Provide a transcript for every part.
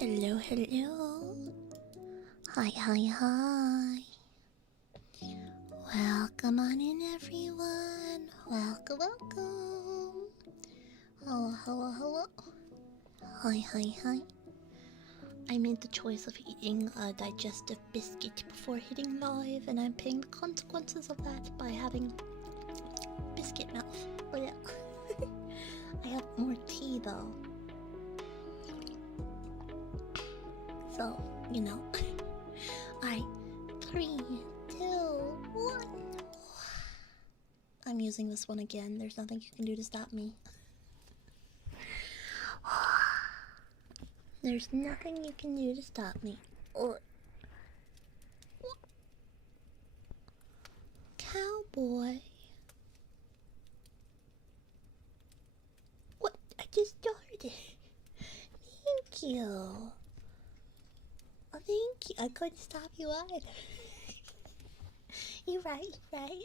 Hello, hello. Hi, hi, hi. Welcome on in, everyone. Welcome, welcome. Hello, hello, hello. Hi, hi, hi. I made the choice of eating a digestive biscuit before hitting live, and I'm paying the consequences of that by having biscuit mouth. Oh yeah. I have more tea though. So, you know. Alright. 3, 2, 1. I'm using this one again. There's nothing you can do to stop me. There's nothing you can do to stop me. Or cowboy. What? I just started. Thank you. Oh, thank you. I couldn't stop you either. You're right, you're right.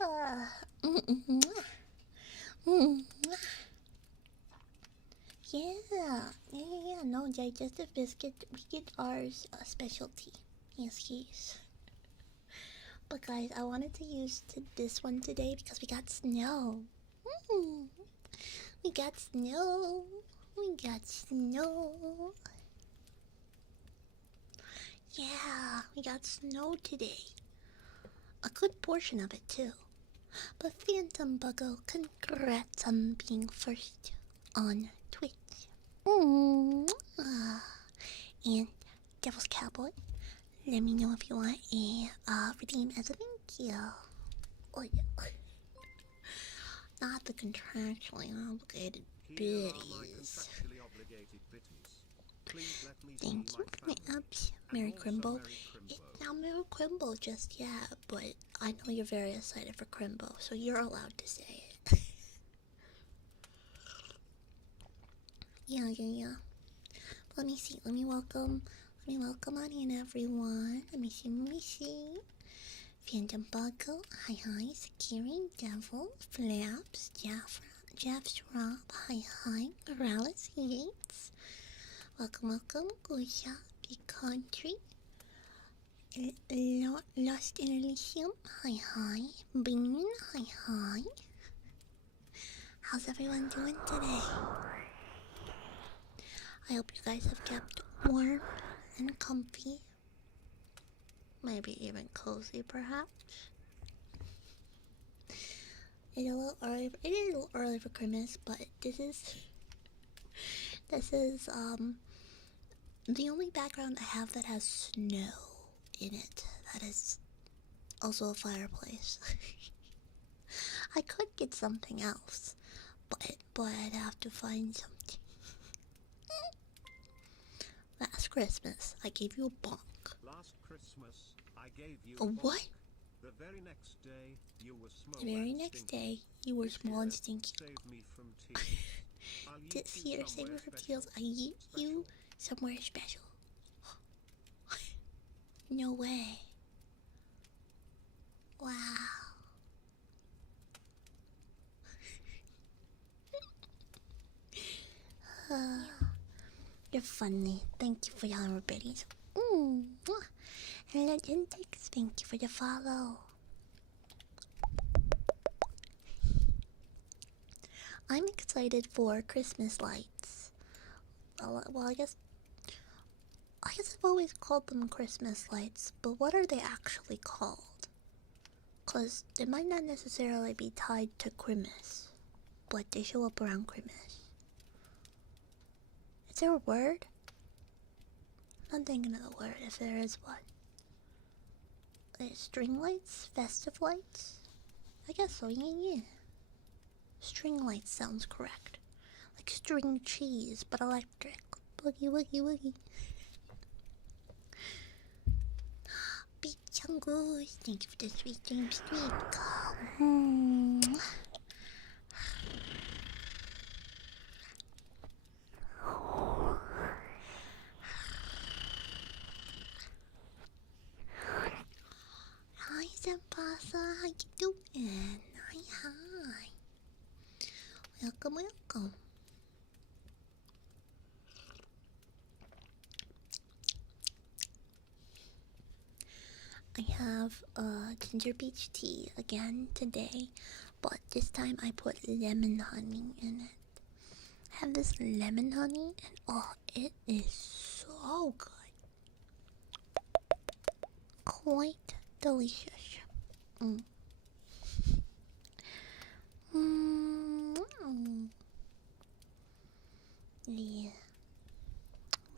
Yeah. No, digestive biscuit. We get ours a specialty. Yes, yes. But guys, I wanted to use this one today because we got snow. Mm, we got snow. We got snow. Yeah, we got snow today. A good portion of it too. But Phantom Buggo, congrats on being first on Twitch. Mm. And Devil's Cowboy, let me know if you want a redeem as a thank you. Oh yeah. Not the contractually obligated biddies. Thank you for the ups, Mary Crimbo. It's not Mary Crimbo just yet, but I know you're very excited for Crimbo, so you're allowed to say it. Yeah. Let me see. Let me welcome on in, everyone. Let me see. Phantom Buckle, hi, Securing Devil, Flaps, Jeff's Rob, hi, Morales Yates. Welcome, Gusha, Big Country, Lost in Elysium, hi, Bean, hi. How's everyone doing today? I hope you guys have kept warm and comfy. Maybe even cozy, perhaps. It's a little early. It is a little early for Christmas, but this is the only background I have that has snow in it. That is also a fireplace. I could get something else, but I'd have to find something. Last Christmas, I gave you a bonk. Last Christmas, I gave you a what? The very next day, you were small. The very next day, you were small and stinky. Save me from tears. This year, save me from tears. I eat you somewhere special. No way. Wow. You're funny. Thank you for your berries. Hello, Gentix. Thank you for the follow. I'm excited for Christmas lights. Well, I guess I've always called them Christmas lights, but what are they actually called? 'Cause they might not necessarily be tied to Christmas, but they show up around Christmas. Is there a word? I'm not thinking of the word, if there is one. String lights? Festive lights? I guess so, yeah. String lights sounds correct. Like string cheese, but electric. Boogie, woogie, woogie. Big Chungus, thank you for the sweet dreams, sweet girl. Hi, Senpasa, how you doing? Hi. Welcome. ginger peach tea again today, but this time I put lemon honey in it. I have this lemon honey, and oh, it is so good. Quite delicious. Mm. Mm. Yeah.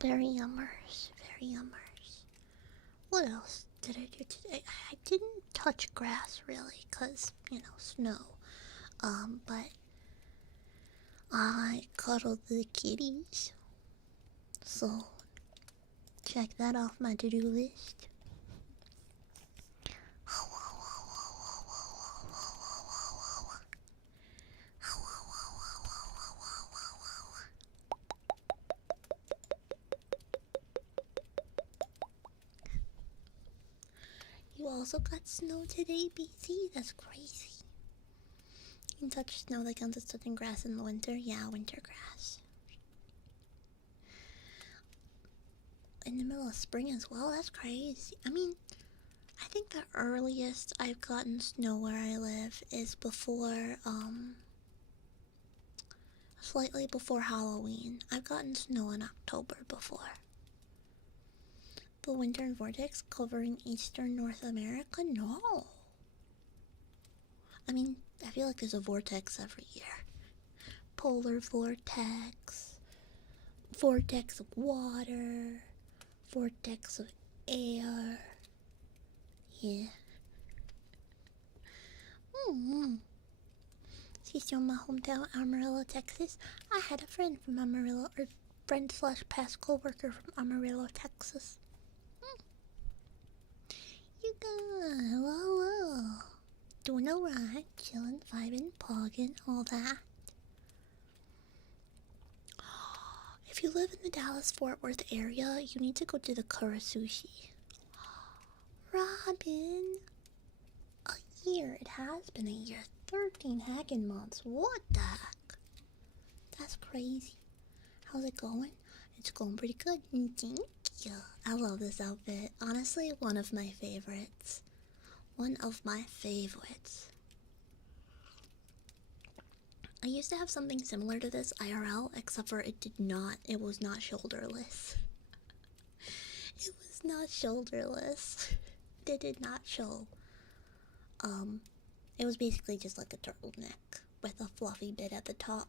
Very yummers. Very yummers. What else did I do today? I didn't touch grass really, cause snow. But I cuddled the kitties, so check that off my to-do list. You also got snow today, BC? That's crazy. You can touch snow like on the touching grass in the winter? Yeah, winter grass. In the middle of spring as well? That's crazy. I mean, I think the earliest I've gotten snow where I live is before, slightly before Halloween. I've gotten snow in October before. The winter vortex covering eastern North America? No. I mean, I feel like there's a vortex every year. Polar vortex, vortex of water, vortex of air. Yeah. She's from my hometown, Amarillo, Texas. I had a friend from Amarillo, or friend slash past co-worker from Amarillo, Texas. You guys, hello. Doing alright, chillin', vibing, pogging, all that. If you live in the Dallas-Fort Worth area, you need to go to the Kura Sushi. Robin! A year. It has been a year. 13 hacking months. What the heck? That's crazy. How's it going? It's going pretty good. Thank you. I love this outfit. Honestly, one of my favorites. One of my favorites. I used to have something similar to this IRL, except for it was not shoulderless. It was not shoulderless. It did not show. It was basically just like a turtleneck with a fluffy bit at the top.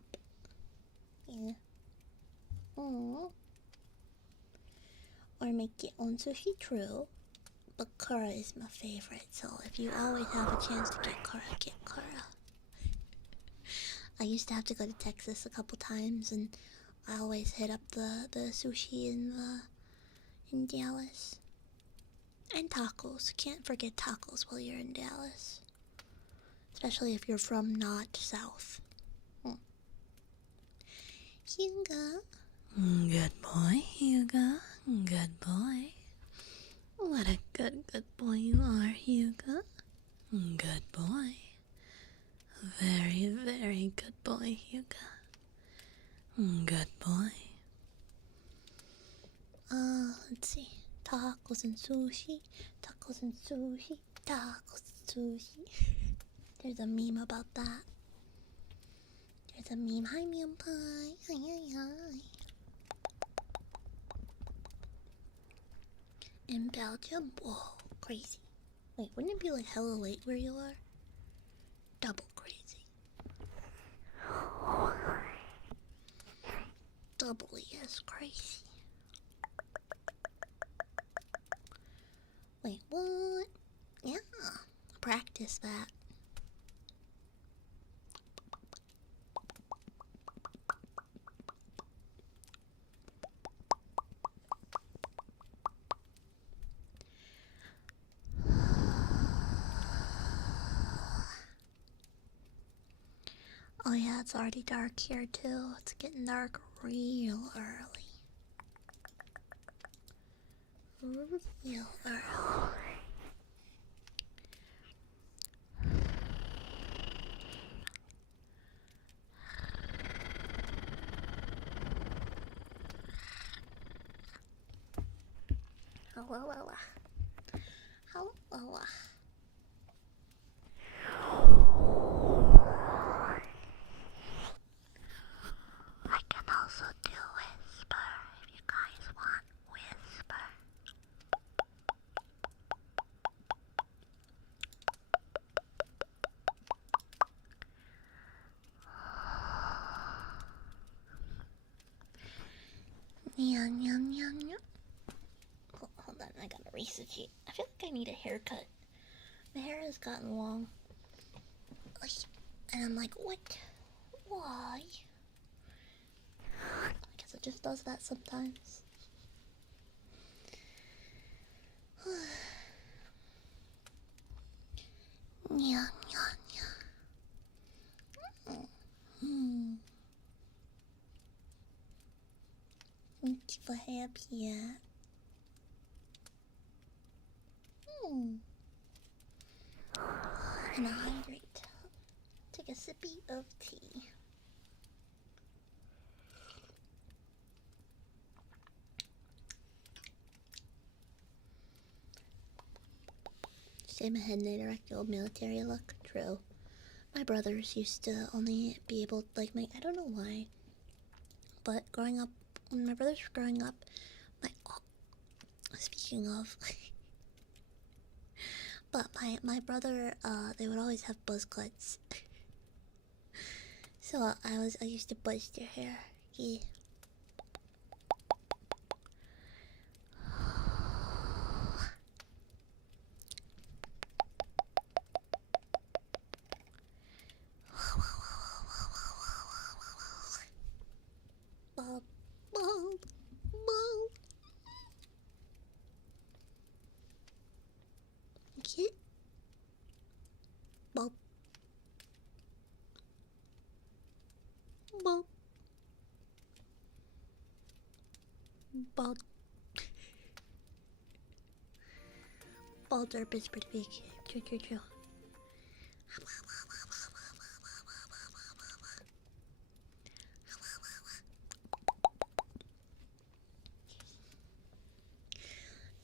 Yeah. Aww. Or make your own sushi, true. But Kura is my favorite, so if you always have a chance to get Kura, get Kura. I used to have to go to Texas a couple times, and I always hit up the sushi in Dallas. And tacos. Can't forget tacos while you're in Dallas. Especially if you're from not south. Hugo. Good boy, Hugo. Good boy. What a good boy you are, Hugo. Good boy. Very, very good boy, Hugo. Good boy. Let's see. Tacos and sushi. Tacos and sushi. Tacos and sushi. There's a meme about that. There's a meme. Hi, meme pie. Hi. In Belgium? Whoa, crazy. Wait, wouldn't it be like hella late where you are? Double crazy. Doubly as crazy. Wait, what? Yeah, practice that. Oh yeah, it's already dark here too. It's getting dark real early. Real early. Hello. Yeah, yeah, yeah, yeah. Hold on, I gotta research. I feel like I need a haircut. My hair has gotten long. And I'm like, what? Why? I guess it just does that sometimes. Yeah, yeah, yeah. Keep a happy. And hydrate. Take a sippy of tea. Shave my head and I direct the old military look. True. My brothers used to only be able, like, I don't know why, but growing up, when my brothers were growing up, my, oh, speaking of, but my brother, they would always have buzz cuts. So I used to buzz their hair. Yeah. Bob, Bob, Bob. Get Bob, Bob, Bob. Ball derp is pretty big. True, true, true.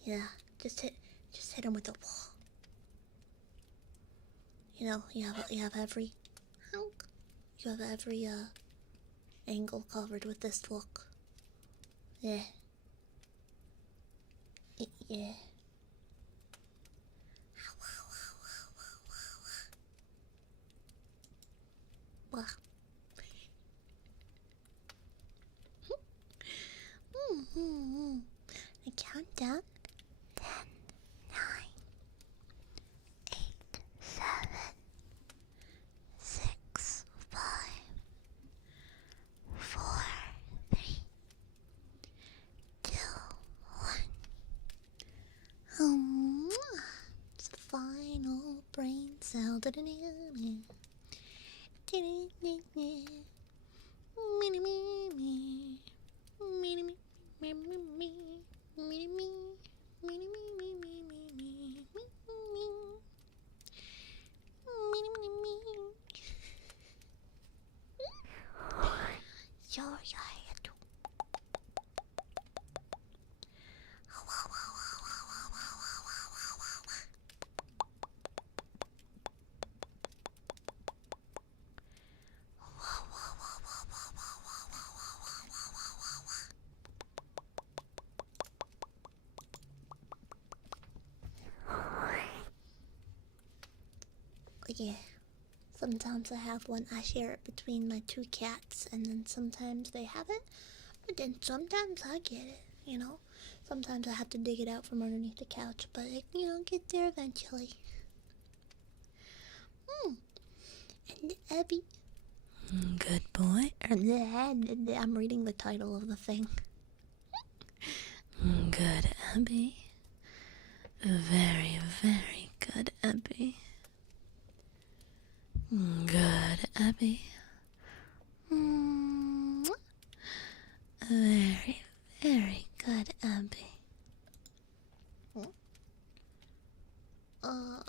Yeah, just hit him with a wall. You know, you have every, you have every angle covered with this look. Yeah, yeah. Well, I count down. 10, 9, 8, 7, 6, 5, 4, 3, 2, 1. It's the final brain cell. Your head. Yeah. Sometimes I have one. I share it between my 2 cats, and then sometimes they have it, but then sometimes I get it, you know? Sometimes I have to dig it out from underneath the couch, but it, get there eventually. And Abby. Good boy. I'm reading the title of the thing. Good Abby. Very, very good Abby. Good Abby. Very, very good Abby. Uh,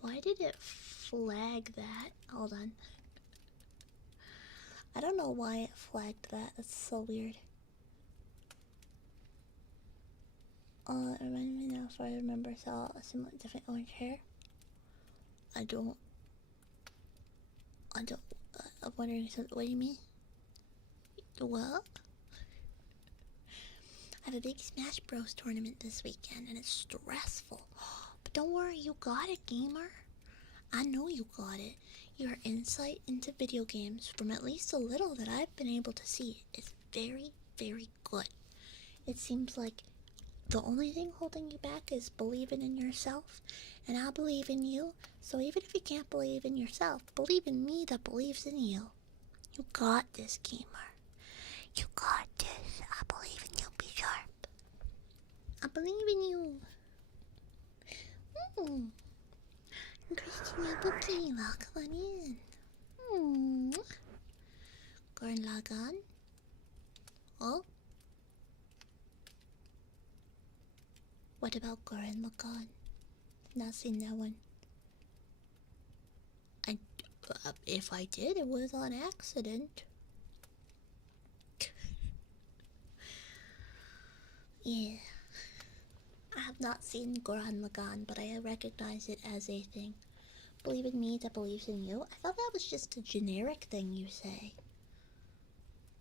why did it flag that? Hold on. I don't know why it flagged that. That's so weird. It reminded me now if I remember saw a similar different orange hair. I don't. I'm wondering something. What do you mean? What? I have a big Smash Bros tournament this weekend and it's stressful. But don't worry, you got it, gamer. I know you got it. Your insight into video games, from at least a little that I've been able to see, is very, very good. It seems like the only thing holding you back is believing in yourself, and I believe in you, so even if you can't believe in yourself, believe in me that believes in you. You got this, gamer. You got this. I believe in you. Be sharp. I believe in you. Christina Bookie, welcome on in. Gurren Lagann. Oh? What about Gurren Lagann? Not seen that one. If I did, it was on accident. Yeah. I have not seen Gurren Lagann, but I recognize it as a thing. Believe in me that believes in you. I thought that was just a generic thing you say.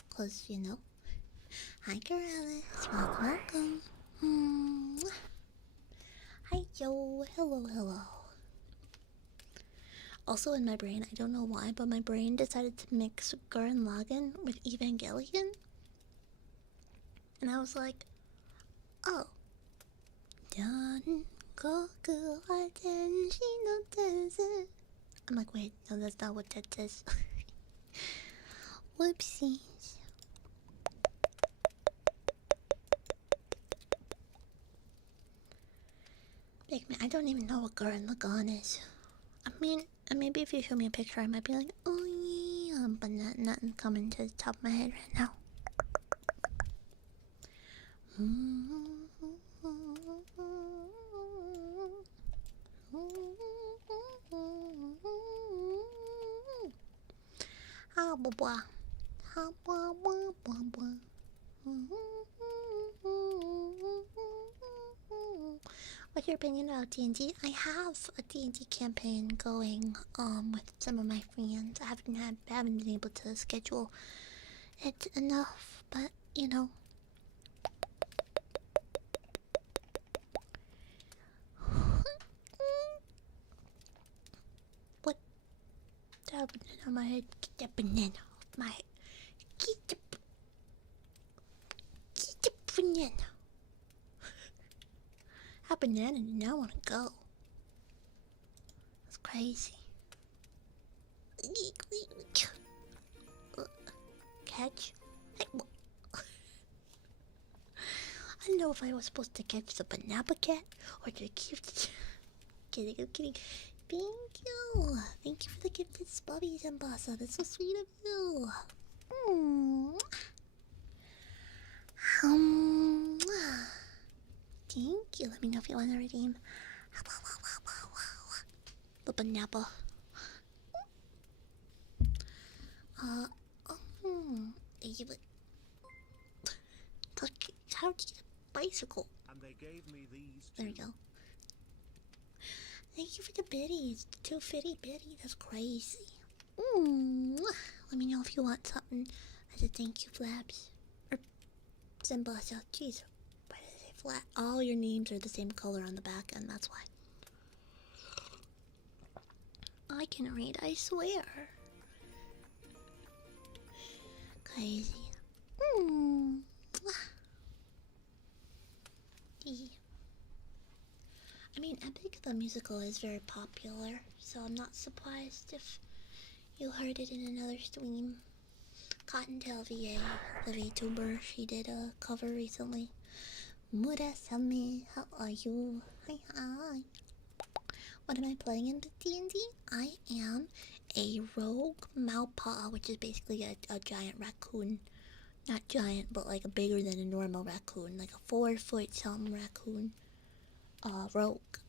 'Cause, you know. Hi, Corellis. Welcome. Hi, Joe. Hello, hello. Also, in my brain, I don't know why, but my brain decided to mix Gurren Lagann with Evangelion. And I was like, oh. I'm like, wait, no, that's not what that says. Whoopsies. Like, man, I don't even know what Gurren Lagann is. I mean, maybe if you show me a picture, I might be like, oh yeah, but nothing coming to the top of my head right now. What's your opinion about D&D? I have a D&D campaign going with some of my friends. I haven't been able to schedule it enough, but you know. What? That banana on my head. Get that banana off my head. Get the banana. How banana did not want to go. That's crazy. Catch? Hey, I don't know if I was supposed to catch the banana cat or to keep the... Kidding, I'm kidding. Thank you. Thank you for the gifted spubbies and Bassa. That's so sweet of you. Thank you. Let me know if you want to redeem the banana. How did you get a bicycle? And they gave me these There we go. Thank you for the biddies. The 250 biddy. That's crazy. Let me know if you want something as a thank you, Flabs. Or Zimbasa. Jeez. Why did I say flat? All your names are the same color on the back end. That's why. I can read, I swear. Crazy. I mean, Epic the musical is very popular, so I'm not surprised if you heard it in another stream. Cottontail VA, the VTuber, she did a cover recently. Murasame, how are you? Hi. What am I playing in D&D? I am a rogue Maupa, which is basically a giant raccoon. Not giant, but like a bigger than a normal raccoon, like a 4-foot something raccoon. Rogue.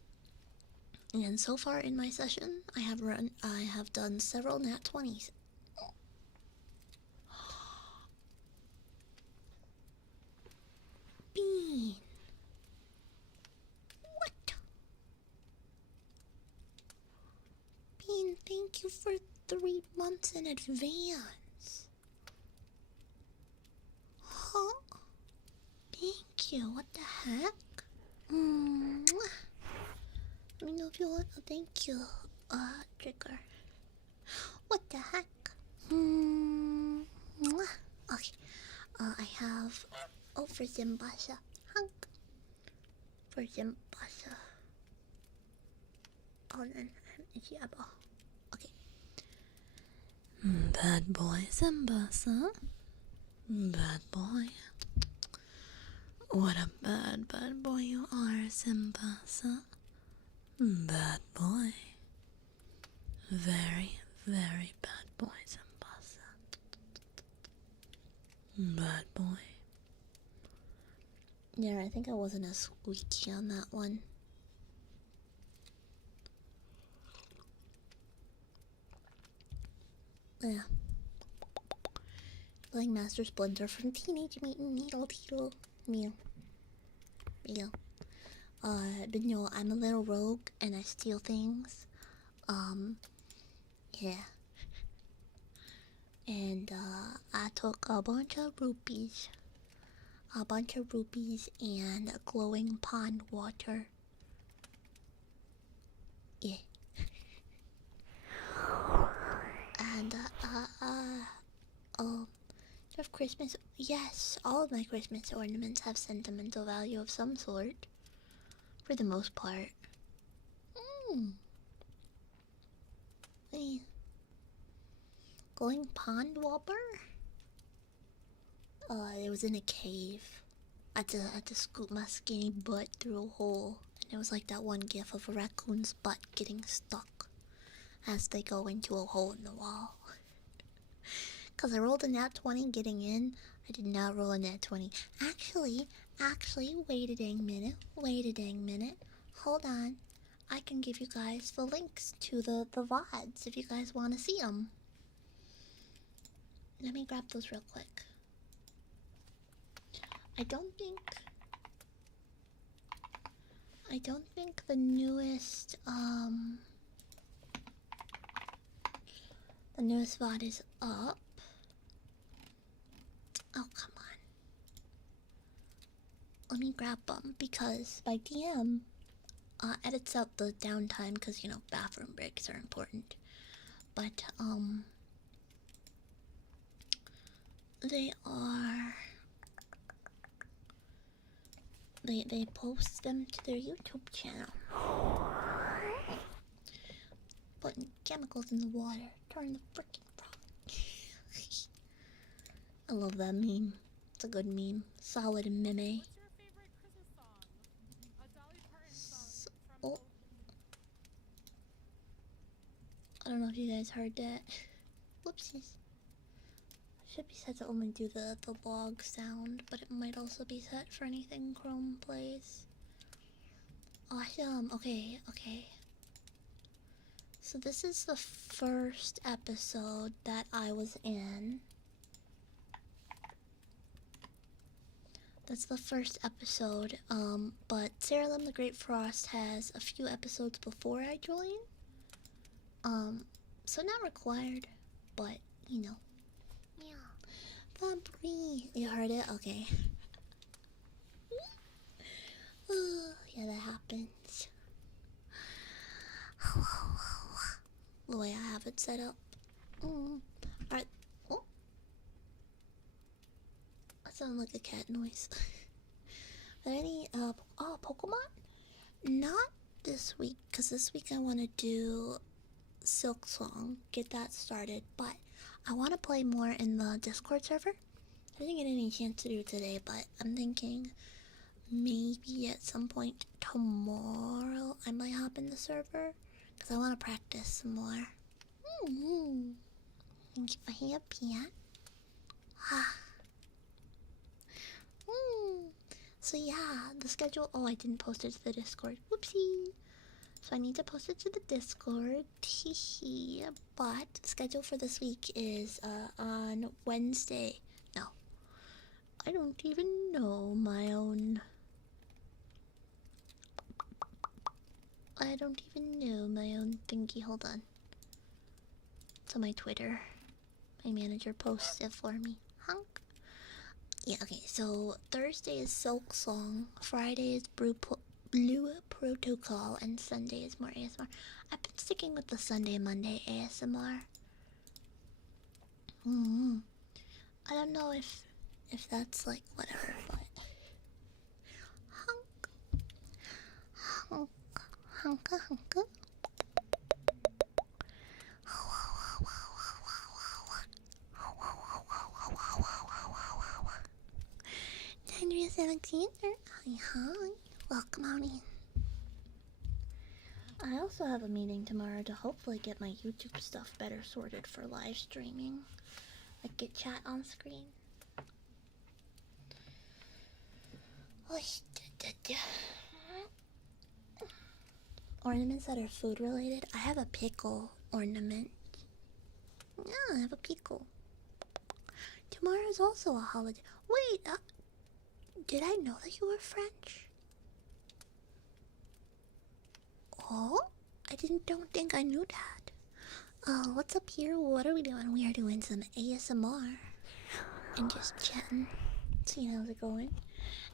And so far in my session, I have done several nat 20s. Bean. What? Bean, thank you for 3 months in advance. Huh? Thank you. What the heck? Let me know if you want a thank you. trigger. What the heck? Hmm. Okay. I have. Oh, for Zimbasha. Hunk. For Zimbasha. Oh, then. Jabba. Okay. Bad boy Zimbasa. Bad boy. What a bad boy you are, Zimbasa. Bad boy. Very, very bad boy, Zimbasa. Bad boy. Yeah, I think I wasn't as squeaky on that one. Yeah. Like Master Splinter from Teenage Mutant Ninja Turtles. Meow. Meow. But no, I'm a little rogue and I steal things. Yeah. And, I took a bunch of rupees. And glowing pond water. Yeah. And, of Christmas. Yes, all of my Christmas ornaments have sentimental value of some sort. For the most part. Hey. Glowing pond water? It was in a cave. I had to scoop my skinny butt through a hole. And it was like that one gif of a raccoon's butt getting stuck as they go into a hole in the wall. Cause I rolled a nat 20 getting in. I did not roll a nat 20. Actually, wait a dang minute. Hold on. I can give you guys the links to the VODs if you guys want to see them. Let me grab those real quick. I don't think the newest VOD is up. Oh, come on. Let me grab them because my DM edits out the downtime because, you know, bathroom breaks are important. But, they are... They post them to their YouTube channel. Putting chemicals in the water. Turn the freaking frog. I love that meme. It's a good meme. Solid meme. What's your favorite Christmas song? A Dolly Parton song from Oh. I don't know if you guys heard that. Whoopsies. Should be set to only do the log sound, but it might also be set for anything Chrome plays. Awesome. Okay. So this is the first episode that I was in. That's the first episode, but Sarah Lim the Great Frost has a few episodes before I joined. So not required, but, you know. Yeah. Fabri. You heard it? Okay. Yeah, that happens. The way I have it set up. Alright. Oh. That sounded like a cat noise. Are there any, Pokemon? Not this week, because this week I want to do Silk Song, get that started, but I want to play more in the Discord server. I didn't get any chance to do it today, but I'm thinking maybe at some point tomorrow I might hop in the server, because I want to practice some more. Thank you for happy. So yeah, the schedule. Oh, I didn't post it to the Discord. Whoopsie. So I need to post it to the Discord. Teehee. But the schedule for this week is on Wednesday. No, I don't even know my own. I don't even know my own thingy. Hold on. It's on my Twitter. My manager posts it for me. Hunk. Yeah, okay, so Thursday is Silk Song, Friday is Blue Protocol, and Sunday is more ASMR. I've been sticking with the Sunday Monday ASMR. I don't know if that's like whatever, but hunk, hunk, hunka, hunka. Andrea 17, hi, welcome on in. I also have a meeting tomorrow to hopefully get my YouTube stuff better sorted for live streaming. Like get chat on screen. Ornaments that are food related. I have a pickle ornament. Yeah, I have a pickle. Tomorrow is also a holiday. Wait, did I know that you were French? Oh, don't think I knew that. What's up here? What are we doing? We are doing some ASMR and just chatting, seeing how's it going.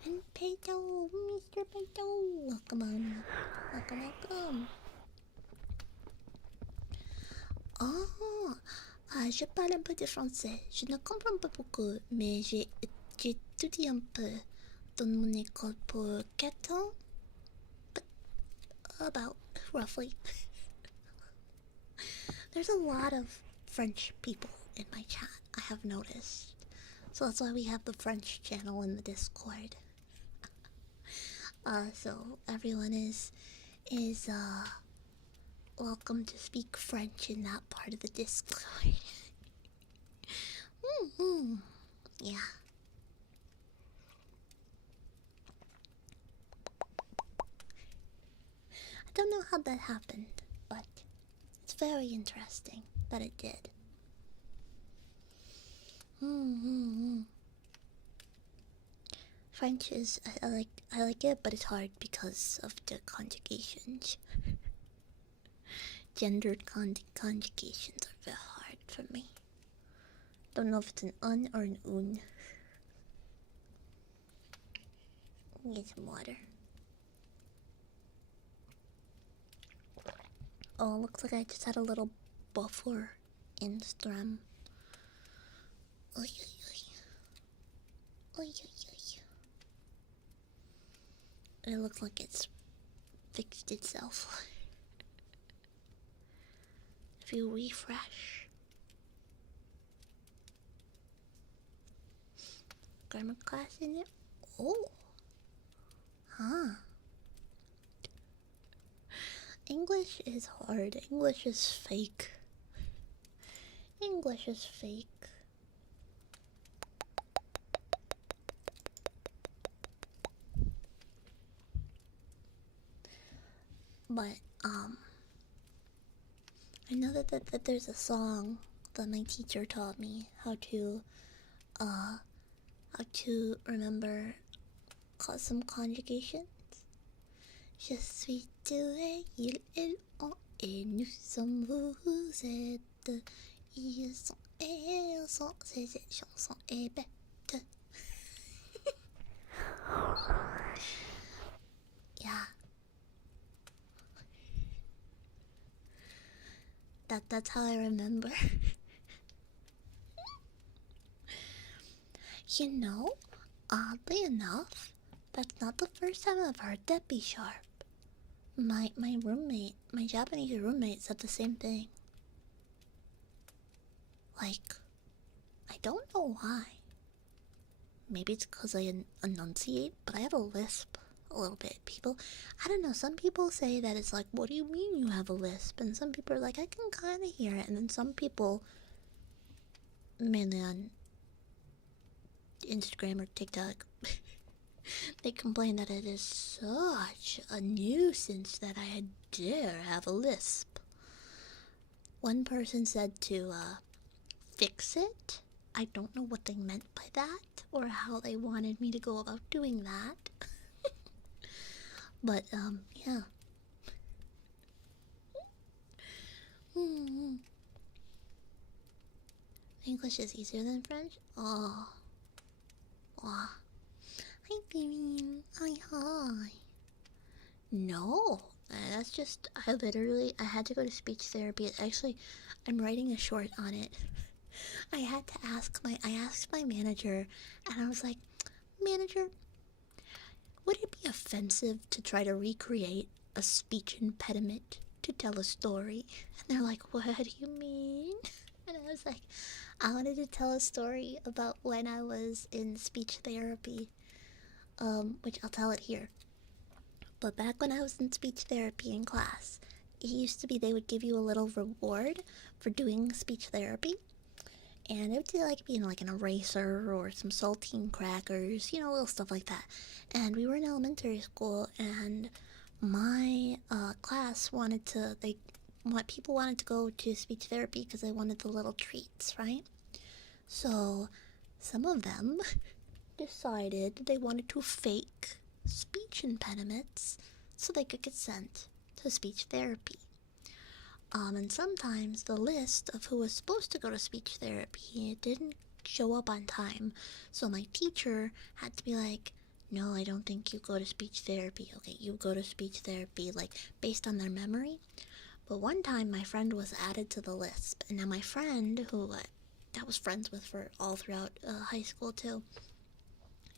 And Peto, Mr. Peto, welcome on, welcome. Oh, je parle un peu de français. Je ne comprends pas beaucoup, mais j'ai étudié un peu dans mon école pour 4 ans. About, roughly. There's a lot of French people in my chat, I have noticed. So that's why we have the French channel in the Discord. So everyone is welcome to speak French in that part of the Discord. Yeah. I don't know how that happened, but it's very interesting that it did. French is I like it, but it's hard because of the conjugations. Gendered conjugations are very hard for me. Don't know if it's an un or an un. Get some water. Oh, looks like I just had a little buffer in Strum. Oy, oy, oy. Oy, oy, oy. It looks like it's fixed itself. If you refresh. Grammar class in it? Oh. Huh. English is hard. English is fake. English is fake. But, I know that there's a song that my teacher taught me how to remember some conjugations. Je suis doué, ils ont et nous sommes vous êtes. Ils sont et elles sont, ces chansons et bêtes. Yeah. That's how I remember. You know, oddly enough, that's not the first time I've heard that be sharp. My roommate, my Japanese roommate said the same thing. Like, I don't know why. Maybe it's because I enunciate, but I have a lisp a little bit. I don't know, some people say that it's like, what do you mean you have a lisp? And some people are like, I can kind of hear it. And then some people, mainly on Instagram or TikTok, they complain that it is such a nuisance that I dare have a lisp. One person said to fix it. I don't know what they meant by that or how they wanted me to go about doing that. But yeah. English is easier than French? Oh. Wow. Hi, Vivian. Hi, hi. No, that's just I had to go to speech therapy. Actually, I'm writing a short on it. I asked my manager, and I was like, manager, would it be offensive to try to recreate a speech impediment to tell a story? And they're like, what do you mean? And I was like, I wanted to tell a story about when I was in speech therapy, which I'll tell it here. But back when I was in speech therapy in class, it used to be they would give you a little reward for doing speech therapy. And it would be like being like an eraser or some saltine crackers, little stuff like that. And we were in elementary school, and my class wanted to, what people wanted to go to speech therapy because they wanted the little treats, right? So some of them decided they wanted to fake speech impediments so they could get sent to speech therapy. And sometimes the list of who was supposed to go to speech therapy didn't show up on time. So my teacher had to be like, no, I don't think you go to speech therapy. Okay, you go to speech therapy, like, based on their memory. But one time my friend was added to the list. And now my friend, who I was friends with for all throughout high school too,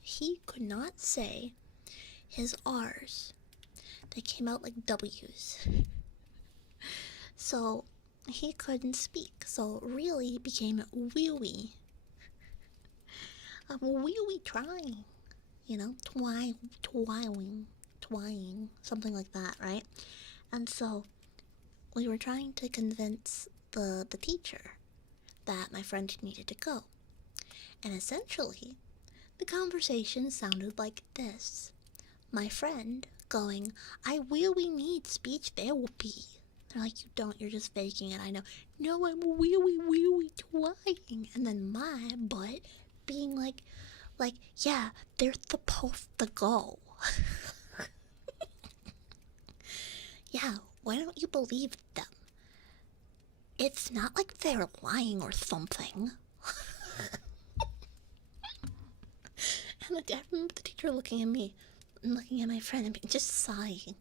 he could not say his R's. They came out like W's. So he couldn't speak. So really he became wee-wee. I'm wee-wee trying. Twine, something like that, right? And so we were trying to convince the teacher that my friend needed to go. And essentially, the conversation sounded like this. My friend going, I really need speech therapy. They're like, you don't, you're just faking it, I know. No, I'm really trying. And then my butt being like, yeah, they're supposed to go. Yeah, why don't you believe them? It's not like they're lying or something. And I remember the teacher looking at me and looking at my friend and just sighing.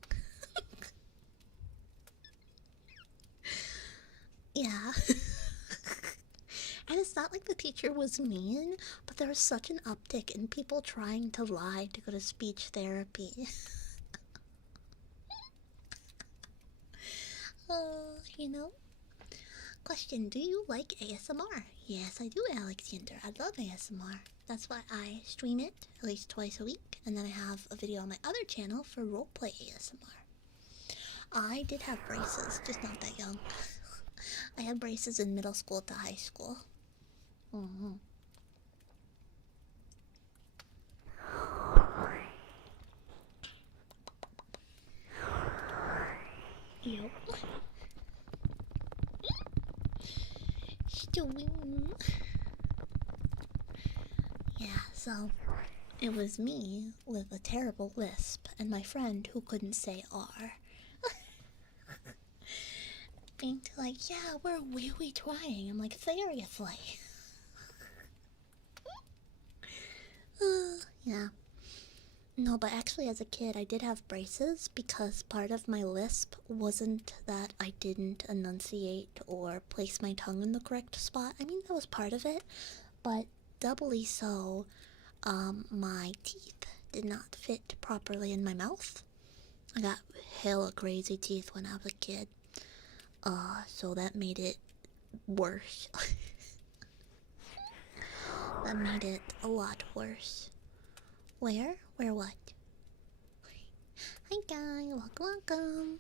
Yeah. And it's not like the teacher was mean, but there was such an uptick in people trying to lie to go to speech therapy. You know? Question, do you like ASMR? Yes, I do, Alexander. I love ASMR. That's why I stream it at least twice a week, and then I have a video on my other channel for roleplay ASMR. I did have braces, just not that young. I had braces in middle school to high school. Mm-hmm. Yep. Stewing. Yeah, so it was me with a terrible lisp and my friend who couldn't say R. Being like, yeah, we're really trying. I'm like, seriously. Yeah. No, but actually, as a kid, I did have braces because part of my lisp wasn't that I didn't enunciate or place my tongue in the correct spot. I mean, that was part of it, but doubly so, my teeth did not fit properly in my mouth. I got hella crazy teeth when I was a kid, so that made it worse. That made it a lot worse. Where? Where what? Hi guys, welcome.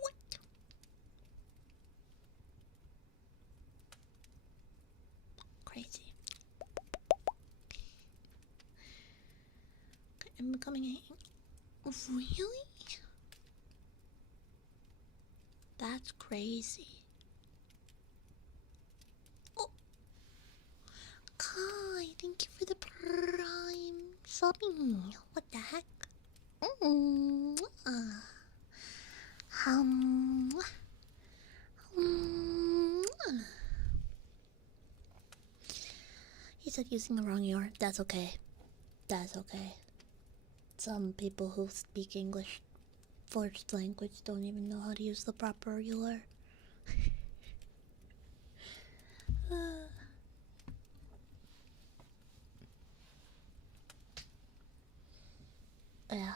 What? Crazy. I'm becoming a... Really? That's crazy. Oh, Kai, thank you for the prime subbing. What the heck? Mm, um, said using the wrong ER. That's okay. That's okay. Some people who speak English first language don't even know how to use the proper ER. Yeah.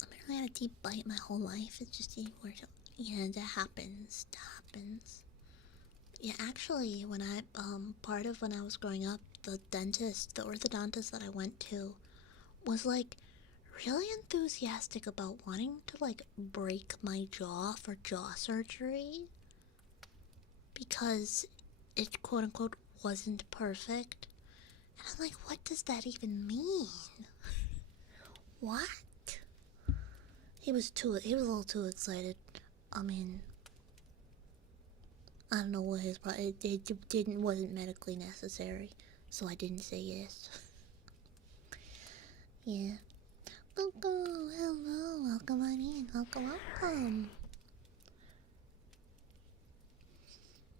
I've really had a deep bite my whole life. It's just yeah, that happens. That happens. Yeah, actually, part of when I was growing up, the orthodontist that I went to was like really enthusiastic about wanting to like break my jaw for jaw surgery because it quote unquote wasn't perfect. And I'm like, what does that even mean? What? He was a little too excited. I mean, I don't know what his wasn't medically necessary, so I didn't say yes. Yeah. Hello, welcome on in, welcome.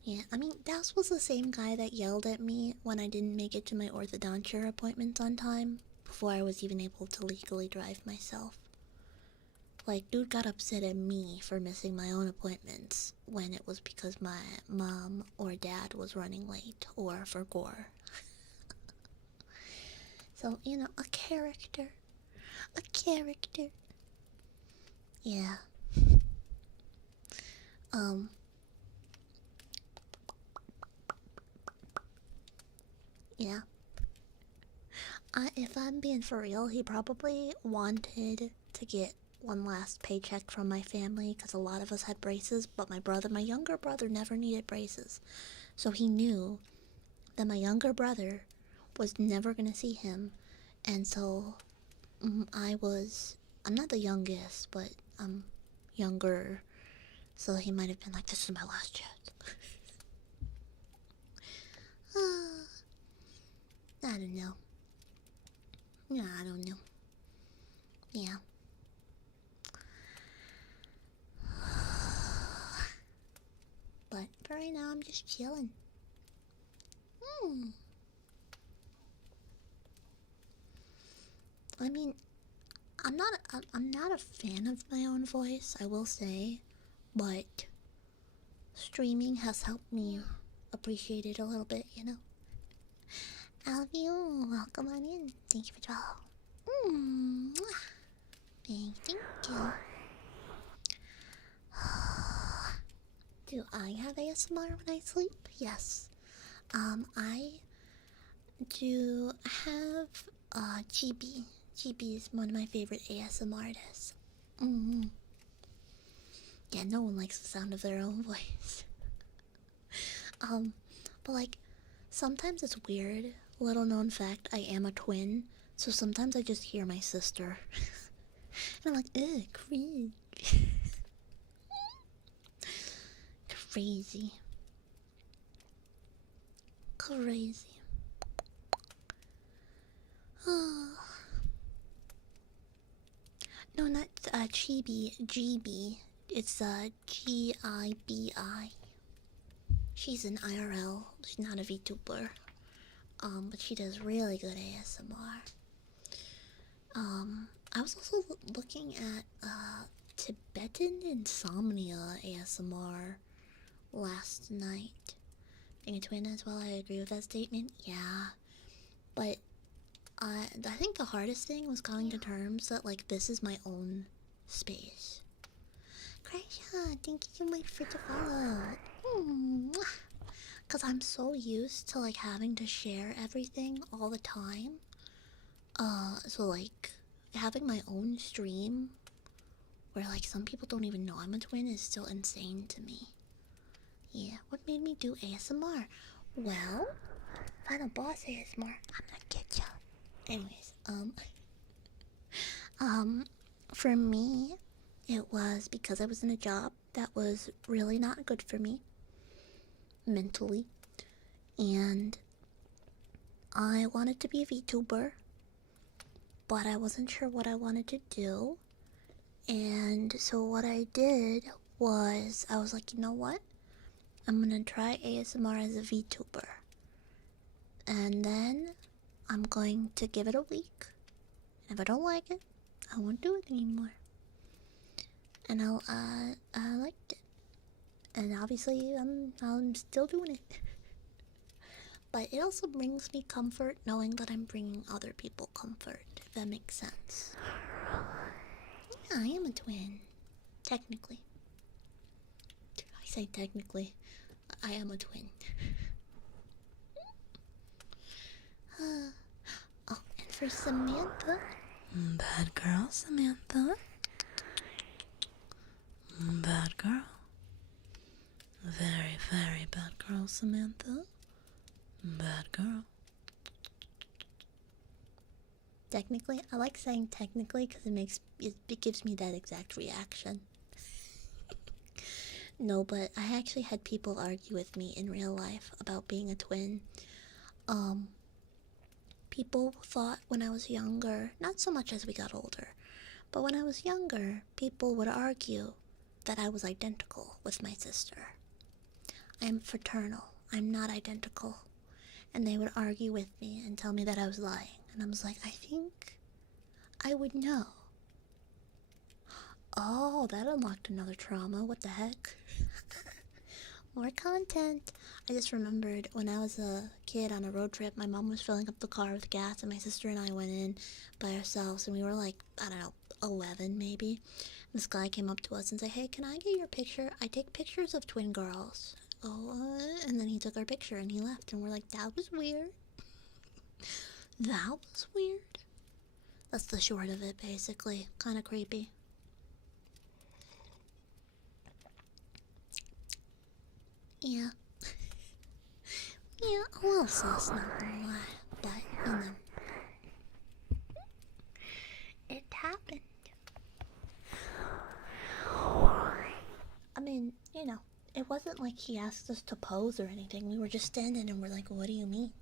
Yeah, I mean, that was the same guy that yelled at me when I didn't make it to my orthodonture appointment on time, before I was even able to legally drive myself. Like, dude got upset at me for missing my own appointments when it was because my mom or dad was running late, or for gore. So, you know, a character. A character. Yeah. Yeah. If I'm being for real, he probably wanted to get one last paycheck from my family because a lot of us had braces, but my younger brother, never needed braces. So he knew that my younger brother was never gonna see him, and so I'm not the youngest, but I'm younger, so he might have been like, this is my last chance. I don't know. Yeah, I don't know. Yeah. But for right now, I'm just chilling. I mean, I'm not a fan of my own voice, I will say, but streaming has helped me appreciate it a little bit, you know. Alvio, welcome on in. Thank you for follow. Thank you. Do I have ASMR when I sleep? Yes. I do have GB. GB is one of my favorite ASMR artists. Yeah, no one likes the sound of their own voice. But like, sometimes it's weird. Little known fact, I am a twin, so sometimes I just hear my sister. And I'm like, ugh, cringe. Crazy. Crazy. No, not Chibi. GB. It's Gibi. She's an IRL. She's not a VTuber. But she does really good ASMR. I was also looking at Tibetan Insomnia ASMR last night. Being a twin as well, I agree with that statement. Yeah, but I think the hardest thing was coming to terms that like this is my own space. Krisha, thank you so much for the follow. Cause I'm so used to like having to share everything all the time. So like having my own stream where like some people don't even know I'm a twin is still insane to me. Yeah, what made me do ASMR? Well, Final Boss ASMR. I'm gonna get ya. Anyways, for me, it was because I was in a job that was really not good for me mentally, and I wanted to be a VTuber, but I wasn't sure what I wanted to do. And so what I did was I was like, you know what? I'm gonna try ASMR as a VTuber. And then I'm going to give it a week. If I don't like it, I won't do it anymore. And I liked it. And obviously I'm still doing it. But it also brings me comfort knowing that I'm bringing other people comfort, if that makes sense. Yeah, I am a twin. Technically. I say technically. I am a twin. Oh, and for Samantha. Bad girl, Samantha. Bad girl. Very, very bad girl, Samantha. Bad girl. Technically, I like saying technically because it gives me that exact reaction. No, but I actually had people argue with me in real life about being a twin. People thought when I was younger, not so much as we got older, but when I was younger, people would argue that I was identical with my sister. I'm fraternal. I'm not identical. And they would argue with me and tell me that I was lying. And I was like, I think I would know. Oh, that unlocked another trauma. What the heck? More content. I just remembered when I was a kid on a road trip, my mom was filling up the car with gas, and my sister and I went in by ourselves, and we were like, I don't know, 11 maybe. This guy came up to us and said, hey, can I get your picture? I take pictures of twin girls. Oh, and then he took our picture and he left, and we're like, that was weird. That was weird. That's the short of it, basically. Kind of creepy. Yeah. Yeah, well, sus, not gonna lie. But, you know. It happened. I mean, you know, it wasn't like he asked us to pose or anything. We were just standing and we're like, what do you mean?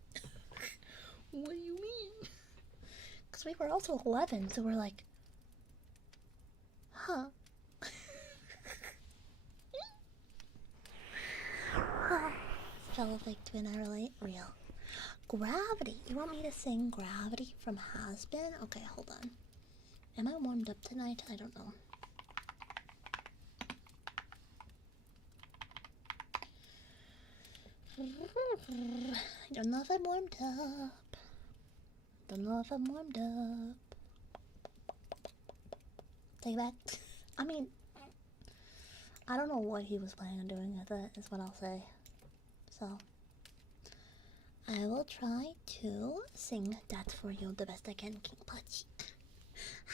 What do you mean? Because we were also 11, so we're like, huh. Fellow fake twin, I relate. Real. Gravity. You want me to sing Gravity from Has Been? Okay, hold on. Am I warmed up tonight? I don't know. I don't know if I'm warmed up. Don't know if I'm warmed up. Take it back. I mean, I don't know what he was planning on doing with it, is what I'll say. So, I will try to sing that for you the best I can, King Pudgy.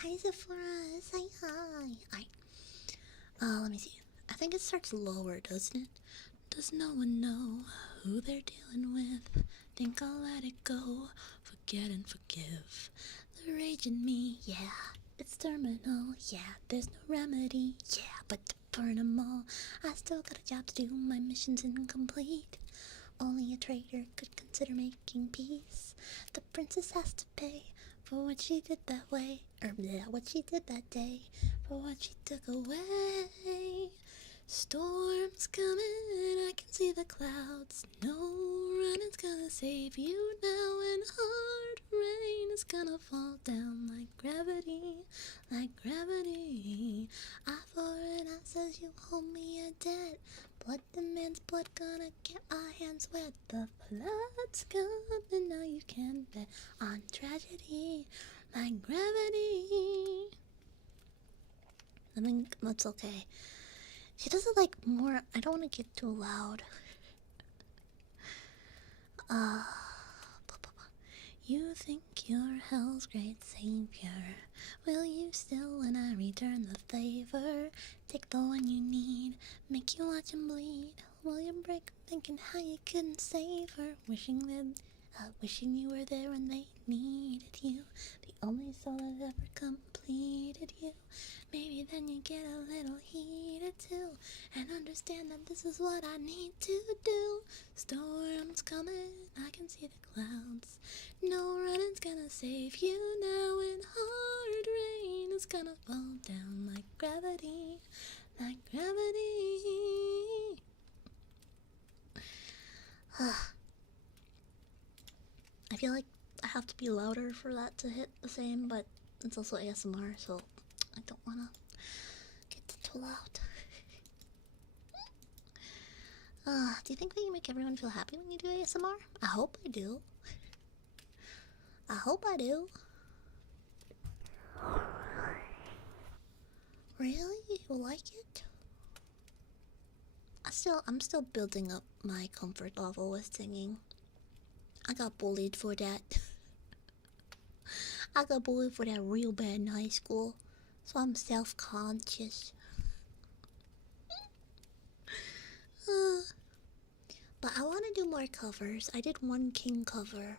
Hi, Zephora. Say hi. Alright. Let me see. I think it starts lower, doesn't it? Does no one know who they're dealing with? Think I'll let it go. Forget and forgive. The rage in me, yeah. It's terminal, yeah. There's no remedy, yeah. But to burn 'em all, I still got a job to do. My mission's incomplete. Only a traitor could consider making peace. The princess has to pay for what she did that way. Or bleh, what she did that day. For what she took away. Storm's coming, I can see the clouds. No running's gonna save you now, and hard rain is gonna fall down like gravity, like gravity. I for an eye says you owe me a debt. Blood demands blood, gonna get my hands wet. The flood's coming, now you can bet on tragedy, like gravity. I think that's okay. She does it like more. I don't want to get too loud. You think you're hell's great savior. Will you still, when I return the favor, take the one you need, make you watch him bleed? Will you break thinking how you couldn't save her? Wishing you were there when they needed you. The only soul that ever completed you. Maybe then you get a little heated too, and understand that this is what I need to do. Storm's coming, I can see the clouds. No running's gonna save you now, and hard rain is gonna fall down like gravity, like gravity. I feel like I have to be louder for that to hit the same, but it's also ASMR, so I don't wanna get too loud. Do you think we can make everyone feel happy when you do ASMR? I hope I do. I hope I do. Really? You like it? I'm still building up my comfort level with singing. I got bullied for that. I got bullied for that real bad in high school, so I'm self-conscious. But I want to do more covers. I did one King cover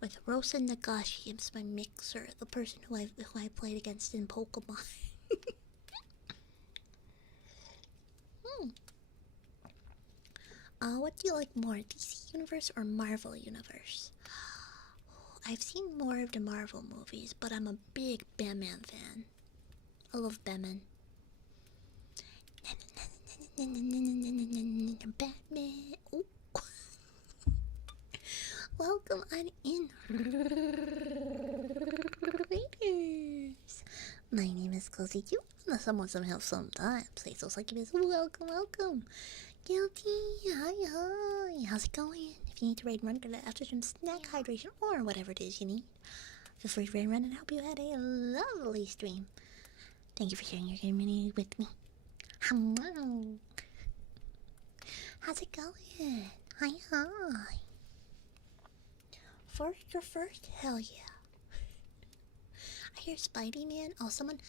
with Rosa Nagashi as my mixer, the person who I played against in Pokemon. What do you like more, DC Universe or Marvel Universe? I've seen more of the Marvel movies, but I'm a big Batman fan. I love Batman. Batman. Ooh. Welcome on in, Raiders. My name is Cozy Q. Someone somehow sometimes say so like it is. Welcome, welcome. Guilty, hi, hi. How's it going? If you need to raid run, get after some snack hydration or whatever it is you need, feel free to raid run and I hope you had a lovely stream. Thank you for sharing your community with me. Hello. How's it going? Hi, hi. Your first? Hell yeah. I hear Spidey-Man. Oh, someone.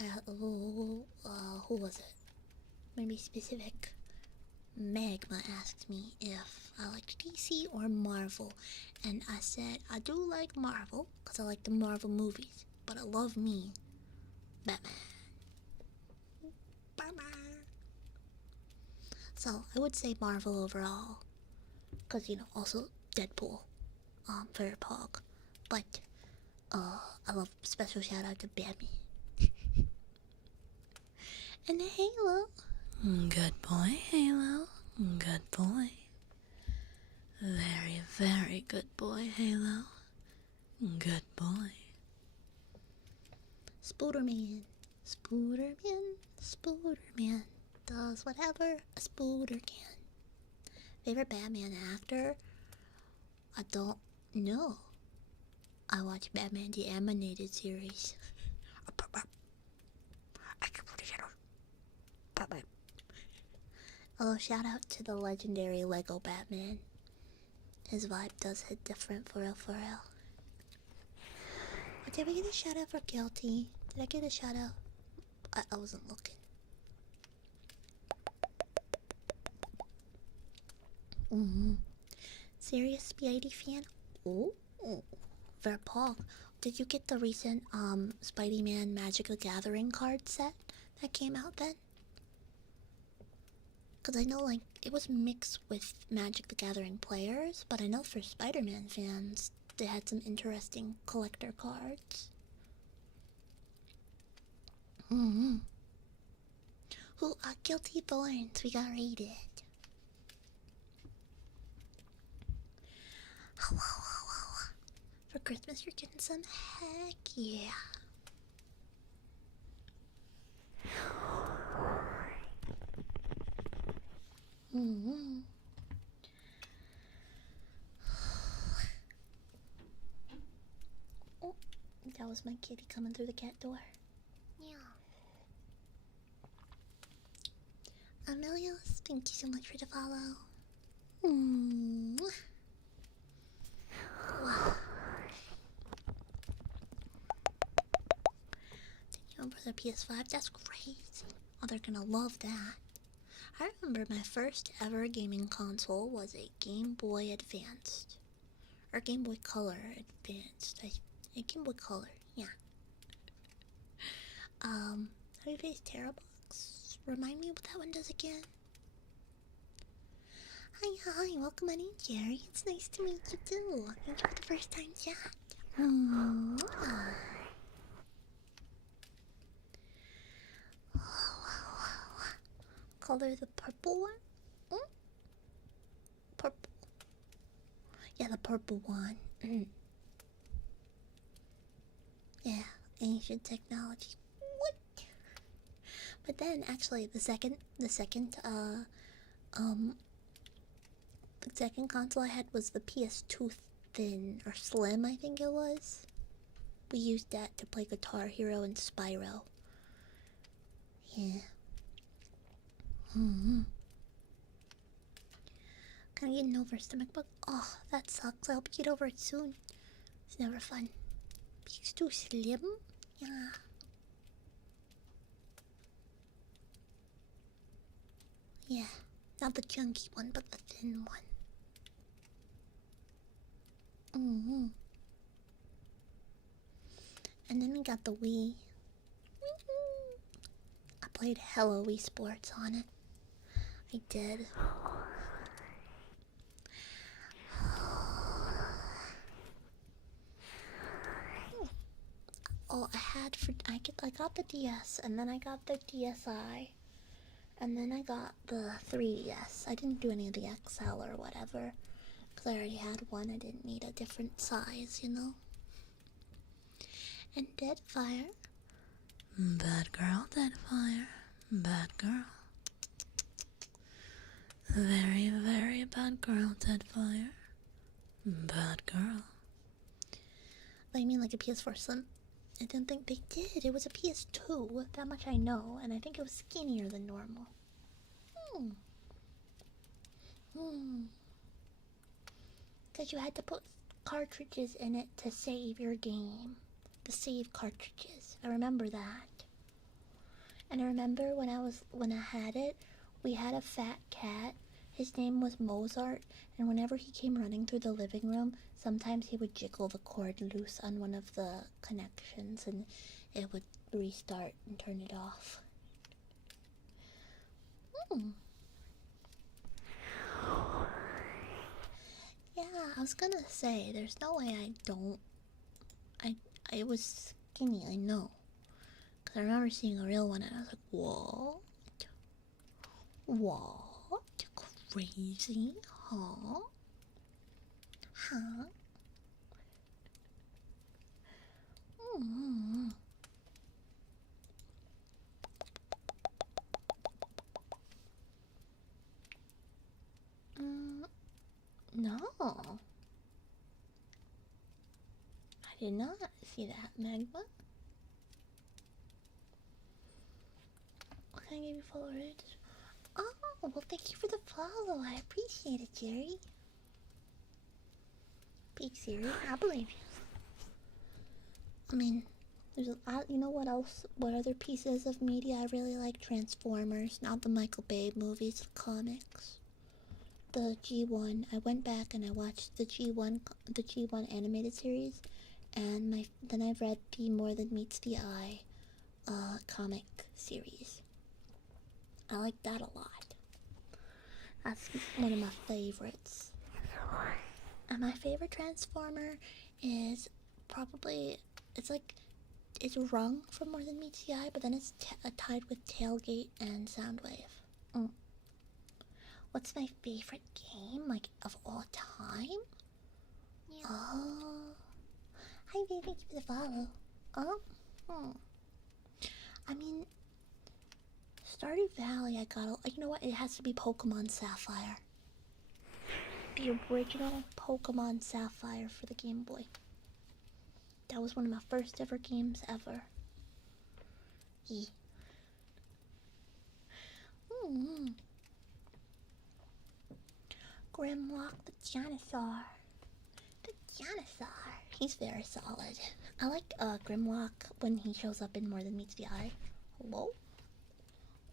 Who was it? Maybe specific. Magma asked me if I liked DC or Marvel, and I said I do like Marvel because I like the Marvel movies, but I love me, Batman. Batman. So I would say Marvel overall, because also Deadpool, for Pog, but I love special shout out to Batman. And Halo. Good boy, Halo. Good boy. Very, very good boy, Halo. Good boy. Spooderman. Spooderman. Spooderman. Does whatever a spooder can. Favorite Batman actor? I don't know. I watch Batman the Animated Series. Although shout out to the legendary Lego Batman. His vibe does hit different for real, for real. Did we get a shout out for Guilty? Did I get a shout out? I wasn't looking. Serious Spidey fan? Oh, Verpog. Did you get the recent Spidey-Man Magic the Gathering card set that came out then? Because I know, like, it was mixed with Magic the Gathering players, but I know for Spider-Man fans, they had some interesting collector cards. Who are Guilty Thorns? We got raided. For Christmas, you're getting some? Heck yeah. Oh, that was my kitty coming through the cat door. Yeah. Amelios, thank you so much for the follow. Wow. For the PS5, that's crazy. Oh, they're gonna love that. I remember my first ever gaming console was a Game Boy Advanced. Or Game Boy Color Advanced. A Game Boy Color, yeah. How do you face Terrabox? Remind me what that one does again. Hi, welcome on in, Jerry. It's nice to meet you too. Thank you for the first time chat. Hmm. Color the purple one? Hmm? Purple. Yeah, the purple one. Yeah, ancient technology. What? But then, actually, um, the second console I had was the PS2 Thin or Slim, I think it was. We used that to play Guitar Hero and Spyro. Yeah. Kind of getting over stomach bug. Oh, that sucks. I hope you get over it soon. It's never fun. PS2 Slim? Yeah. Yeah. Not the chunky one, but the thin one. And then we got the Wii. I played hella Wii Sports on it. I did. Oh, I got the DS, and then I got the DSi, and then I got the 3DS. I didn't do any of the XL or whatever, because I already had one. I didn't need a different size, you know. And Deadfire. Bad girl, Deadfire. Bad girl. Very, very bad girl, Deadfire. Bad girl. I mean like a PS4 Slim? I didn't think they did. It was a PS2. That much I know. And I think it was skinnier than normal. Because you had to put cartridges in it to save your game. The save cartridges. I remember that. And I remember when I had it, we had a fat cat. His name was Mozart, and whenever he came running through the living room, sometimes he would jiggle the cord loose on one of the connections, and it would restart and turn it off. Yeah, I was gonna say, there's no way I don't. I was skinny, I know. Because I remember seeing a real one, and I was like, what? What? Crazy? Huh? Huh? No. I did not see that, Magma. Can I give you followers? Oh, well, thank you for the follow. I appreciate it, Jerry. Big Siri, I believe you. I mean, there's you know what else? What other pieces of media I really like? Transformers, not the Michael Bay movies, the comics. The G1. I went back and I watched the G1 animated series, and then I read the More Than Meets the Eye comic series. I like that a lot. That's one of my favorites. And my favorite Transformer is probably, it's Rung from More Than Meets the Eye, but then it's tied with Tailgate and Soundwave. What's my favorite game, like, of all time? Yeah. Oh. Hi, baby, thank you for the follow. I mean, Stardew Valley, you know what? It has to be Pokemon Sapphire. The original Pokemon Sapphire for the Game Boy. That was one of my first ever games ever. Yeah. Grimlock the Dinosaur. The Dinosaur. He's very solid. I like Grimlock when he shows up in More Than Meets the Eye. Hello?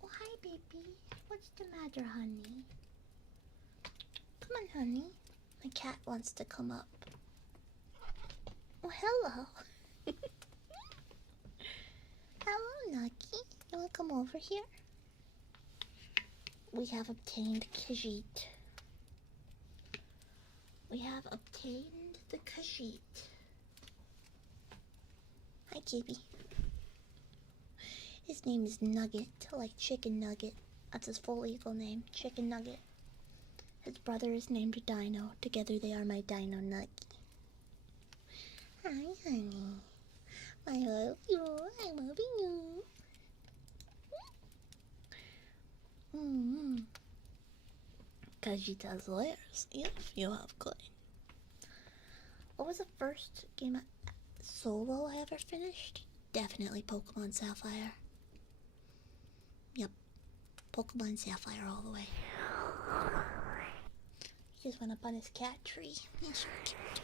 Oh, hi, baby. What's the matter, honey? Come on, honey. My cat wants to come up. Oh, hello. Hello, Nucky. You wanna come over here? We have obtained Khajiit. We have obtained the Khajiit. Hi, Kibi. His name is Nugget, like Chicken Nugget. That's his full legal name, Chicken Nugget. His brother is named Dino. Together they are my Dino Nugget. Hi, honey. I love you. I love you. Mm-hmm. Khajiit has layers. Yes, you have good. What was the first game solo I ever finished? Definitely Pokemon Sapphire. Yep. Pokemon Sapphire all the way. He just went up on his cat tree. He's so cute.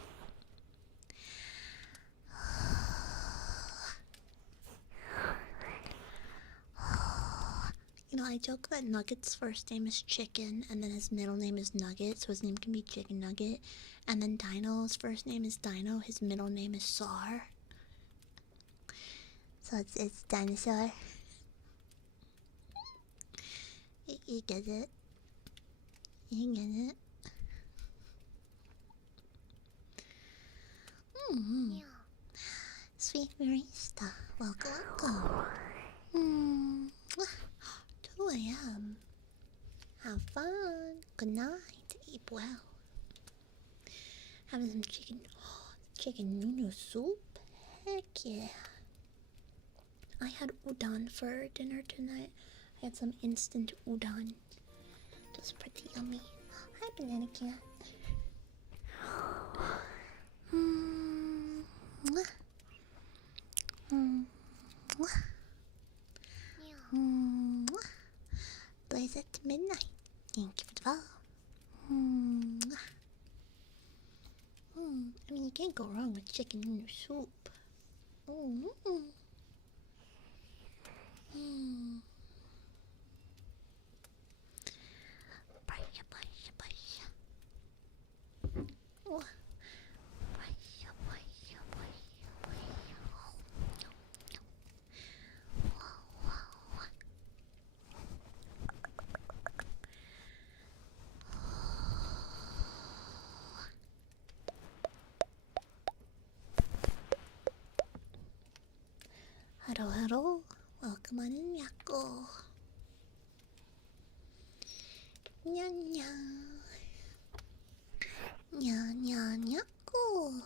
You know, I joke that Nugget's first name is Chicken, and then his middle name is Nugget, so his name can be Chicken Nugget. And then Dino's first name is Dino, his middle name is Sar. So it's dinosaur. You get it? You get it? Mm-hmm. Sweet Marista, welcome, welcome. 2 a.m. Have fun. Good night. Eat well. Having some chicken noodle soup. Heck yeah. I had udon for dinner tonight. I had some instant udon. It was pretty yummy. Hi, Banana Cat. Blaze at midnight. Thank you for the follow. I mean, you can't go wrong with chicken noodle soup. Hello, hello. Welcome on in, Yako. Nya nya. Nya nya nyako.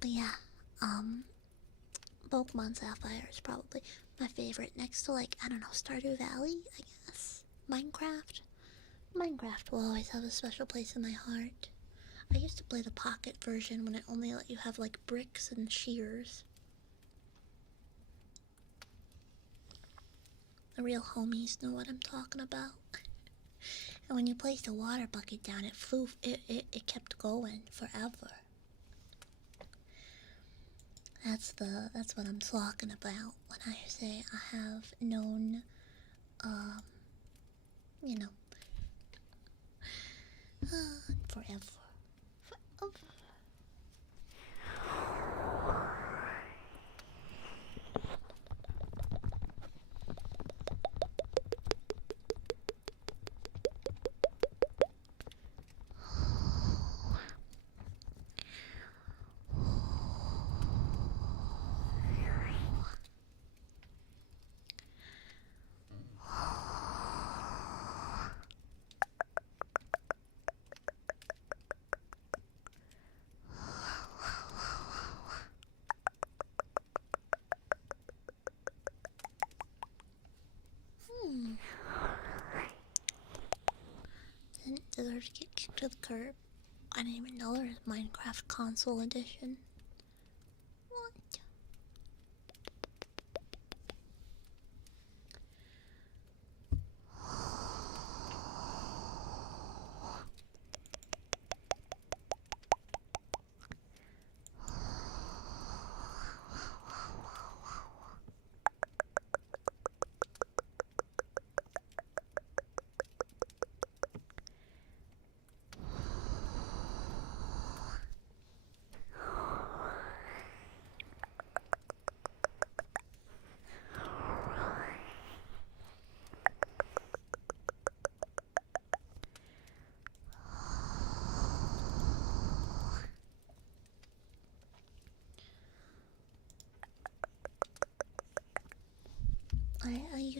But yeah, Pokemon Sapphire is probably my favorite next to, like, I don't know, Stardew Valley, I guess. Minecraft. Minecraft will always have a special place in my heart. I used to play the pocket version when it only let you have, like, bricks and shears. The real homies know what I'm talking about. And when you placed a water bucket down, it kept going forever. That's what I'm talking about when I say I have known, you know, forever. Forever. Didn't deserve to get kicked to the curb. I didn't even know there was Minecraft Console Edition. What?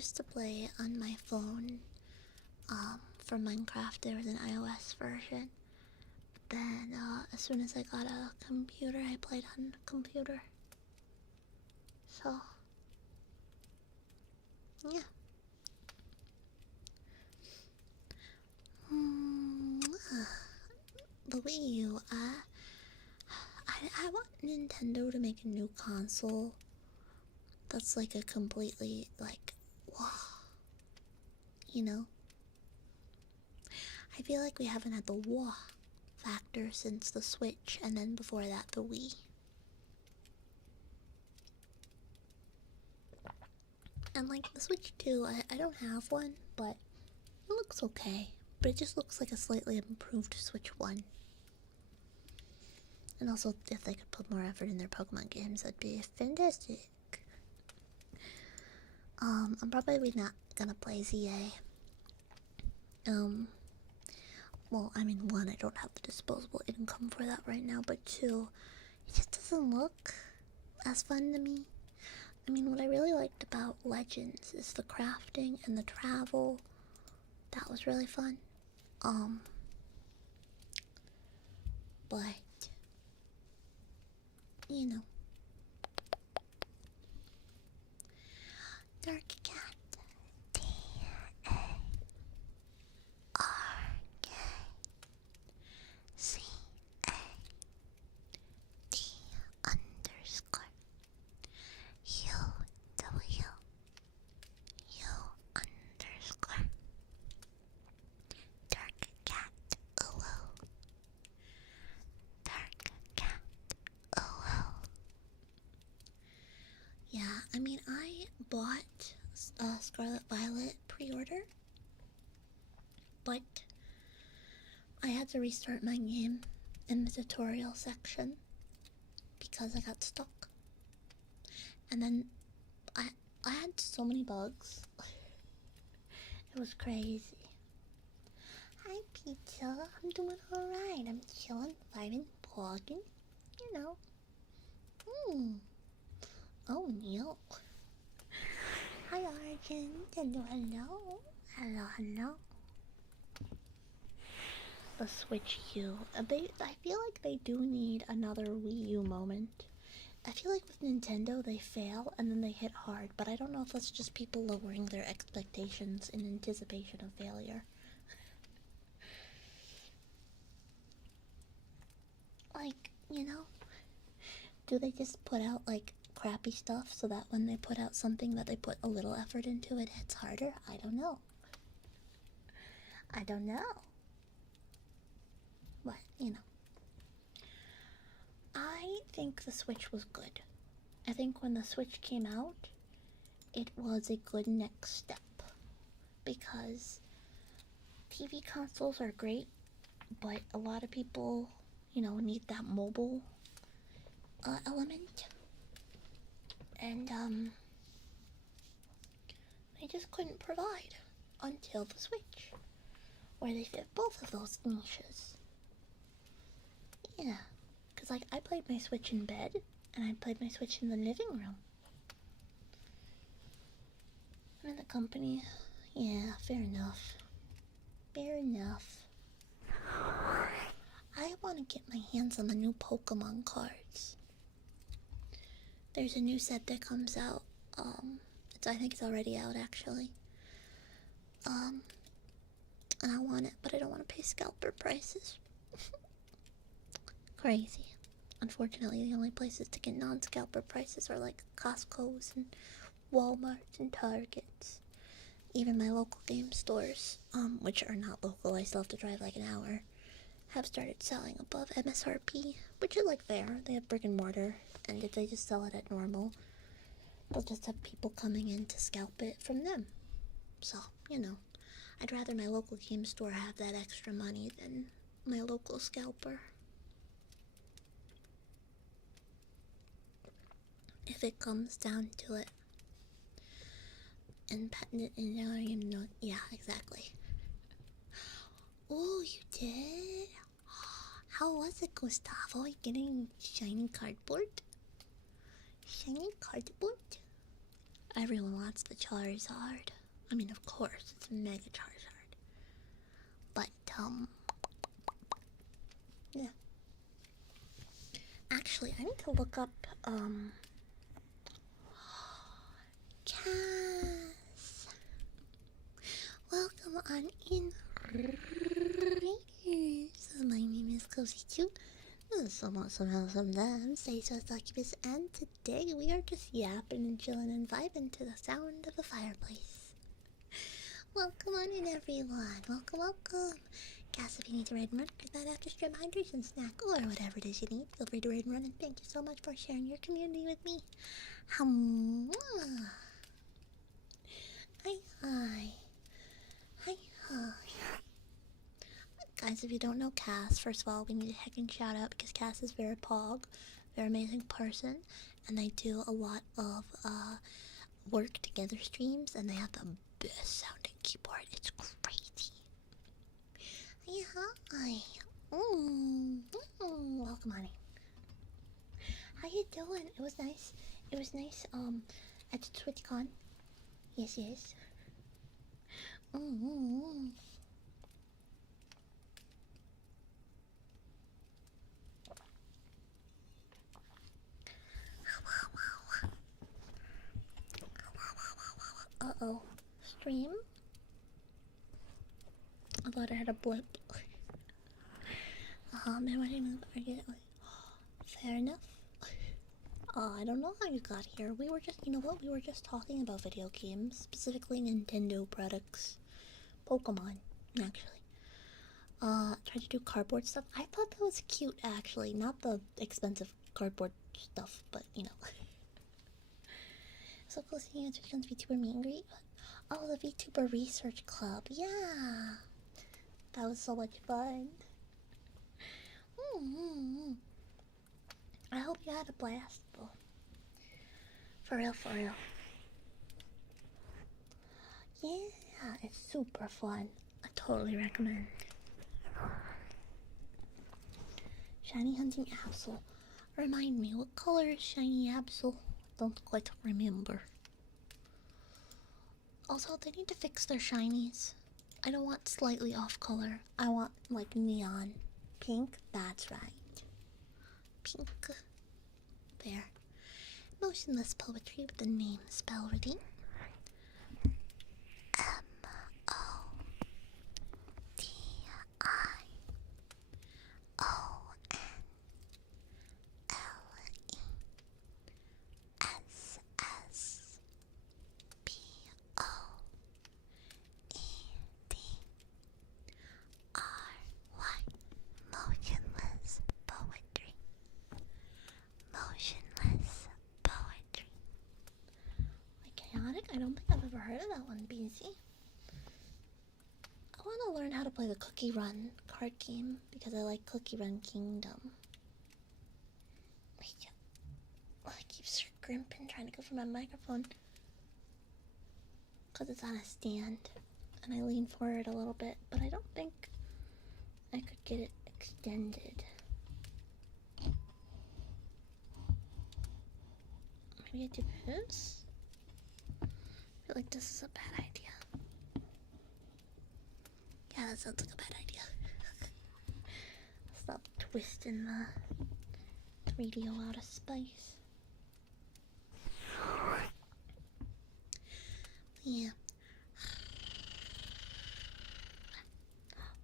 used to play on my phone. For Minecraft, there was an iOS version. Then, as soon as I got a computer, I played on a computer. So, yeah. The Wii U, I want Nintendo to make a new console that's like a completely, like, wow. You know? I feel like we haven't had the wow factor since the Switch, and then before that, the Wii. And like the Switch 2, I don't have one, but it looks okay. But it just looks like a slightly improved Switch 1. And also, if they could put more effort in their Pokemon games, that'd be fantastic. I'm probably not gonna play ZA. Well, I mean, one, I don't have the disposable income for that right now, but two, it just doesn't look as fun to me. I mean, what I really liked about Legends is the crafting and the travel. That was really fun. But, you know. Dark Cat. D_ARKCAT_UW_U__. Dark Cat. Dark Cat. Yeah, I mean, I bought Scarlet Violet pre-order, but I had to restart my game in the tutorial section because I got stuck. And then I had so many bugs. It was crazy. Hi, Pizza. I'm doing alright. I'm chilling, vibing, vlogging. You know. Oh, no. Hi, Arjun. Hello, hello. Hello, hello. The Switch U. I feel like they do need another Wii U moment. I feel like with Nintendo, they fail and then they hit hard, but I don't know if that's just people lowering their expectations in anticipation of failure. Like, you know, do they just put out, like, crappy stuff so that when they put out something that they put a little effort into, it hits harder? I don't know. I don't know. But, you know. I think the Switch was good. I think when the Switch came out, it was a good next step. Because TV consoles are great, but a lot of people, you know, need that mobile element. And, they just couldn't provide until the Switch, where they fit both of those niches. Yeah, because, like, I played my Switch in bed, and I played my Switch in the living room. I'm in the company. Yeah, fair enough. Fair enough. I want to get my hands on the new Pokemon cards. There's a new set that comes out. I think it's already out, actually. And I want it, but I don't want to pay scalper prices. Crazy. Unfortunately, the only places to get non-scalper prices are like Costco's and Walmart's and Target's. Even my local game stores, which are not local, I still have to drive like an hour, have started selling above MSRP, which is like fair. They have brick and mortar, and if they just sell it at normal, they'll just have people coming in to scalp it from them. So, you know, I'd rather my local game store have that extra money than my local scalper. If it comes down to it. And patent it, you know, yeah, exactly. Oh, you did? How was it, Gustavo? Getting shiny cardboard? Shiny cardboard? Everyone wants the Charizard. I mean, of course, it's Mega Charizard. But, yeah. Actually, I need to look up, Cass. Welcome on in, my name is Cozy2. Sometimes say so succubus, and today we are just yapping and chilling and vibing to the sound of a fireplace. Welcome on in, everyone. Welcome, welcome. Cass, if you need to raid and run, get that after stream hydration snack or whatever it is you need, feel free to raid and run, and thank you so much for sharing your community with me. Hi, hi. Hi, hi. Guys, if you don't know Cass, first of all, we need a heckin' shout out because Cass is very pog, very amazing person, and they do a lot of work together streams, and they have the best sounding keyboard. It's crazy. Hey, hi. Welcome, honey. How you doing? It was nice. It was nice. At TwitchCon. Yes, yes. Uh-oh. Stream? I thought I had a blip. Fair enough. I don't know how you got here. We were just, you know what? We were just talking about video games, specifically Nintendo products. Pokemon, actually. Tried to do cardboard stuff. I thought that was cute, actually. Not the expensive cardboard stuff, but, you know. So close to the becomes VTuber meet and greet. Oh, the VTuber Research Club. Yeah. That was so much fun. I hope you had a blast, though. For real, for real. Yeah, it's super fun. I totally recommend. Shiny Hunting Absol. Remind me, what color is Shiny Absol? Don't quite remember. Also, they need to fix their shinies. I don't want slightly off color. I want, like, neon. Pink? That's right. Pink. There. Motionless poetry with the name spell ready. Motionless poetry. Motionless poetry. Like chaotic? I don't think I've ever heard of that one, BC. I want to learn how to play the Cookie Run card game because I like Cookie Run Kingdom. Wait, I keep scrimping trying to go for my microphone because it's on a stand and I lean forward a little bit, but I don't think I could get it extended. Maybe I do this? I feel like this is a bad idea. Yeah, that sounds like a bad idea. Stop twisting the 3DO out of space. Yeah.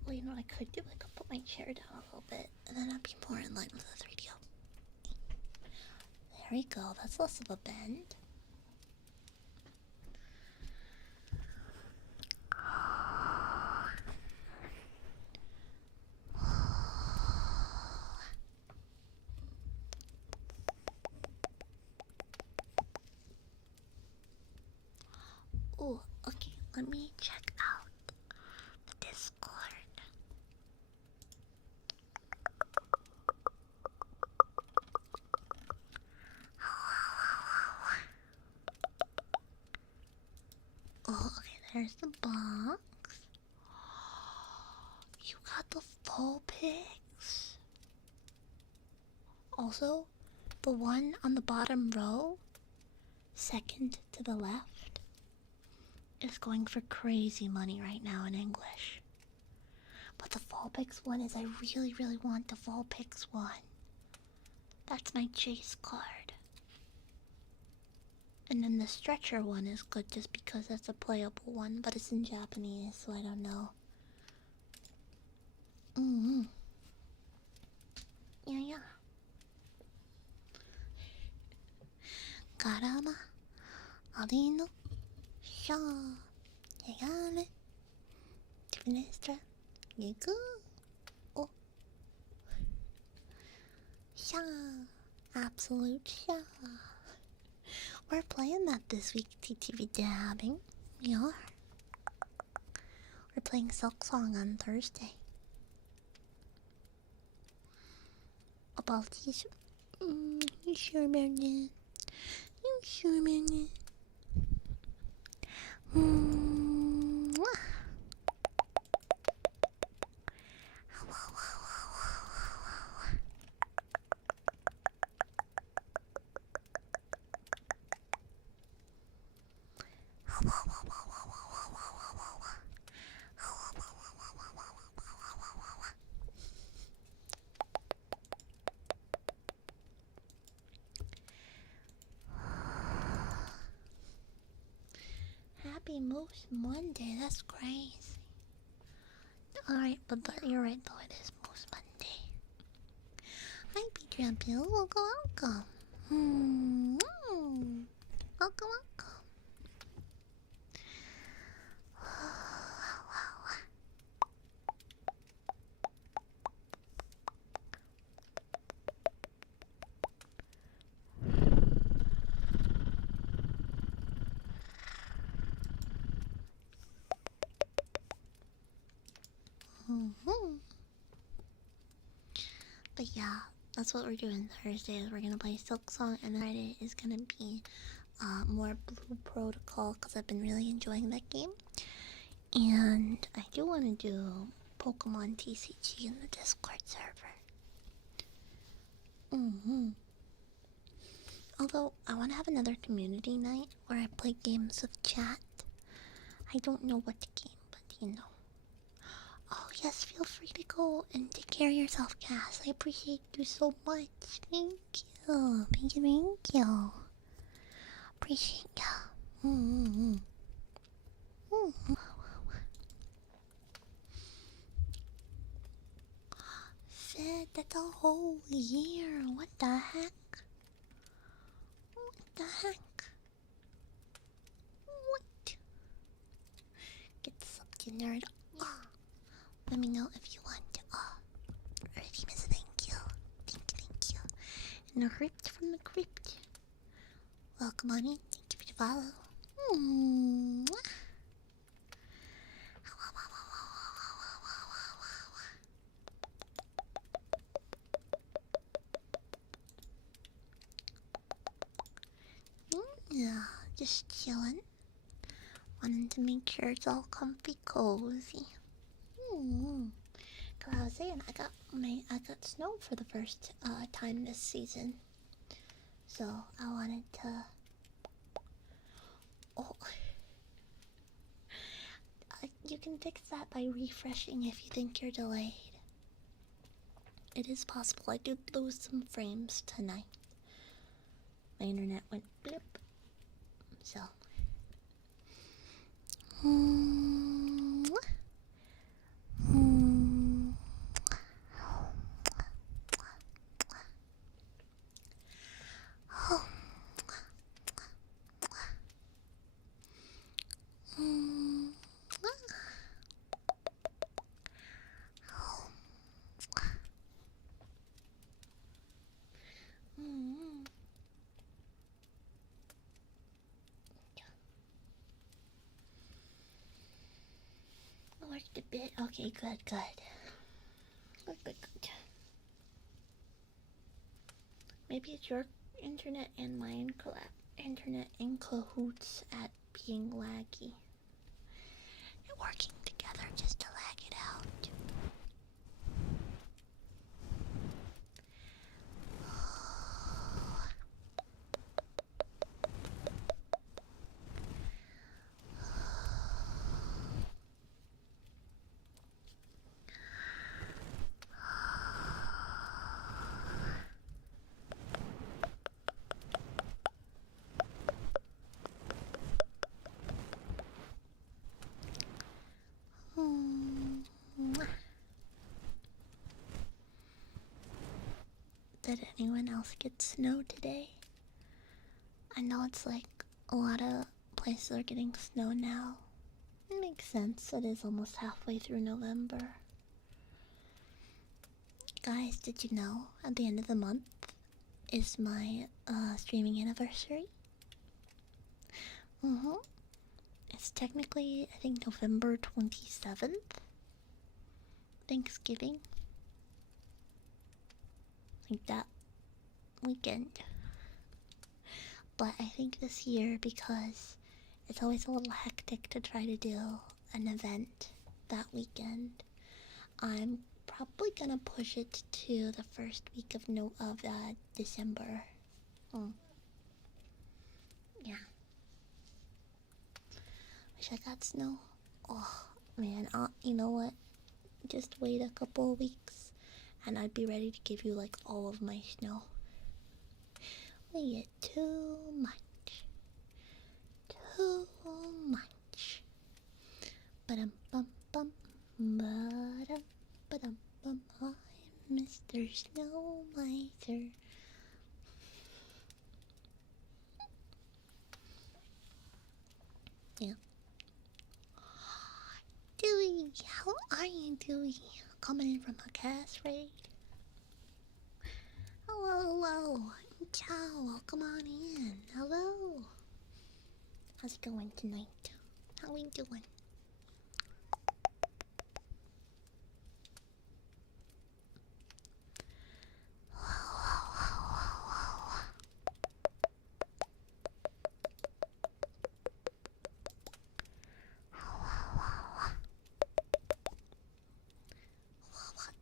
Well, you know what I could do? I could put my chair down a little bit, and then I'd be more in line with the 3DO. There we go. That's less of a bend. Oh, okay. Let me check out the Discord. Oh, okay. There's the box. You got the full pics. Also, the one on the bottom row second to the left is going for crazy money right now in English. But the Fall Picks one is I really, really want the Fall Picks one. That's my chase card. And then the stretcher one is good just because that's a playable one, but it's in Japanese, so I don't know. Yeah. Karama, Adino, Sha, Yagane, Finestra, Yaku, Oh, Sha, Absolute Sha. We're playing that this week, TTV dabbing. We are. We're playing Silk Song on Thursday. About these. You sure about that? You sure about that? Happy Moose Monday, that's crazy. Alright, but you're right though, it is Moose Monday. Hi, P-Trampil, welcome. Welcome. But yeah, that's what we're doing Thursday. Is we're gonna play Silk Song, and then Friday is gonna be more Blue Protocol because I've been really enjoying that game. And I do want to do Pokemon TCG in the Discord server. Although I want to have another community night where I play games with chat. I don't know what game, but you know. Oh yes, feel free to go and take care of yourself, Cass. I appreciate you so much. Thank you. Thank you. Appreciate you. Fed, that's a whole year. What the heck? What? Get something nerd. Let me know if you want to. Already, miss. Thank you. Thank you. And a ripped from the crypt. Welcome on in. Thank you for the follow. Yeah, just chilling. Wanting to make sure it's all comfy cozy. Cause I was saying I got snow for the first time this season. So I wanted to you can fix that by refreshing if you think you're delayed. It is possible. I did lose some frames tonight. My internet went blip. So. Worked a bit. Okay, good. Good. Maybe it's your internet and my internet in cahoots at being laggy. And working together just to lag it out. did anyone else get snow today? I know it's like a lot of places are getting snow now. It makes sense, it is almost halfway through November. Guys, did you know at the end of the month is my streaming anniversary? It's technically, I think, November 27th. Thanksgiving. Like that weekend. But I think this year, because it's always a little hectic to try to do an event that weekend, I'm probably gonna push it to the first week of December. Yeah. Wish I got snow. Oh man, you know what? Just wait a couple of weeks, and I'd be ready to give you like all of my snow. We get too much. Too much. Ba-dum bum bum. Ba-dum ba-dum bum. I'm Mr. Snow Miser. Yeah. Dewey, how are you, Dewey? Coming in from a cast raid. Hello. Ciao, welcome on in. Hello. How's it going tonight? How we doing?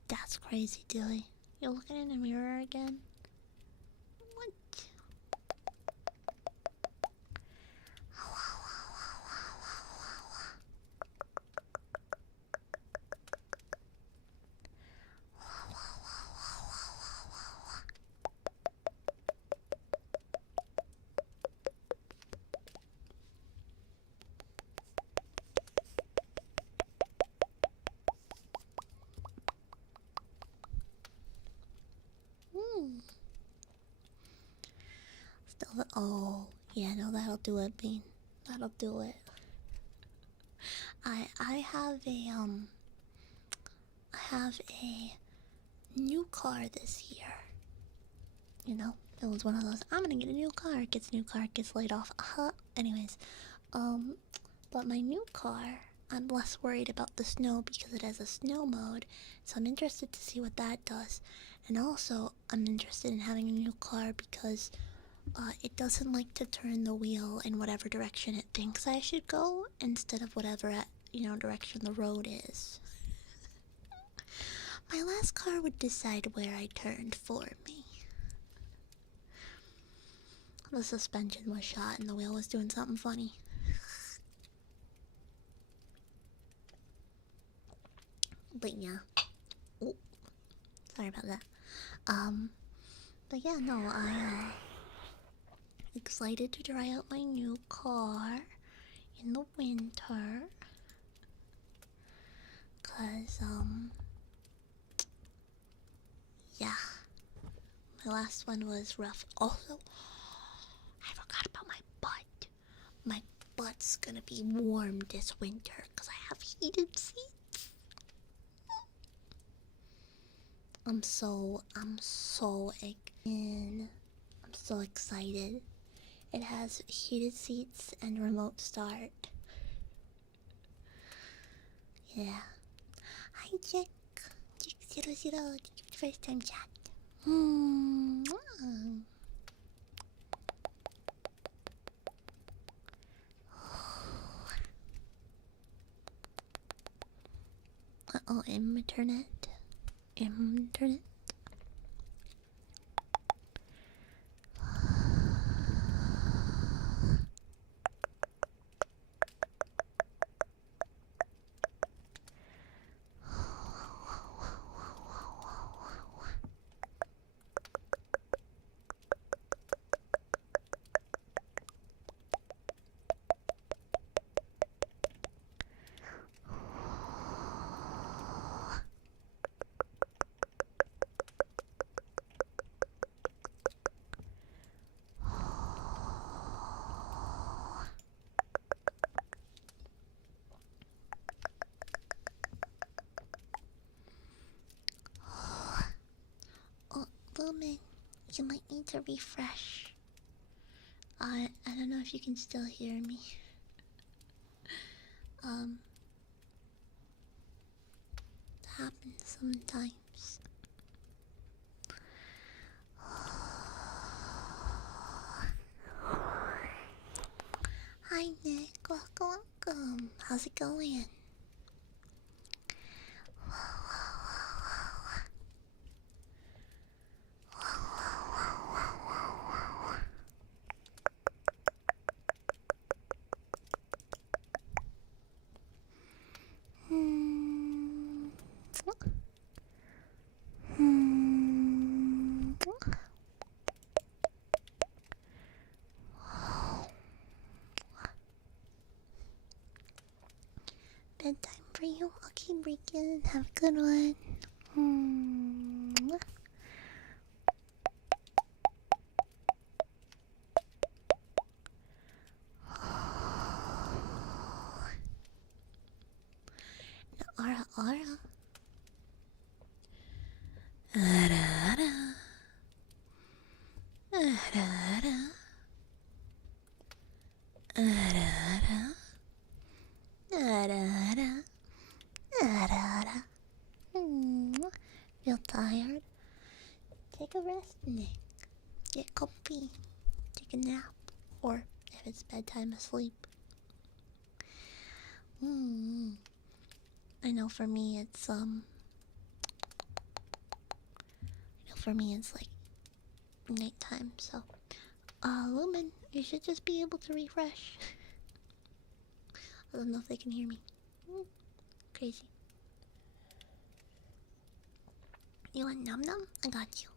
That's crazy, Dilly. You're looking in the mirror again? What? Still, oh, yeah, no, that'll do it, Bean. That'll do it. I have a new car this year. You know, it was one of those, I'm gonna get a new car, gets a new car, gets laid off. Anyways, but my new car, I'm less worried about the snow because it has a snow mode, so I'm interested to see what that does. And also, I'm interested in having a new car because it doesn't like to turn the wheel in whatever direction it thinks I should go instead of whatever direction the road is. My last car would decide where I turned for me. The suspension was shot and the wheel was doing something funny. But yeah. Oh, sorry about that. But yeah, no, I excited to try out my new car in the winter. 'Cause, yeah. My last one was rough. Also, I forgot about my butt. My butt's gonna be warm this winter because I have heated seats. I'm so excited. It has heated seats and remote start. Yeah. Hi, Chick. Chick00. First time chat. Uh-oh, internet. Lumen, you might need to refresh. I don't know if you can still hear me. It happens sometimes. Hi Nick, welcome. How's it going? Bedtime for you. Okay, Breakin. Have a good one. Ara ara. Ara ara. Ara ara. Ara ara. Ara ara. Ara ara. Feel tired? Take a rest, Nick. Get comfy. Take a nap. Or if it's bedtime, asleep. I know for me it's like nighttime, so Lumen, you should just be able to refresh. I don't know if they can hear me. Crazy. You want num num? I got you.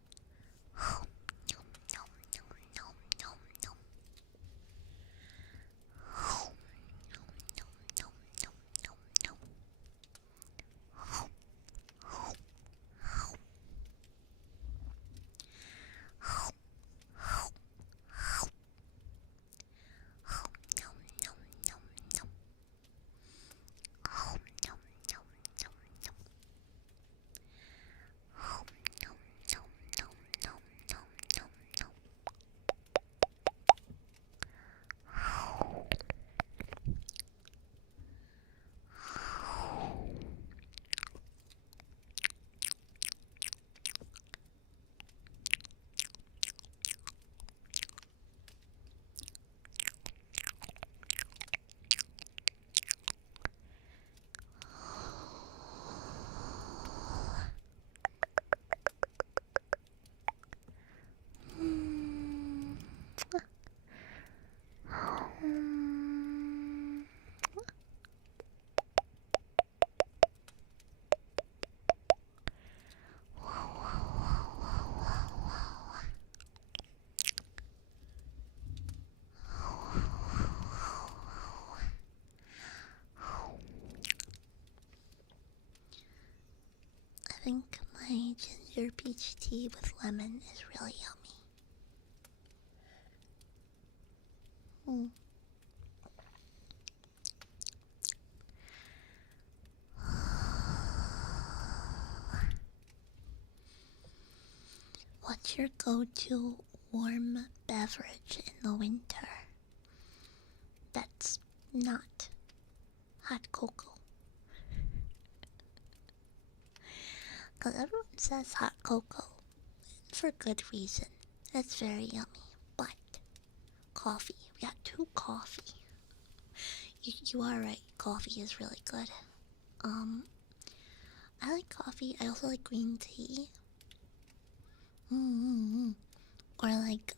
I think my ginger peach tea with lemon is really yummy. What's your go-to warm beverage in the winter that's not hot cocoa? Because everyone says hot cocoa, for good reason. It's very yummy. But coffee, we got 2 coffee. You are right, coffee is really good. I like coffee. I also like green tea. Or like,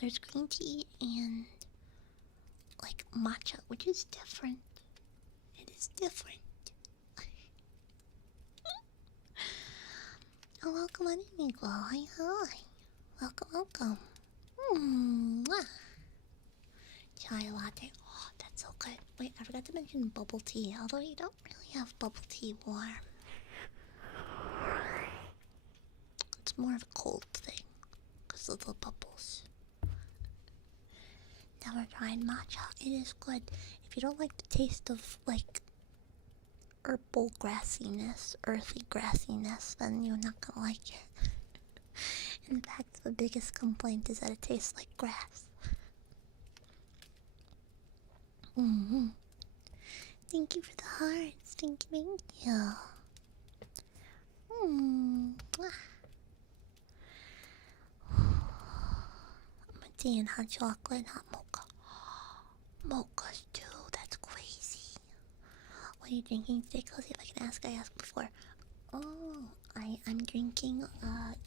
there's green tea and like matcha, which is different. It is different. Oh, welcome on in, Miguel. Hi. Welcome. Chai latte. Oh, that's so good. Wait, I forgot to mention bubble tea. Although you don't really have bubble tea warm. It's more of a cold thing because of the bubbles. Never tried matcha. It is good. If you don't like the taste of like herbal grassiness, earthy grassiness, then you're not gonna like it. In fact, the biggest complaint is that it tastes like grass. Mm-hmm. Thank you for the hearts. Thank you. Mm. I'm a tea and hot chocolate, hot mocha. Mochas too, that's crazy. What are you drinking today, Cozy? If I can ask, I asked before. Oh, I'm drinking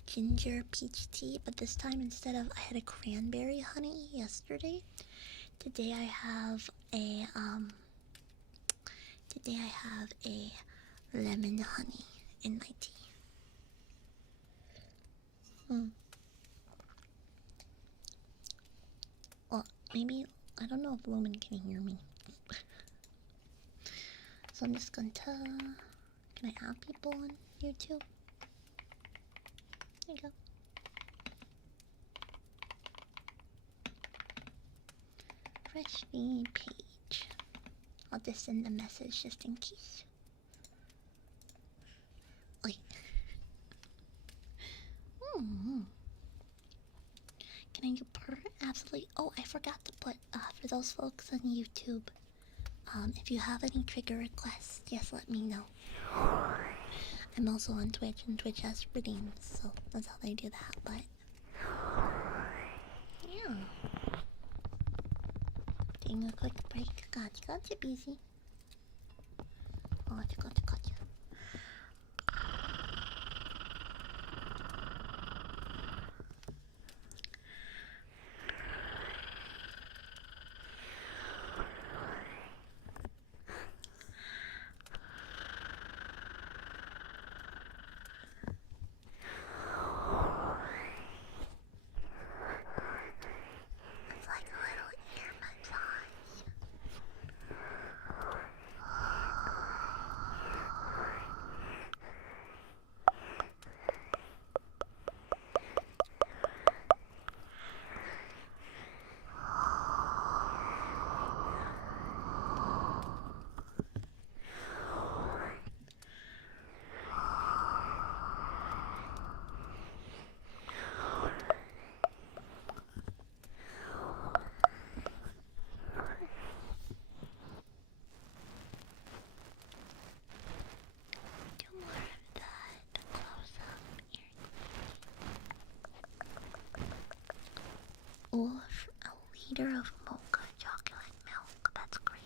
ginger peach tea, but this time instead of I had a cranberry honey yesterday. Today I have a lemon honey in my tea. Well, maybe I don't know if Lumen can hear me. So I'm just going to can I add people on YouTube? There you go. Fresh feed page. I'll just send a message just in case. Wait. Can I do purr? Absolutely. Oh, I forgot to put, for those folks on YouTube, if you have any trigger requests, just let me know. I'm also on Twitch, and Twitch has redeems, so that's how they do that, but... yeah. Taking a quick break. Gotcha, busy. Gotcha. It's like a little ear massage. Do more of that close up ear. Oof, a liter of mocha chocolate milk. That's crazy.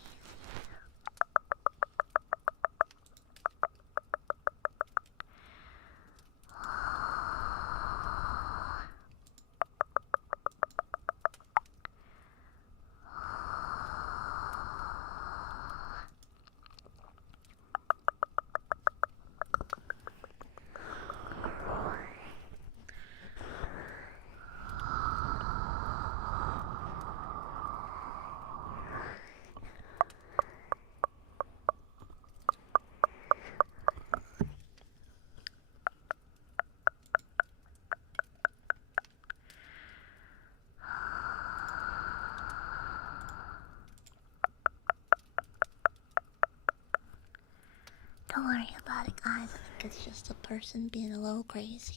Don't worry about it, guys. I think it's just a person being a little crazy.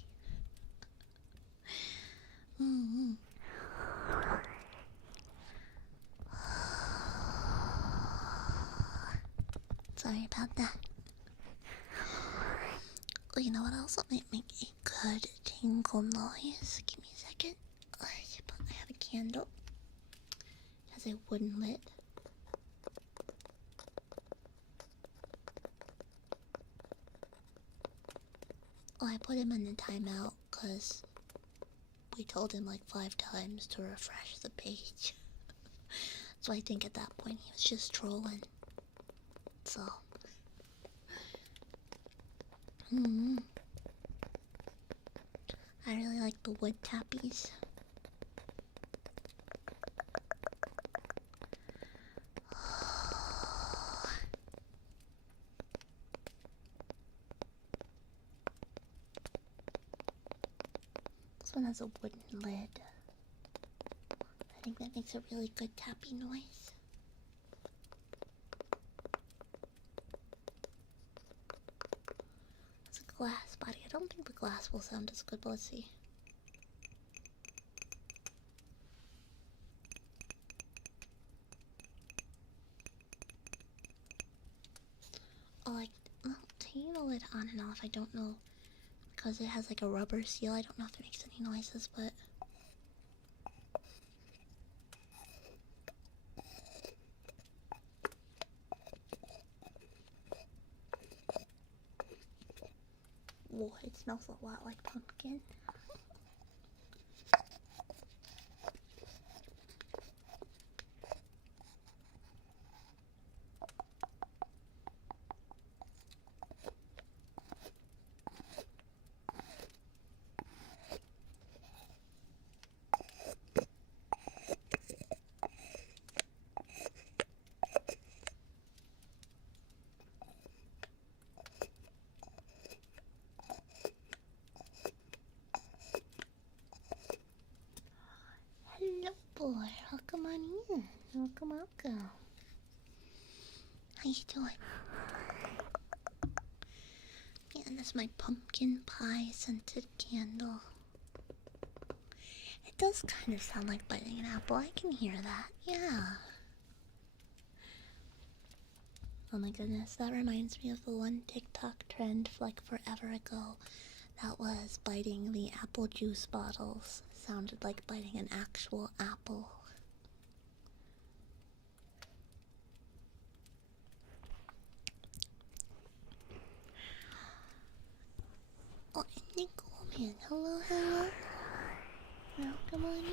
Sorry about that. Oh, you know what else might make a good tingle noise? Give me a second. I have a candle. It has a wooden lid. Oh, I put him in the timeout because we told him like 5 times to refresh the page. So I think at that point he was just trolling. So. I really like the wood tappies. This one has a wooden lid. I think that makes a really good tapping noise. It's a glass body. I don't think the glass will sound as good, but let's see. lid on and off. I don't know, because it has like a rubber seal. I don't know if it makes any noises, but whoa, it smells a lot like pumpkin. Hello, boy. Welcome on in. Welcome, welcome. How you doing? Man, that's my pumpkin pie scented candle. It does kind of sound like biting an apple. I can hear that. Yeah. Oh my goodness, that reminds me of the one TikTok trend like forever ago. That was biting the apple juice bottles. Sounded like biting an actual apple. Oh, and Nicole, man. Hello, hello. Welcome on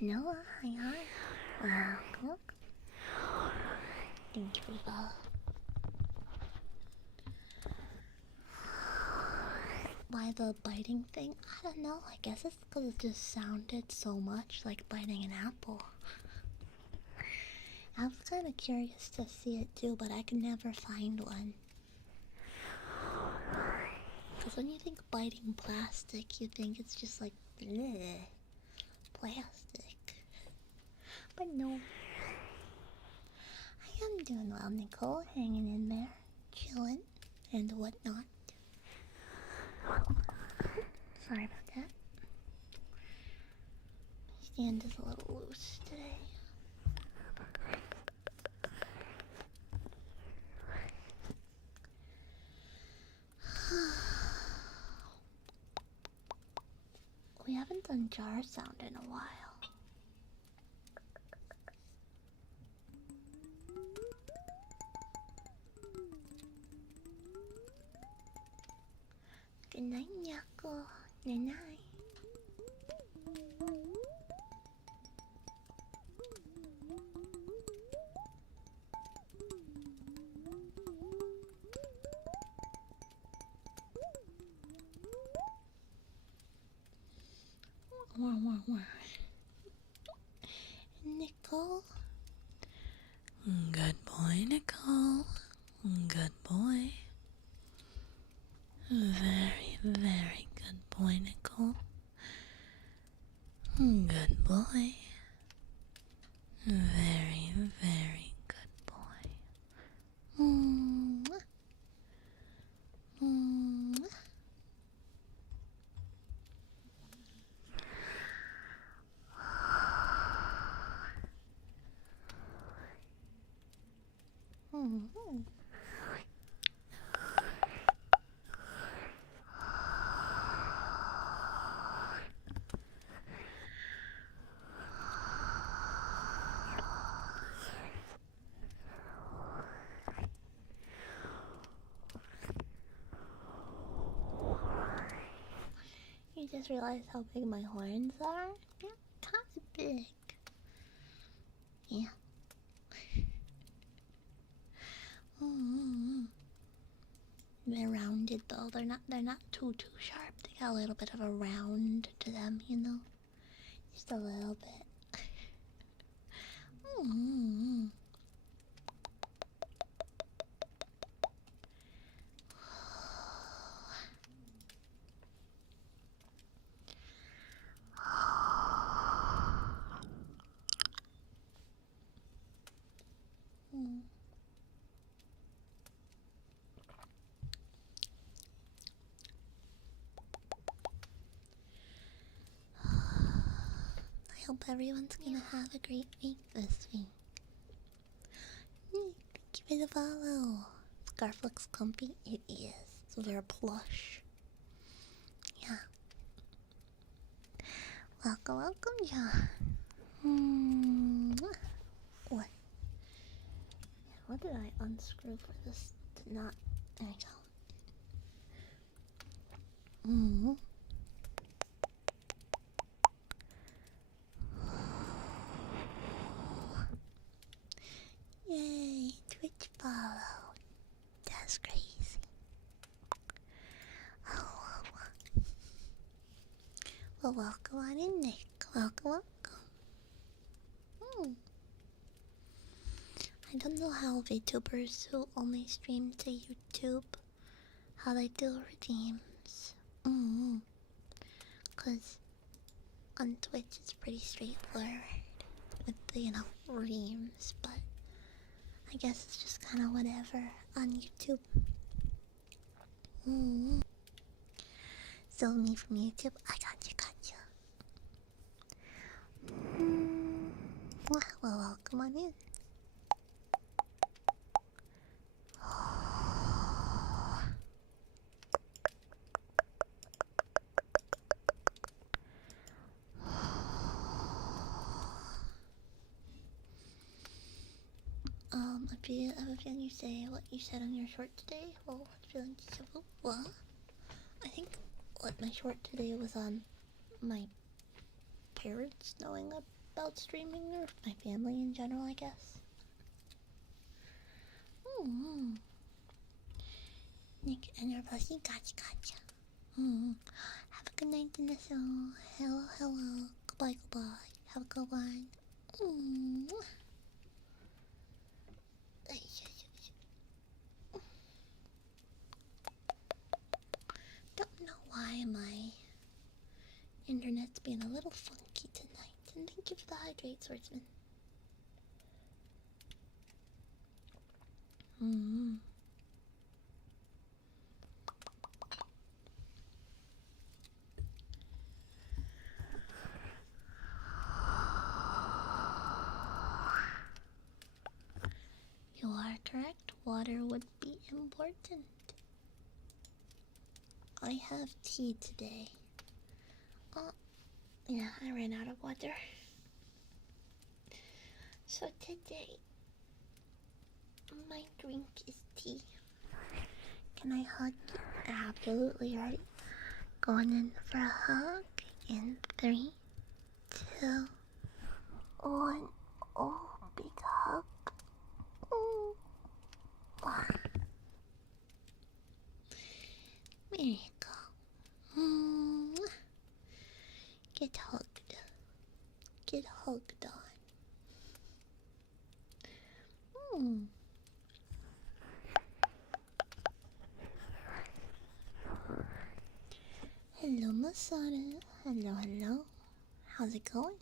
in. Noah, hi. Welcome. Thank you, Why the biting thing? I don't know. I guess it's because it just sounded so much like biting an apple. I was kind of curious to see it too, but I could never find one. Because when you think biting plastic, you think it's just like, bleh, plastic. But no. I am doing well, Nicole. Hanging in there. Chilling. And whatnot. Sorry about that. My stand is a little loose today. We haven't done jar sound in a while. Good night, Nyako. Good night. Nicole? Good boy, Nicole. Good boy. Very, very good boy, Nicole. Good boy. Very, very good boy. Mwah. Mwah. Mm-hmm. You just realized how big my horns are? Yeah, kind of big. Yeah. They're rounded though. They're not too sharp. They got a little bit of a round to them, you know? Just a little bit. I hope everyone's gonna have a great week this week. Thank you for the follow. Scarf looks comfy. It is. It's very plush. Yeah. Welcome, welcome, John. What? What did I unscrew for this to not? There we go. Yay, Twitch follow. That's crazy. Oh, well, welcome on in, Nick. Welcome, welcome. I don't know how VTubers who only stream to YouTube, how they do redeems. Cause on Twitch it's pretty straightforward with the, redeems, but I guess it's just kind of whatever on YouTube. So me from YouTube, I gotcha. Well, welcome on in. If you have a feeling you say what you said on your short today, well, what feeling did you have? Well, I think what my short today was on my parents knowing about streaming, or my family in general, I guess. Nick and your blessing, gotcha. Have a good night in the show. Hello. Goodbye. Have a good one. Don't know why my internet's being a little funky tonight. And thank you for the hydrate, swordsman. You are correct. Water would be important. I have tea today. Oh, yeah, I ran out of water. So today, my drink is tea. Can I hug you? Absolutely right. Going in for a hug in 3, 2, 1. Oh, big hug. There you go. Get hugged. Get hugged on. Hello, Masada. Hello. How's it going?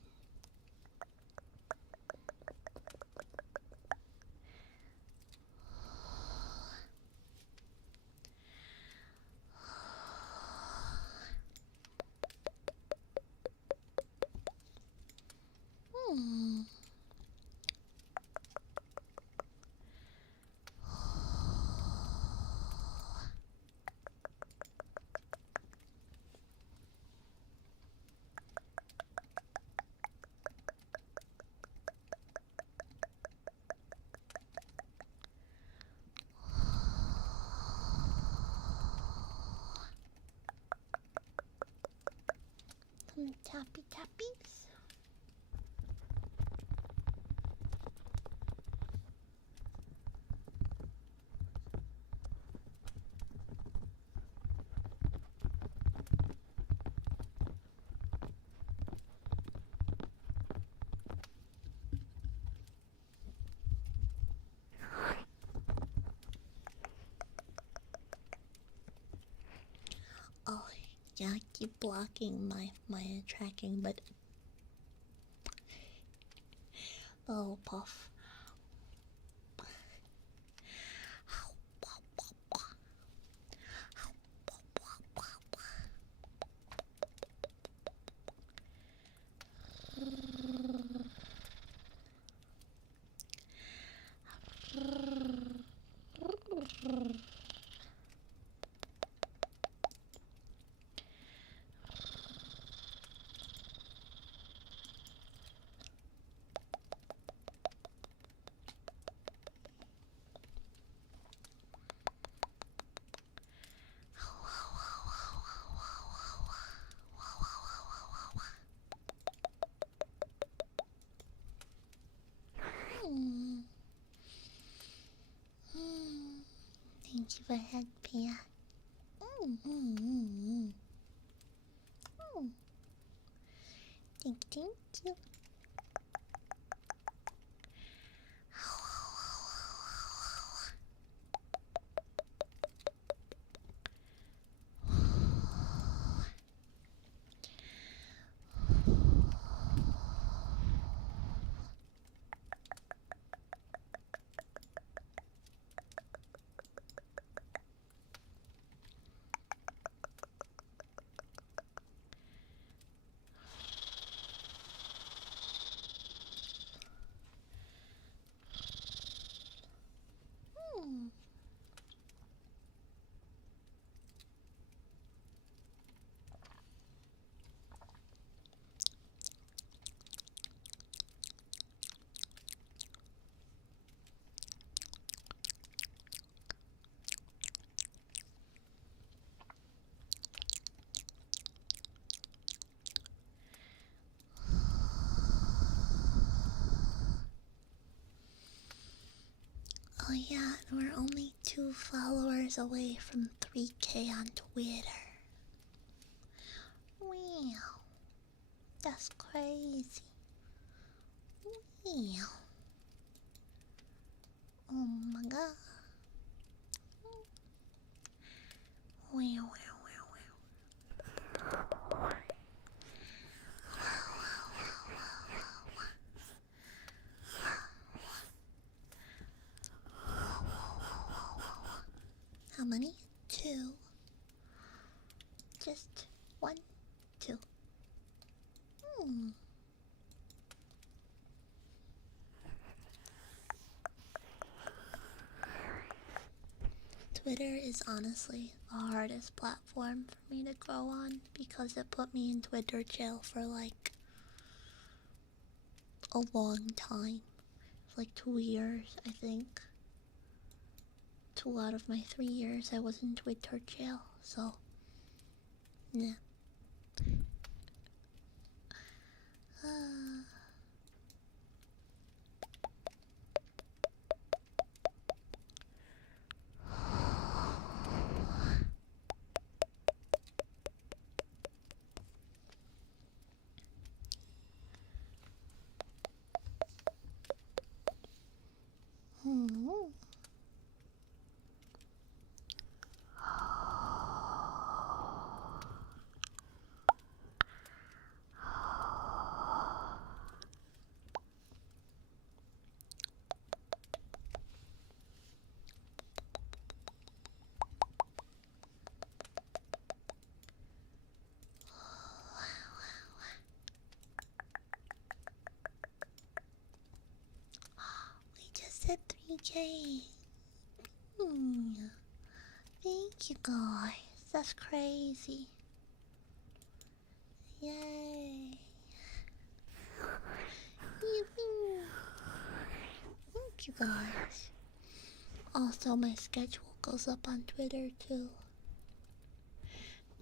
Some tappy tappies. Oh, yeah, I keep blocking my tracking, but oh, puff. Thank you for head pat. Mm. Thank you. Oh yeah, and we're only 2 followers away from 3K on Twitter. Wow, that's crazy. Wow. Oh my god. Wow. How many? 2. Just 1, 2. Twitter is honestly the hardest platform for me to grow on because it put me in Twitter jail for like a long time. Like 2 years, I think. 2 out of my 3 years I was in Twitter jail, so yeah. We just hit 3K. Thank you guys. That's crazy. Yay. Thank you guys. Also, my schedule goes up on Twitter too.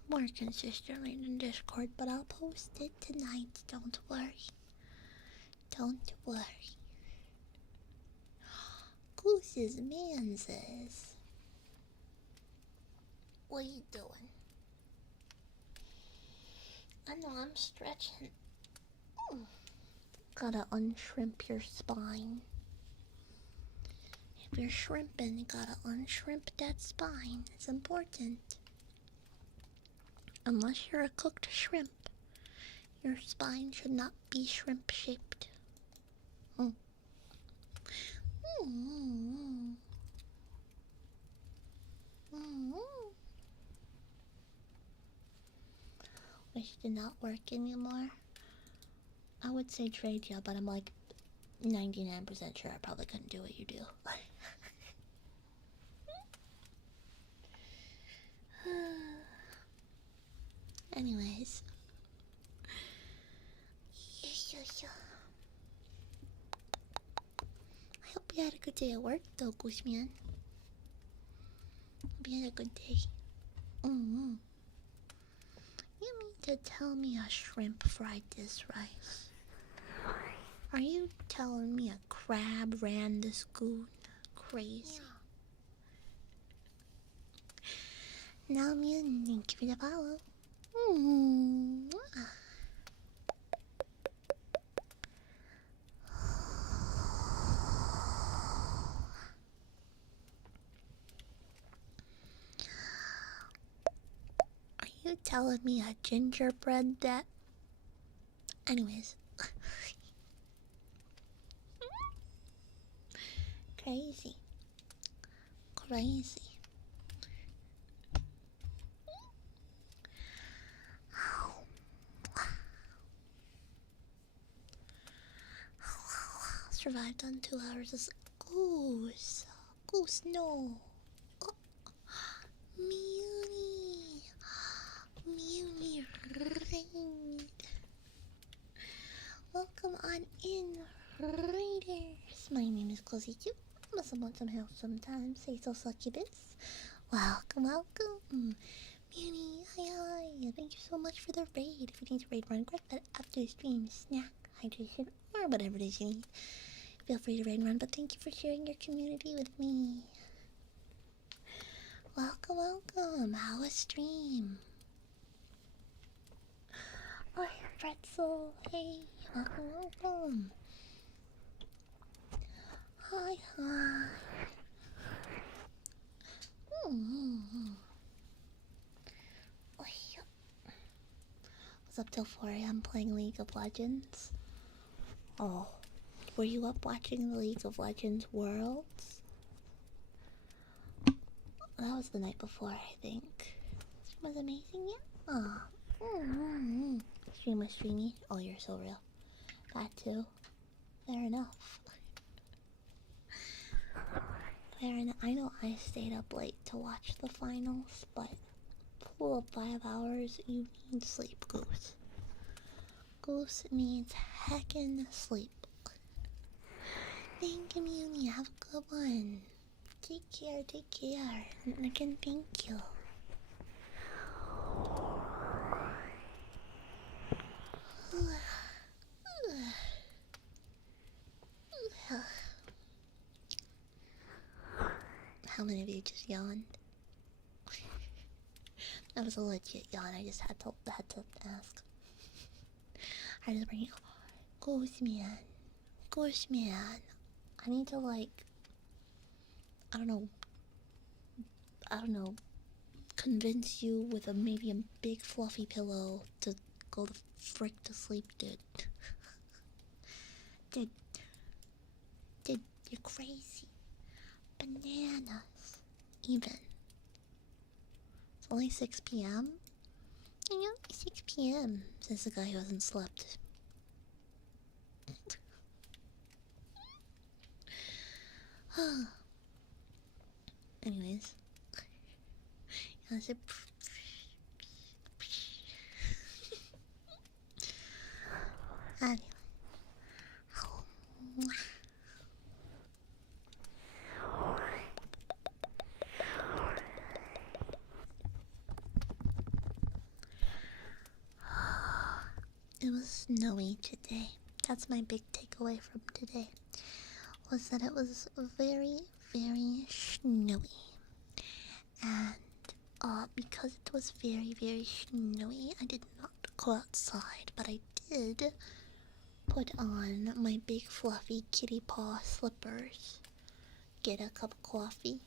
More consistently than Discord, but I'll post it tonight. Don't worry. Don't worry. Goose's Manses. What are you doing? I know I'm stretching. Gotta unshrimp your spine. If you're shrimping, you gotta unshrimp that spine. It's important. Unless you're a cooked shrimp, your spine should not be shrimp shaped. Wish did not work anymore. I would say trade you, but I'm like 99% sure I probably couldn't do what you do. Anyways. I hope you had a good day at work though, Goose Man. Hope you had a good day. You mean to tell me a shrimp fried this rice? Are you telling me a crab ran this goon crazy? Now, man, thank you for the follow. Mm. Are you telling me a gingerbread that? Anyways. Crazy. Crazy. Survived on 2 hours of goose. Goose, no. Oh, Muni. Muni raid. Welcome on in, raiders. My name is Cozy Q. Must want some help sometimes. Say so, succubus. Welcome, welcome. Muni, hi, hi. Thank you so much for the raid. If you need to raid run, grab that after the stream, snack, hydration, or whatever it is you need. Feel free to raid and run, but thank you for sharing your community with me. Welcome, welcome. How was stream? Oh, pretzel. Hey, welcome, welcome. Hi, hi. Oh, yeah. Was up till 4 a.m. playing League of Legends. Oh, were you up watching the League of Legends Worlds? That was the night before, I think. Stream was amazing, yeah? Oh. Stream was streamy. Oh, you're so real. That too. Fair enough. Fair enough. I know I stayed up late to watch the finals, but full of 5 hours, you need sleep, Goose. Goose needs heckin' sleep. Thank you, Muni. Have a good one. Take care, take care. And again, thank you. How many of you just yawned? That was a legit yawn. I just had to ask. I just bring it. Ghost man, Ghost man. I need to I don't know, convince you with a medium big fluffy pillow to go the frick to sleep, dude. Dude, you're crazy. Bananas. Even. It's only 6 p.m. I know, 6 p.m. Says the guy who hasn't slept. Anyways. Anyway. It was snowy today. That's my big takeaway from today. Was that it was very, very snowy. And because it was very, very snowy, I did not go outside, but I did put on my big fluffy kitty paw slippers, get a cup of coffee,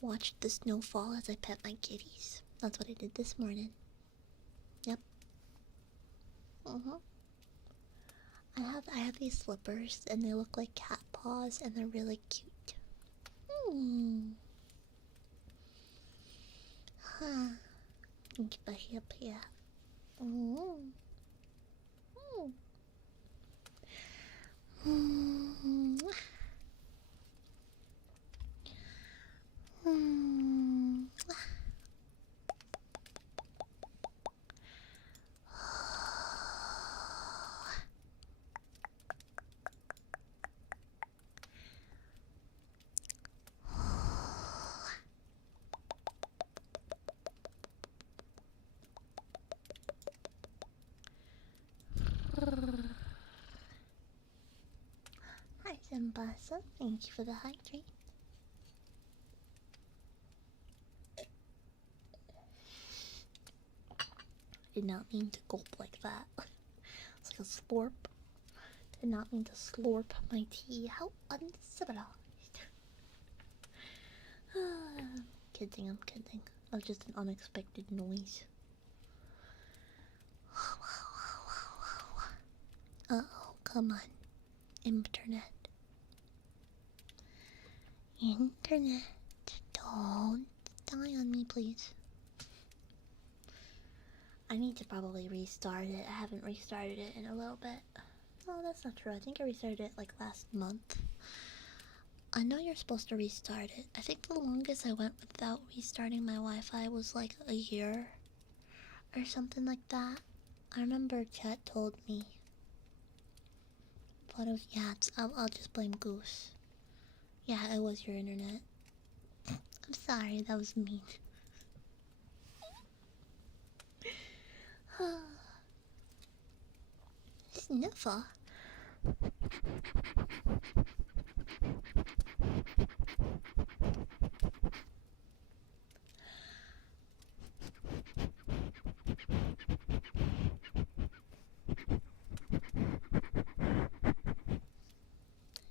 watch the snow fall as I pet my kitties. That's what I did this morning. Yep. I have these slippers and they look like cat paws and they're really cute. Huh. Get up here. Hi, Zambasa. Thank you for the hydrate. did not mean to gulp like that. It's like a slurp. Did not mean to slurp my tea. How uncivilized. Kidding, I'm kidding. That was just an unexpected noise. Uh-oh, come on. Internet. Internet. Don't die on me, please. I need to probably restart it. I haven't restarted it in a little bit. Oh, that's not true. I think I restarted it like last month. I know you're supposed to restart it. I think the longest I went without restarting my Wi-Fi was like a year or something like that. I remember chat told me. But it was, yeah, I'll just blame Goose. Yeah, it was your internet. I'm sorry, that was mean. Sniffer.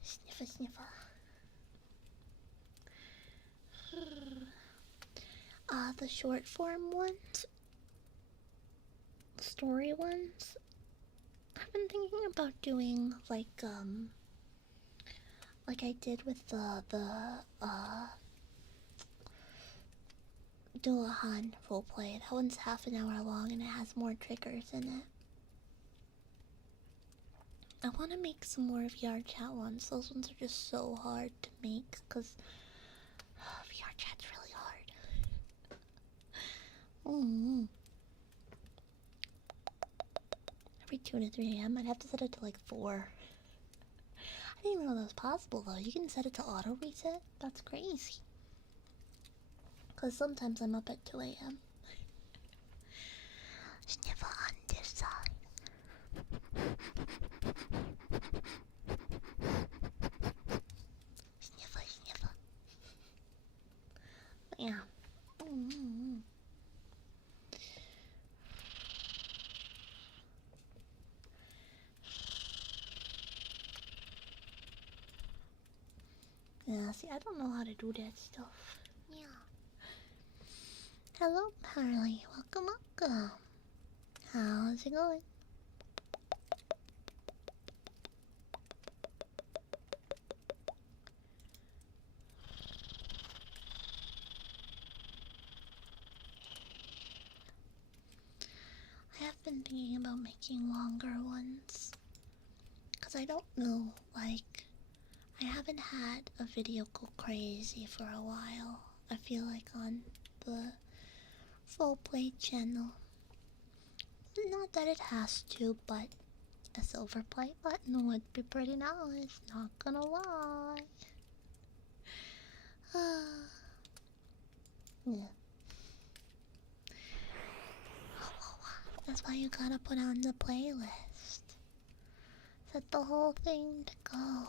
Sniffer, sniffer. The short form ones, story ones. I've been thinking about doing like I did with the Dullahan roleplay. That one's half an hour long and it has more triggers in it. I want to make some more VR chat ones. Those ones are just so hard to make because VR chat's really hard. Every 2 to 3 a.m. I'd have to set it to like 4. I didn't even know that was possible though. You can set it to auto reset? That's crazy. Because sometimes I'm up at 2 a.m. Sniffer on this side. Sniffer, sniffer. Yeah. Yeah, see, I don't know how to do that stuff. Yeah. Hello, Parley. Welcome, welcome. How's it going? I have been thinking about making longer ones. Because I don't know, like, I haven't had a video go crazy for a while. I feel like on the full play channel. Not that it has to, but a silver play button would be pretty nice, not gonna lie. Yeah. That's why you gotta put on the playlist. Set the whole thing to go.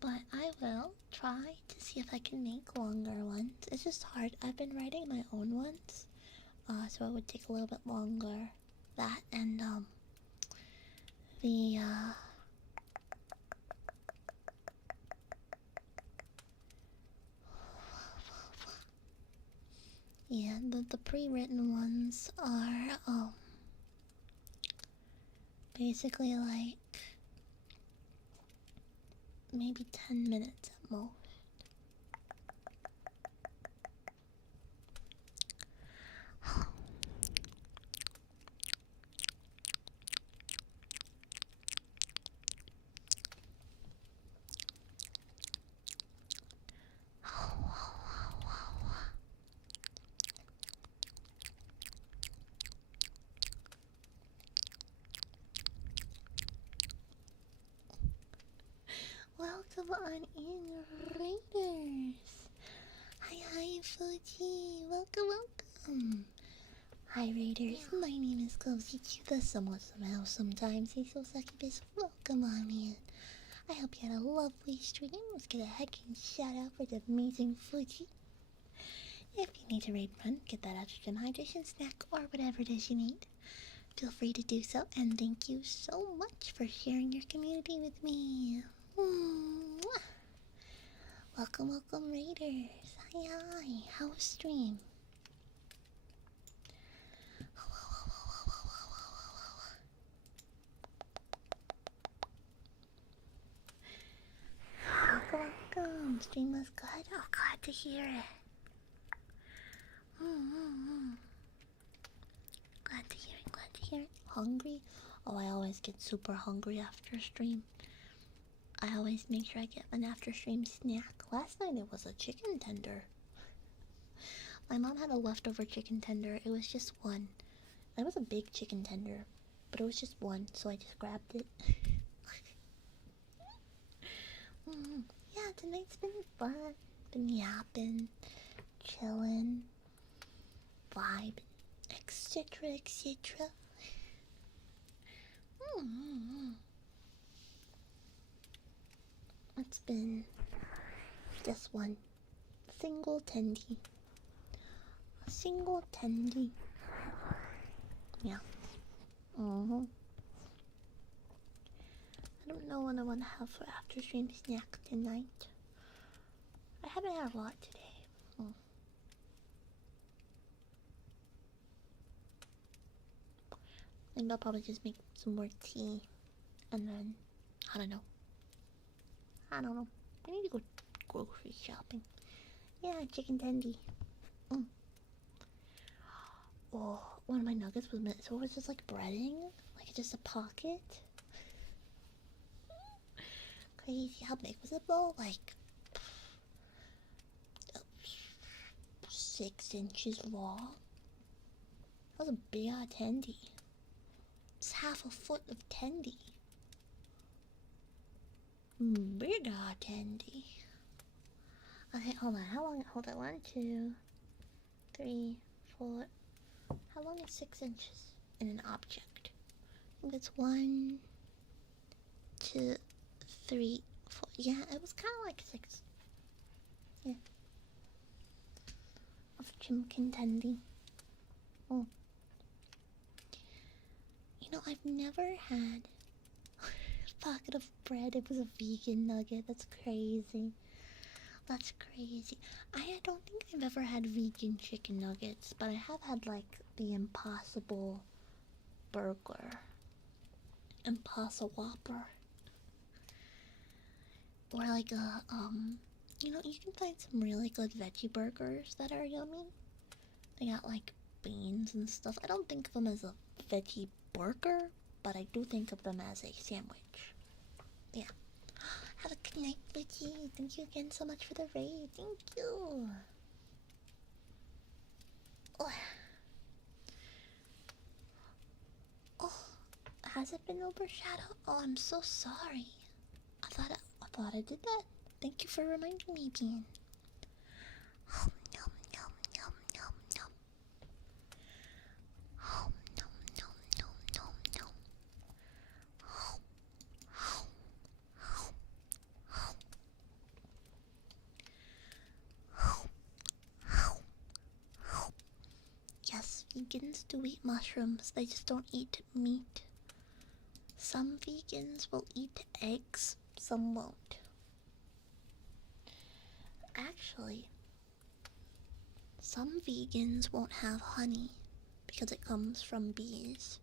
But I will try to see if I can make longer ones. It's just hard. I've been writing my own ones, so it would take a little bit longer. That and the yeah, the pre-written ones are basically like maybe 10 minutes at most. on in, Raiders? Hi, Fuji. Welcome, welcome. Hi, Raiders. My name is Kozichuka. Somehow, sometimes. Hey, so succubus. Welcome on in. I hope you had a lovely stream. Let's get a heckin' shout out for the amazing Fuji. If you need to raid run, get that estrogen hydration snack, or whatever it is you need, feel free to do so. And thank you so much for sharing your community with me. Mwah. Welcome, welcome, Raiders. Hi. How was stream? Welcome. Stream was good. Oh, glad to hear it. Glad to hear it. Glad to hear it. Hungry? Oh, I always get super hungry after stream. I always make sure I get an after stream snack. Last night it was a chicken tender. My mom had a leftover chicken tender. It was just one. It was a big chicken tender, but it was just one, so I just grabbed it. Yeah, tonight's been fun. Been yapping, chilling, vibing, etc. etc. It's been just one single tendy. A single tendy. Yeah. I don't know what I want to have for after stream snack tonight. I haven't had a lot today. I think I'll probably just make some more tea. And then, I don't know. I need to go grocery shopping. Yeah, chicken tendy. Oh, one of my nuggets was meant, so it was just like breading, like just a pocket. Crazy. How big was the bowl? Like 6 inches long. That was a big old tendy. It's half a foot of tendy. Big old tendy. Okay, hold on. How long? Hold on. 1, 2, 3, 4. How long is 6 inches in an object? I think it's 1, 2, 3, 4. Yeah, it was kind of like 6. Yeah. Of chimkin tendy. Oh. You know, I've never had a pocket of bread. It was a vegan nugget. That's crazy. That's crazy. I don't think I've ever had vegan chicken nuggets, but I have had like the Impossible Burger. Impossible Whopper. Or like a, you know, you can find some really good veggie burgers that are yummy. They got like beans and stuff. I don't think of them as a veggie burger, but I do think of them as a sandwich. Yeah. Have a good night, Vicky. Thank you again so much for the raid. Thank you. Oh. Oh. Has it been overshadowed? Oh, I'm so sorry. I thought I did that. Thank you for reminding me, Bean. Oh, yum, yum, yum, yum, yum. Oh, yum, yum, yum, yum, yum. Oh, oh, oh, oh. Yes, vegans do eat mushrooms, they just don't eat meat. Some vegans will eat eggs, some won't. Actually, some vegans won't have honey because it comes from bees.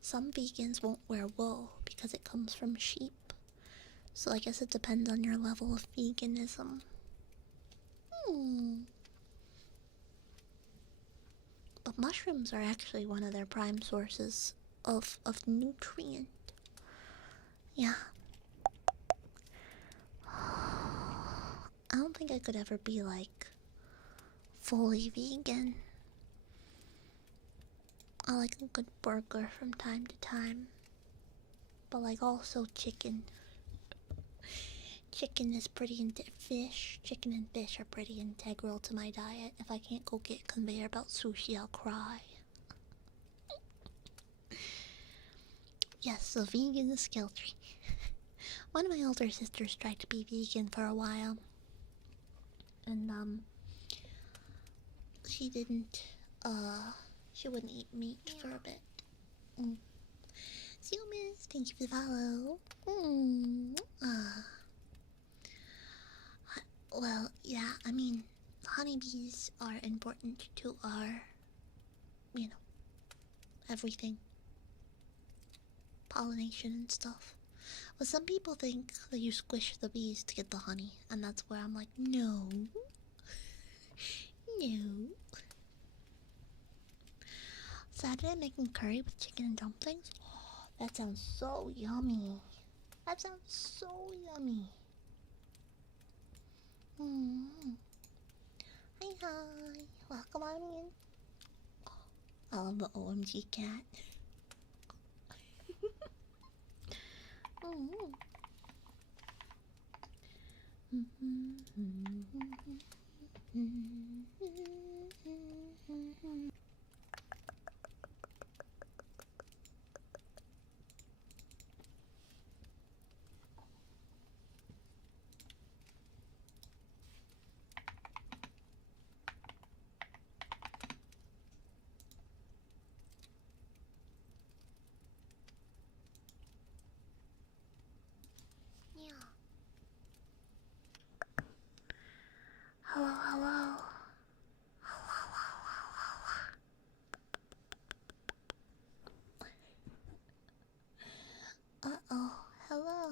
Some vegans won't wear wool because it comes from sheep. So I guess it depends on your level of veganism. But mushrooms are actually one of their prime sources of nutrient. Yeah. I don't think I could ever be like fully vegan. I like a good burger from time to time. But like also chicken. Chicken is chicken and fish are pretty integral to my diet. If I can't go get conveyor belt sushi, I'll cry. Yes, so vegan is skill tree. One of my older sisters tried to be vegan for a while. And, she didn't, she wouldn't eat meat for a bit. See you, miss. Thank you for the follow. Well, yeah, I mean, honeybees are important to our, everything. Pollination and stuff. But some people think that you squish the bees to get the honey, and that's where I'm like, no. No. Saturday making curry with chicken and dumplings? Oh, that sounds so yummy. That sounds so yummy. Hi, hi. Welcome on in. I love the OMG cat. Hello, hello. Uh-oh, hello.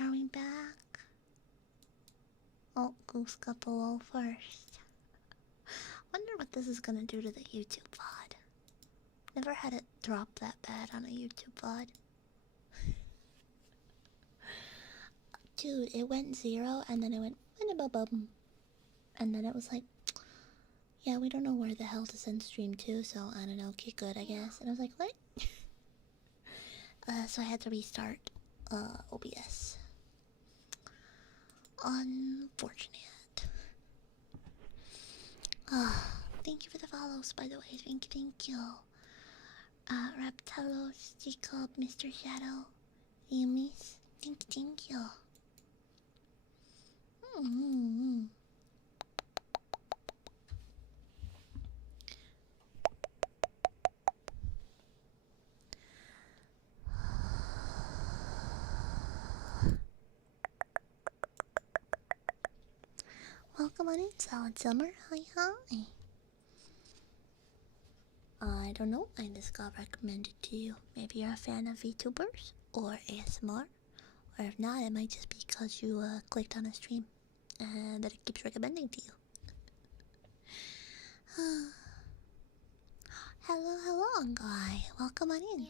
Are we back? Oh, Goose got the low first. Wonder what this is gonna do to the YouTube VOD. Never had it drop that bad on a YouTube VOD. Dude, it went 0 and then it went bum, and then it was like, yeah, we don't know where the hell to send stream to, so I don't know, okay, good, I guess. And I was like, what? So I had to restart OBS. Unfortunate. Thank you for the follows, by the way. Thank you. Reptilos, Jacob, Mr. Shadow, Yumis. Thank you. Welcome on in, Solid Summer. Hi. I don't know, I just got recommended to you. Maybe you're a fan of VTubers or ASMR, or if not, it might just be because you clicked on a stream that it keeps recommending to you. Hello, guy. Welcome on in.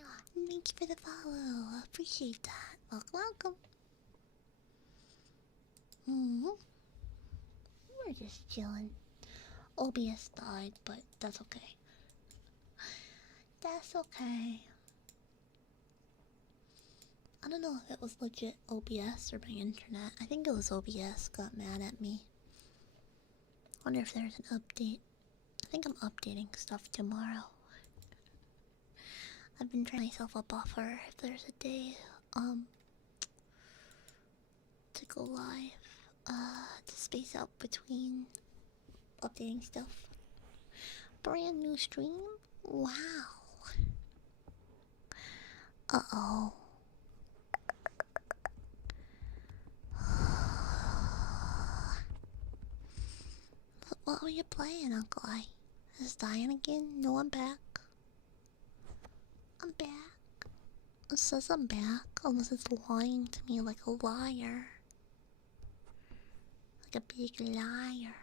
Thank you for the follow. I appreciate that. Welcome. We're just chilling. OBS died, but that's okay. That's okay. I don't know if it was legit OBS or my internet. I think it was OBS got mad at me. Wonder if there's an update. I think I'm updating stuff tomorrow. I've been trying myself a buffer if there's a day to go live. To space out between updating stuff. Brand new stream? Wow. Uh-oh. What were you playing, Uncle I? Is dying again? No, I'm back. I'm back. It says I'm back, unless it's lying to me like a liar. Like a big liar.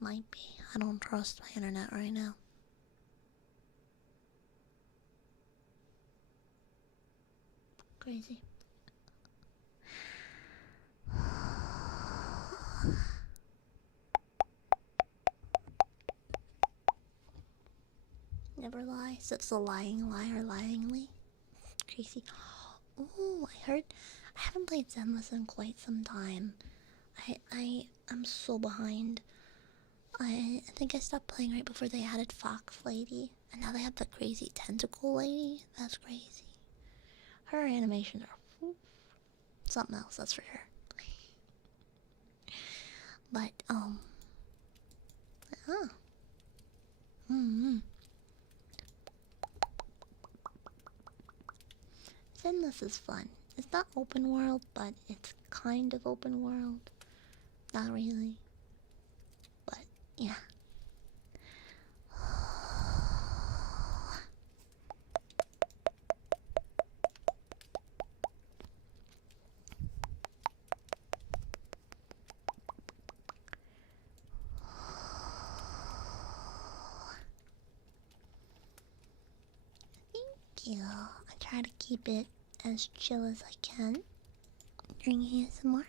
Might be. I don't trust my internet right now. Crazy. Never lie. So it's a lying liar, lyingly. Crazy. Ooh, I heard. I haven't played Zenless in quite some time. I'm so behind. I think I stopped playing right before they added Fox Lady, and now they have the crazy tentacle lady. That's crazy. Her animations are something else, that's for sure. But huh. Mm-hmm. Zenless is fun. It's not open world, but it's kind of open world. Not really. But yeah. Thank you. I try to keep it as chill as I can during ASMR.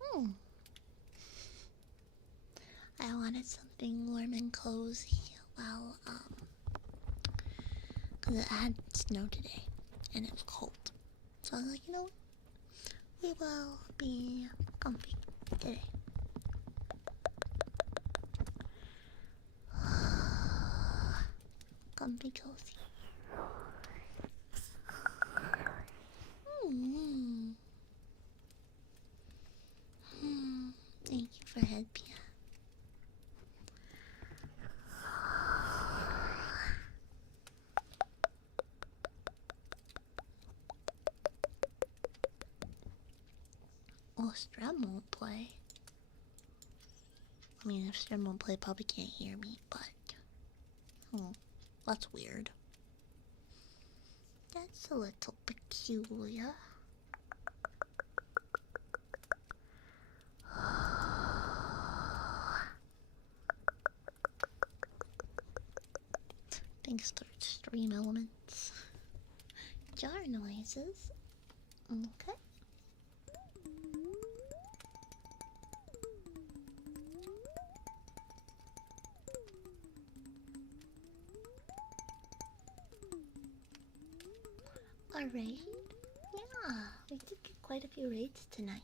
Hmm. I wanted something warm and cozy. Well, because it had snow today and it was cold. So I was like, you know what? We will be comfy today. Comfy cozy. Hmm. Thank you for helping. Oh, Stram won't play. I mean, if Stram won't play, probably can't hear me, but... that's weird. That's a little peculiar. Thanks to stream elements. Jar noises. Okay. A raid? Yeah, we did get quite a few raids tonight.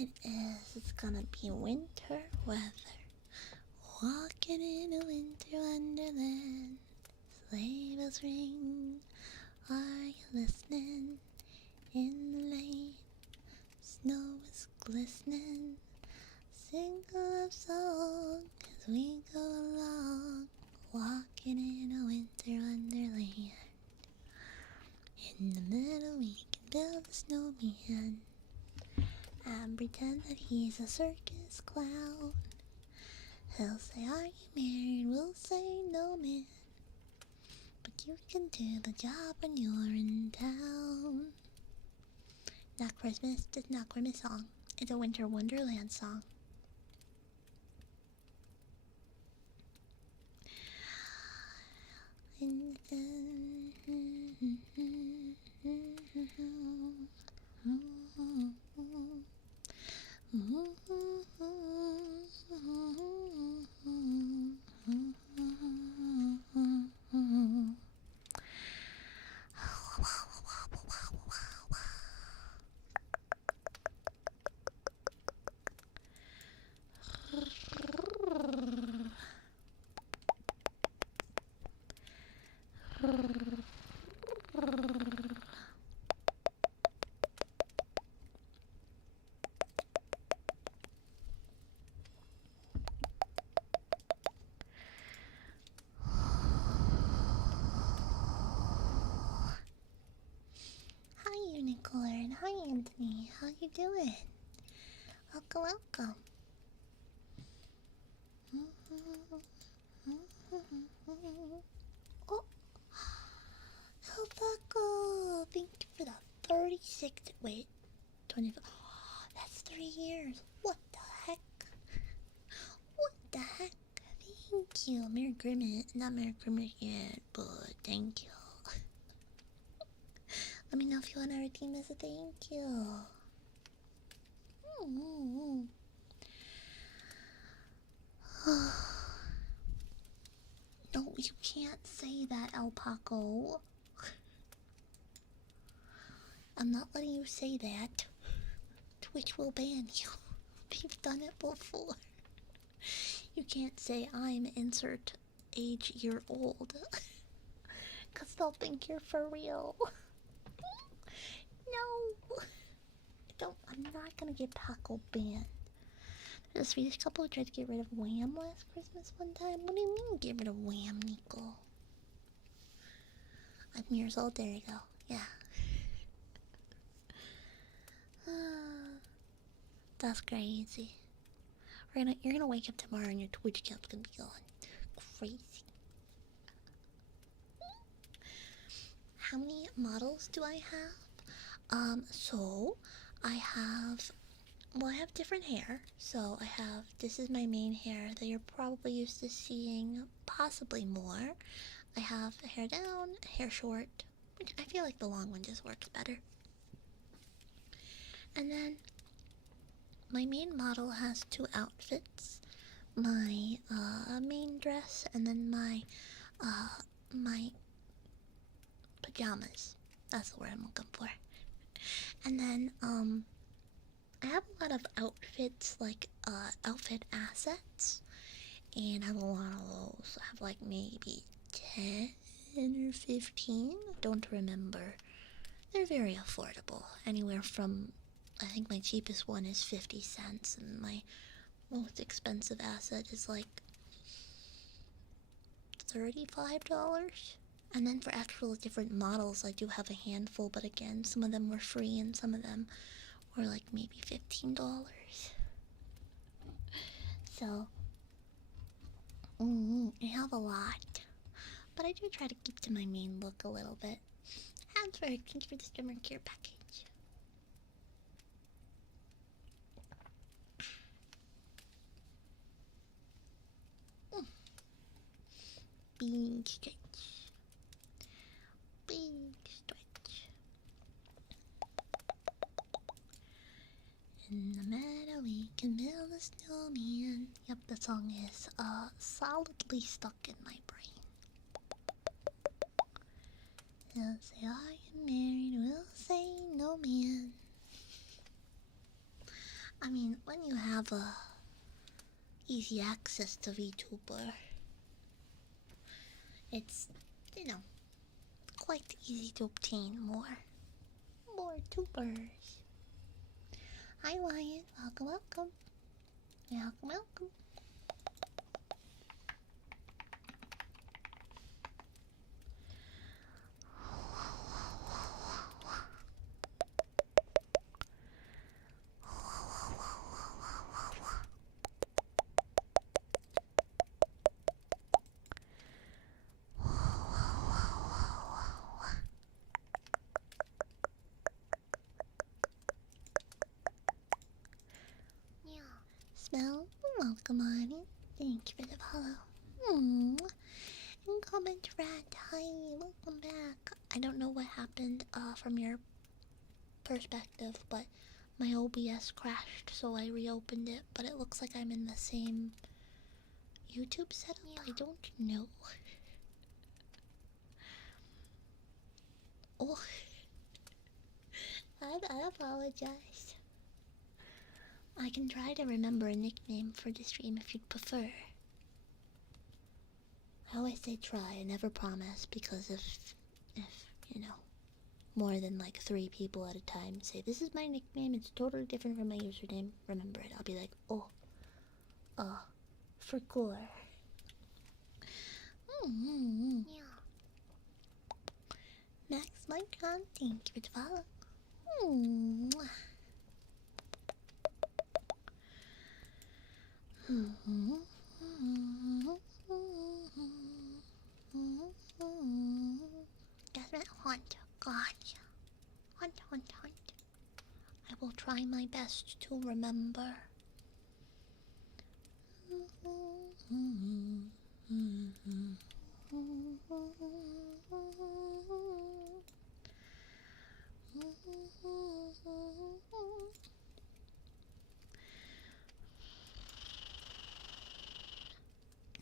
It is. It's gonna be winter weather. Walking in a winter wonderland. Sleigh bells ring. Are you listening? In the lane, snow is glistening. Sing a love song as we go along. Walking in a winter wonderland. In the middle we can build a snowman and pretend that he's a circus clown. He'll say, are you married? We'll say, no, man. But you can do the job when you're in town. Not Christmas, it's not Christmas song. It's a Winter Wonderland song. Hi, Unicorn. Hi, Anthony. How you doing? Welcome, welcome. Oh, Alpaco! Thank you for the 36. Wait, 25. Oh, that's 3 years. What the heck? What the heck? Thank you. Merry Christmas. Not Merry Christmas yet, but thank you. Let me know if you want to redeem as a thank you. No, you can't say that, Alpaco. I'm not letting you say that. Twitch will ban you. We've done it before. You can't say I'm insert age year old. Cause they'll think you're for real. No. I'm not gonna get Paco banned. There's a Swedish couple who tried to get rid of Wham last Christmas one time. What do you mean get rid of Wham, Nico? I'm years old, there you go. Yeah. That's crazy. You're gonna wake up tomorrow and your Twitch account's gonna be gone. Crazy. How many models do I have? So I have I have different hair. So this is my main hair that you're probably used to seeing, possibly more. I have hair down, hair short, which I feel like the long one just works better. And then my main model has two outfits. My main dress and then my pajamas. That's the word I'm looking for. And then I have a lot of outfits, like outfit assets, and I have a lot of those. I have like maybe 10 or 15. Don't remember. They're very affordable. Anywhere from, I think my cheapest one is 50 cents, and my most expensive asset is like $35. And then for actual different models, I do have a handful, but again, some of them were free and some of them were like maybe $15. So, I have a lot. But I do try to keep to my main look a little bit. Hansford, thank you for the streamer care package. Big stretch. Big stretch. In the meadow we can build a snowman. Yep, the song is solidly stuck in my brain. They'll say, are you married? We'll say no, man. I mean, when you have easy access to VTuber, it's, quite easy to obtain more tubers. Hi, Wyatt. Welcome, welcome. Welcome, welcome. Smell, welcome on in. Thank you for the follow. And comment rat, hi, welcome back. I don't know what happened from your perspective, but my OBS crashed, so I reopened it, but it looks like I'm in the same YouTube setup. I don't know. Oh, I apologize. I can try to remember a nickname for the stream if you'd prefer. I always say try, I never promise, because if, you know, more than like 3 people at a time say, this is my nickname, it's totally different from my username, remember it. I'll be like, oh, for sure. Yeah. Max Minecraft, thank you for the follow. Doesn't hunt, gotcha. Hunt, hunt, hunt. I will try my best to remember.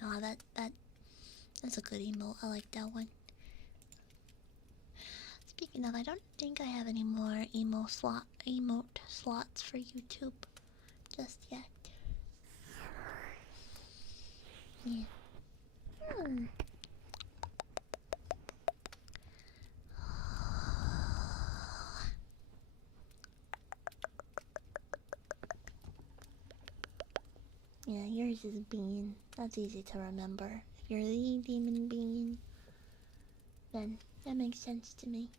Oh, that's a good emote. I like that one. Speaking of, I don't think I have any more emote slots for YouTube just yet. Yeah. Yeah, yours is Bean. That's easy to remember. If you're the demon Bean, then that makes sense to me.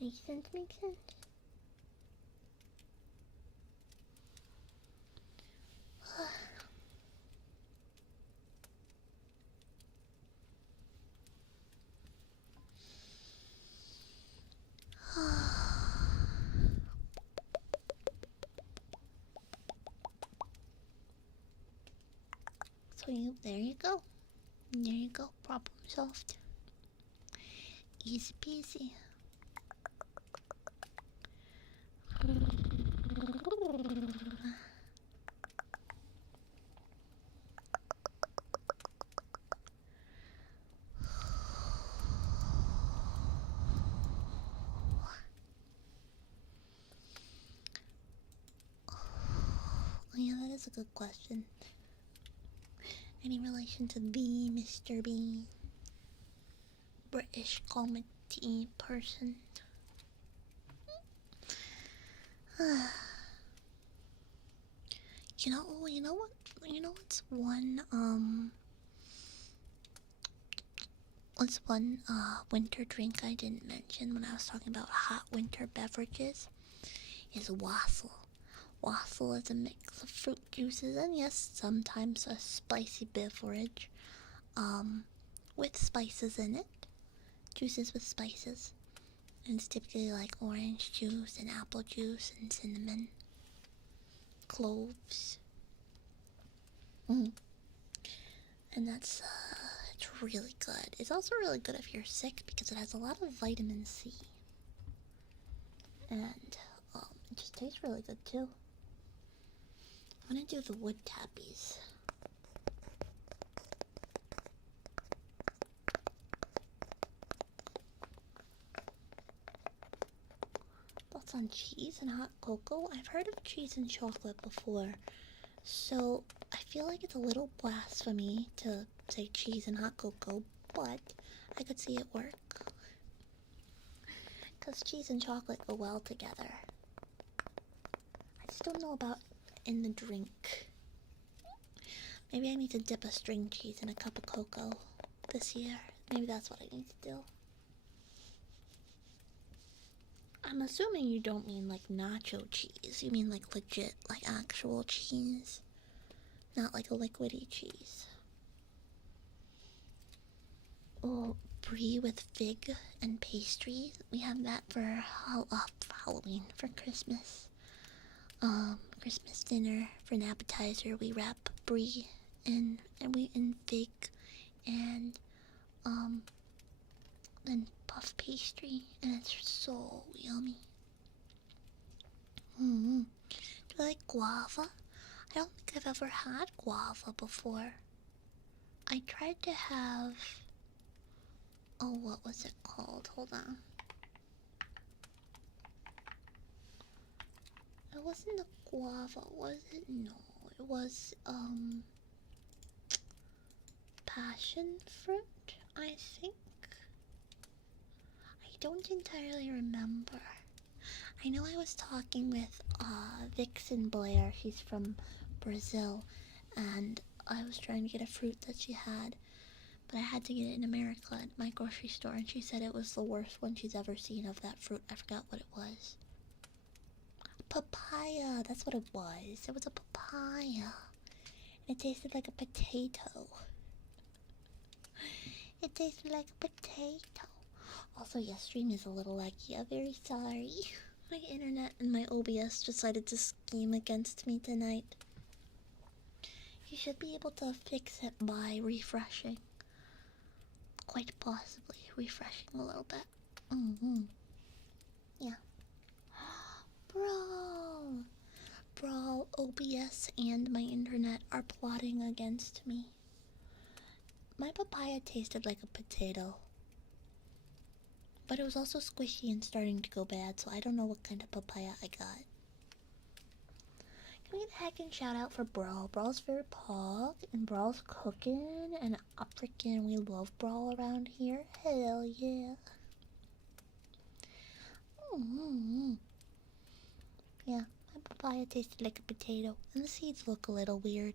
Makes sense, makes sense. So there you go. There you go. Problem solved. Easy peasy. Oh yeah, that is a good question. Any relation to B, Mr. B? British comedy person. You know what's one winter drink I didn't mention when I was talking about hot winter beverages is wassail. Wassail is a mix of fruit juices and yes, sometimes a spicy beverage with spices in it. Juices with spices. And it's typically like orange juice and apple juice and cinnamon. Cloves. And it's really good. It's also really good if you're sick because it has a lot of vitamin C. And it just tastes really good too. I'm gonna do the wood tappies. Thoughts on cheese and hot cocoa? I've heard of cheese and chocolate before, so I feel like it's a little blasphemy to say cheese and hot cocoa, but I could see it work. Because cheese and chocolate go well together. I just don't know about in the drink. Maybe I need to dip a string cheese in a cup of cocoa this year. Maybe that's what I need to do. I'm assuming you don't mean like nacho cheese. You mean like legit, like actual cheese. Not like a liquidy cheese. Oh, brie with fig and pastry. We have that for Halloween, for Christmas. Christmas dinner for an appetizer. We wrap brie in fig and then puff pastry, and it's so yummy. Do you like guava? I don't think I've ever had guava before. I tried to have... Oh, what was it called? Hold on. It wasn't a guava, was it? No, it was passion fruit, I think. I don't entirely remember. I know I was talking with Vixen Blair. She's from Brazil, and I was trying to get a fruit that she had, but I had to get it in America at my grocery store, and she said it was the worst one she's ever seen of that fruit. I forgot what it was. Papaya, that's what it was. It was a papaya. And it tasted like a potato. It tasted like a potato. Also, yes, stream is a little laggy. I'm very sorry. My internet and my OBS decided to scheme against me tonight. You should be able to fix it by refreshing. Quite possibly refreshing a little bit. Yeah. Bro, OBS and my internet are plotting against me. My papaya tasted like a potato. But it was also squishy and starting to go bad, so I don't know what kind of papaya I got. Can we get a heckin' shout out for Brawl? Brawl's very pog, and Brawl's cooking, and we love Brawl around here. Hell yeah. Yeah, my papaya tasted like a potato, and the seeds look a little weird.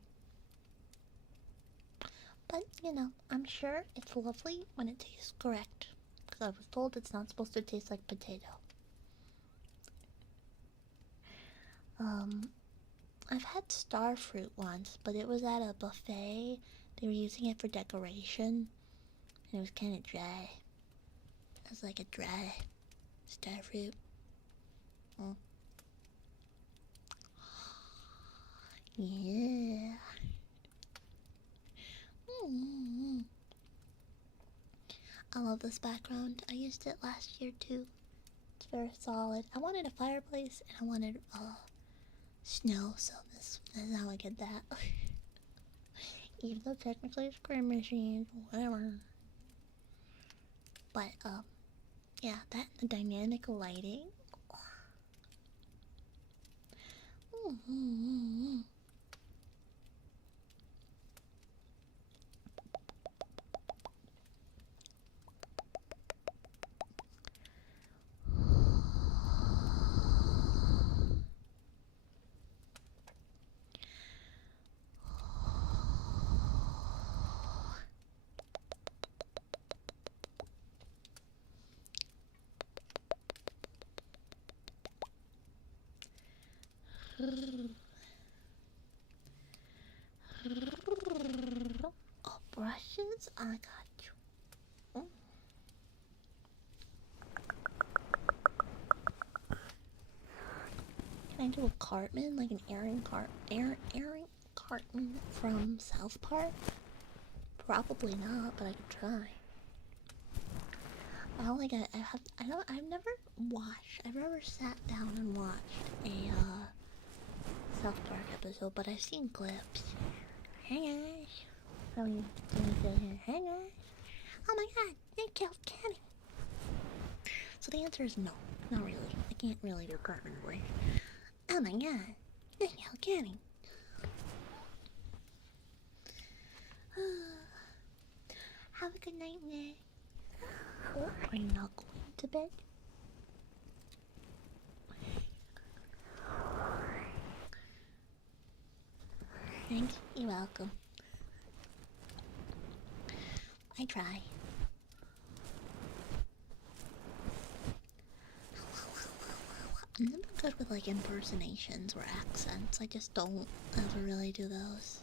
But, you know, I'm sure it's lovely when it tastes correct. Because I was told it's not supposed to taste like potato. I've had star fruit once, but it was at a buffet. They were using it for decoration, and it was kind of dry. It was like a dry star fruit. Yeah. I love this background. I used it last year too. It's very solid. I wanted a fireplace and I wanted snow, so this is how I get that. Even though technically it's cream machines, whatever. But yeah, that and the dynamic lighting. Oh, brushes? I got you. Can I do a Cartman? Like an Aaron Cartman from South Park? Probably not, but I could try. I don't think I've never sat down and watched a South Park episode, but I've seen clips. Hey guys. How are you doing here? Hey guys. Oh my god, they killed Kenny. So the answer is no, not really. I can't really do Cartman voice. Oh my god, they killed Kenny. Have a good night, Nick. Or are you not going to bed? Thanks, you're welcome. I try. I'm never good with like impersonations or accents. I just don't ever really do those.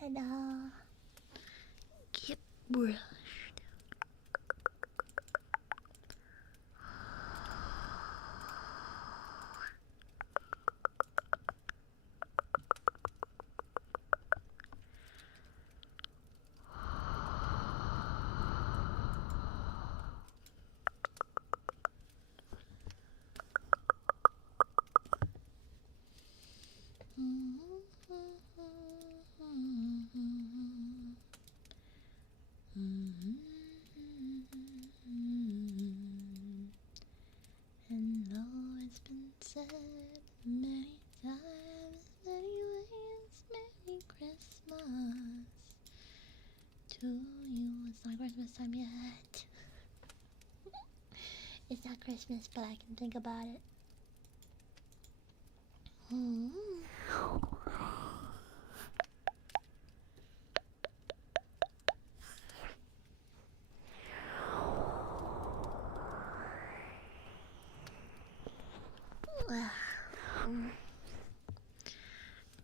Ta-da! Get brushed. many times, many ways, Merry Christmas to you. It's not Christmas time yet. It's not Christmas, but I can think about it. Hmm.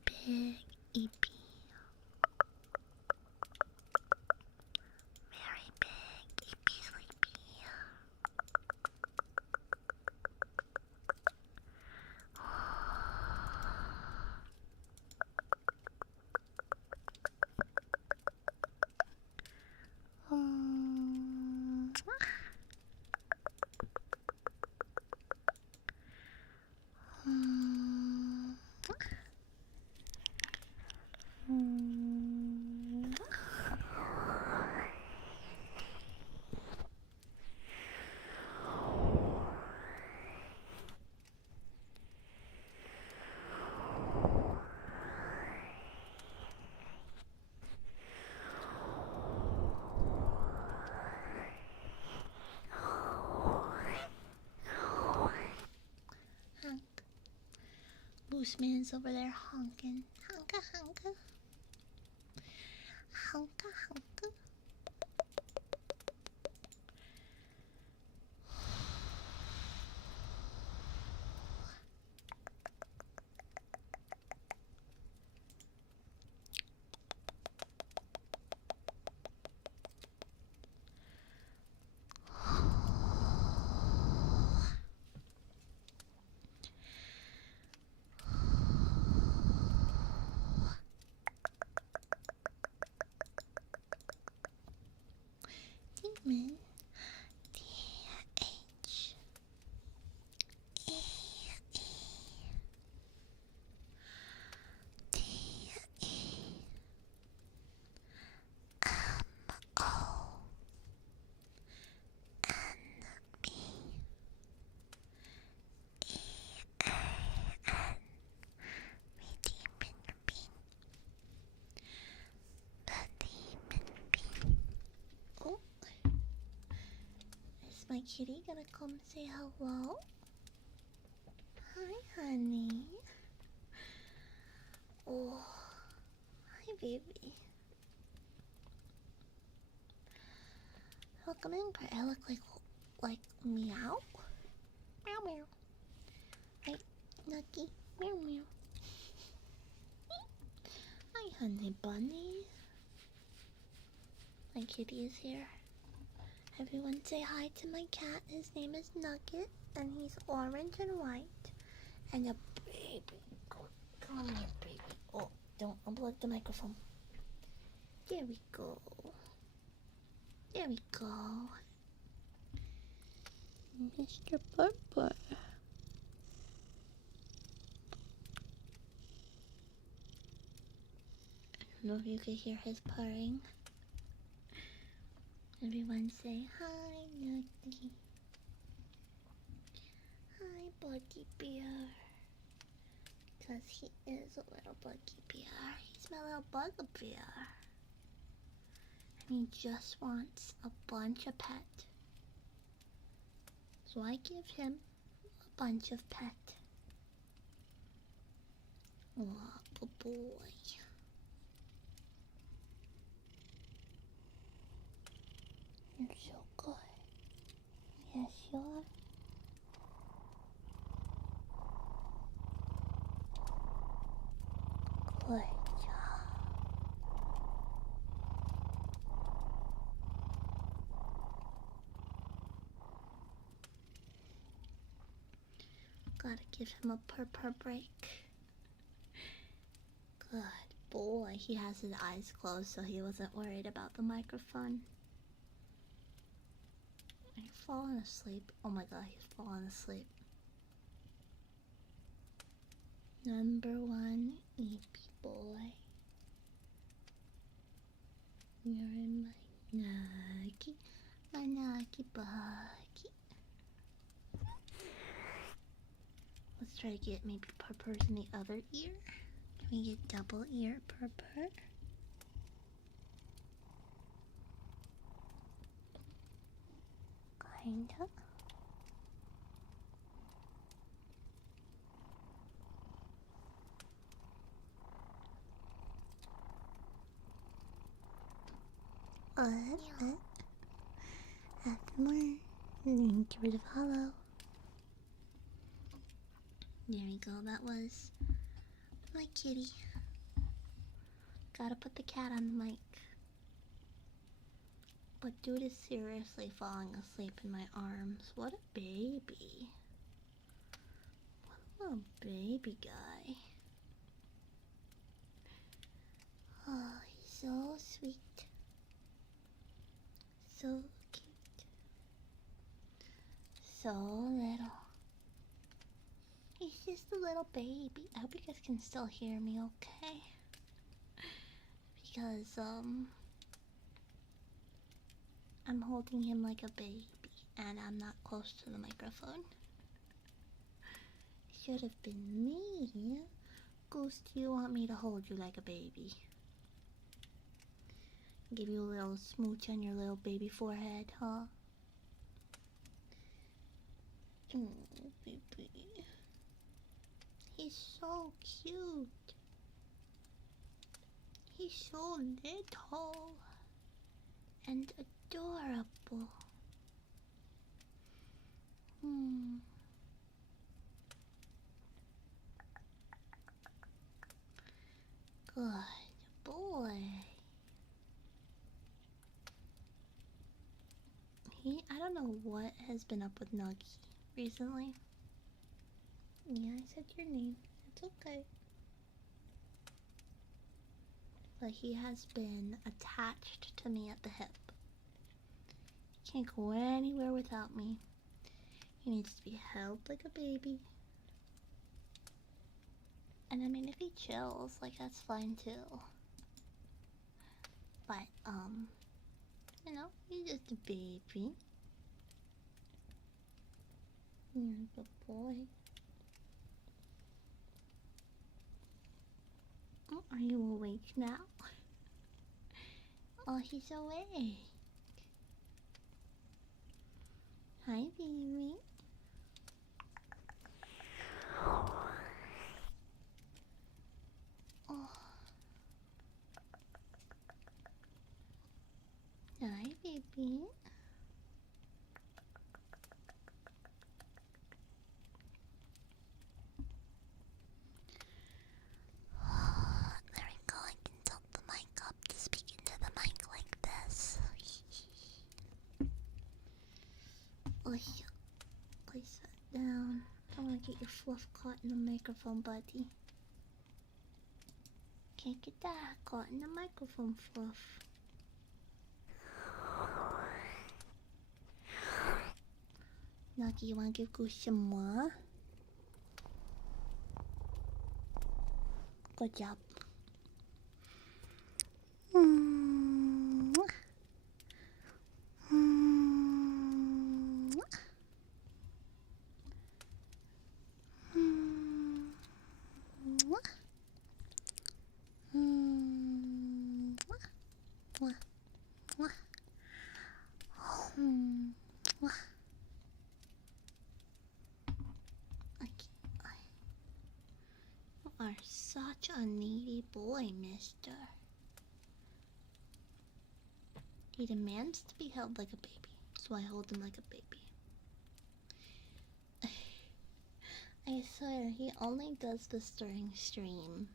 Big EP. Very big EP sleepy. Um, um, um, honk. Loose man's over there honking. Honka honka. Honka honka. Demon. D-H. E-E. D-E. M-O. N-B. E-A-N. The demon bean. The demon bean. Oh. Is my kitty gonna come say hello? Hi, honey. Oh, hi, baby. Welcome in, but I look like meow. Meow meow. Right, Nucky. Meow meow. Hi, honey bunny. My kitty is here. Everyone say hi to my cat. His name is Nugget, and he's orange and white. And a baby. Come here, baby. Oh, don't unplug the microphone. There we go. There we go. Mr. Purple. I don't know if you could hear his purring. Everyone say hi, Nuggy. Hi, Buggy Bear. Because he is a little Buggy Bear. He's my little Buggy Bear. And he just wants a bunch of pet. So I give him a bunch of pet. Oh, good boy. You're so good. Yes, you are. Good job. Gotta give him a purr break. Good boy. He has his eyes closed, so he wasn't worried about the microphone. Are you falling asleep? Oh my god, he's falling asleep. Number one, Eepy boy. You're in my nuggy buggy. What's try to get maybe purrs in the other ear. Can we get double ear purr? Kinda. What? After more. Get rid of hollow. There we go, that was my kitty. Gotta put the cat on the mic. But dude is seriously falling asleep in my arms. What a baby. What a little baby guy. Oh, he's so sweet. So cute. So little. He's just a little baby. I hope you guys can still hear me okay. Because, I'm holding him like a baby and I'm not close to the microphone. Should have been me. Goose, do you want me to hold you like a baby? Give you a little smooch on your little baby forehead, huh? Oh, baby. He's so cute. He's so little and adorable. Good boy. I don't know what has been up with Nuggy recently. Yeah, I said your name. It's okay. But he has been attached to me at the hip. He can't go anywhere without me. He needs to be held like a baby. And I mean, if he chills, like, that's fine too. But, you know, he's just a baby. You're a good boy. Oh, are you awake now? Oh, he's awake. Hi, baby. Oh. Hi, baby. There we go. I can tilt the mic up to speak into the mic like this. Oh, place that down. Don't want to get your fluff caught in the microphone, buddy. Can't get that caught in the microphone fluff. Nuggy, you want to give Goose some more? Good job. You are such a needy boy, mister. He demands to be held like a baby, so I hold him like a baby. I swear, he only does this during stream.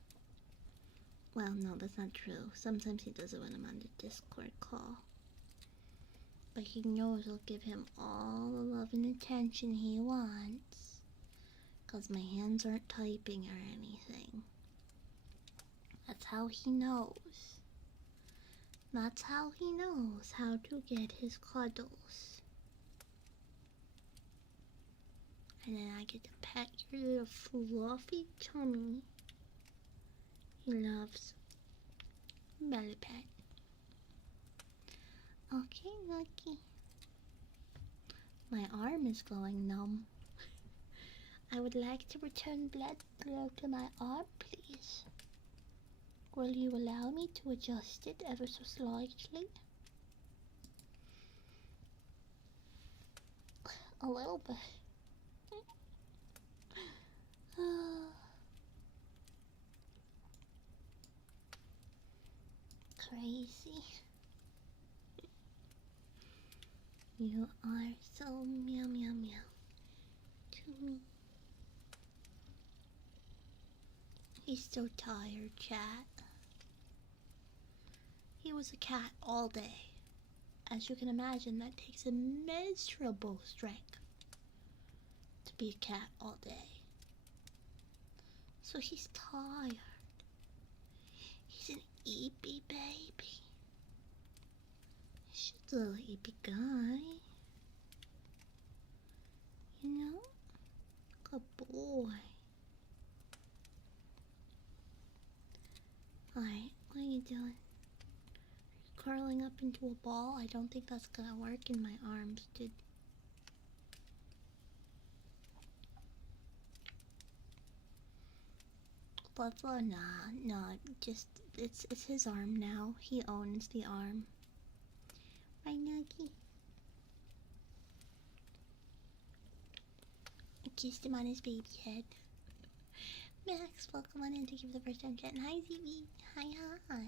Well, no, that's not true. Sometimes he does it when I'm on the Discord call. But he knows I'll give him all the love and attention he wants. Because my hands aren't typing or anything. That's how he knows. That's how he knows how to get his cuddles. And then I get to pet your little fluffy tummy. He loves belly pet. Okay, Lucky. My arm is going numb. I would like to return blood flow to my arm, please. Will you allow me to adjust it ever so slightly? A little bit. Crazy. You are so meow meow meow to me. He's so tired, chat. He was a cat all day. As you can imagine, that takes immeasurable strength to be a cat all day. So he's tired. He's an eepy baby. He's just a little eepy guy. You know? Good boy. Alright, what are you doing? Curling up into a ball? I don't think that's gonna work in my arms, dude. Buffalo? Nah, just, it's his arm now. He owns the arm. Right, Nuggy? I kissed him on his baby head. Max, welcome on in. Thank you for the first time chat. Hi, ZB. Hi.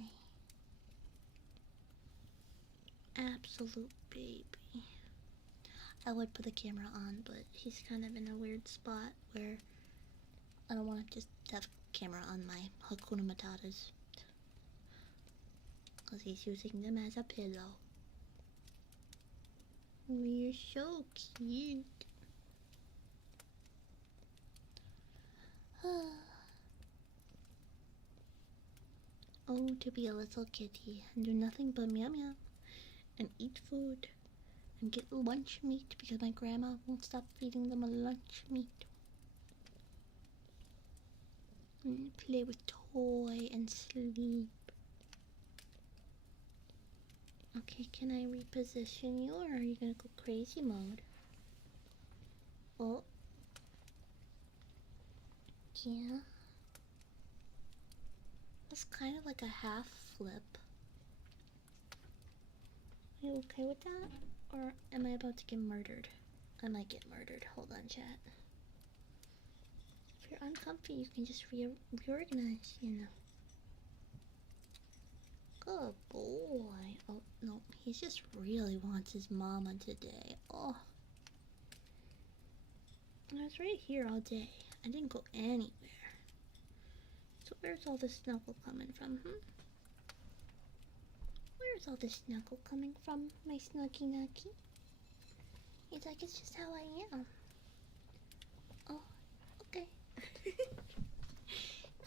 Absolute baby. I would put the camera on, but he's kind of in a weird spot where I don't want to just have a camera on my Hakuna Matatas. Because he's using them as a pillow. You're so cute. Oh, to be a little kitty and do nothing but meow meow and eat food and get lunch meat because my grandma won't stop feeding them a lunch meat. And play with toy and sleep. Okay, can I reposition you or are you gonna go crazy mode? Oh. Yeah. That's kind of like a half flip. Are you okay with that? Or am I about to get murdered? I might get murdered. Hold on, chat. If you're uncomfy, you can just reorganize, you know. Good boy. Oh, no. He just really wants his mama today. Oh. I was right here all day. I didn't go anywhere. So where's all this snuggle coming from, Where's all this snuggle coming from, my snuggy nuggy? He's like, it's just how I am. Oh, okay.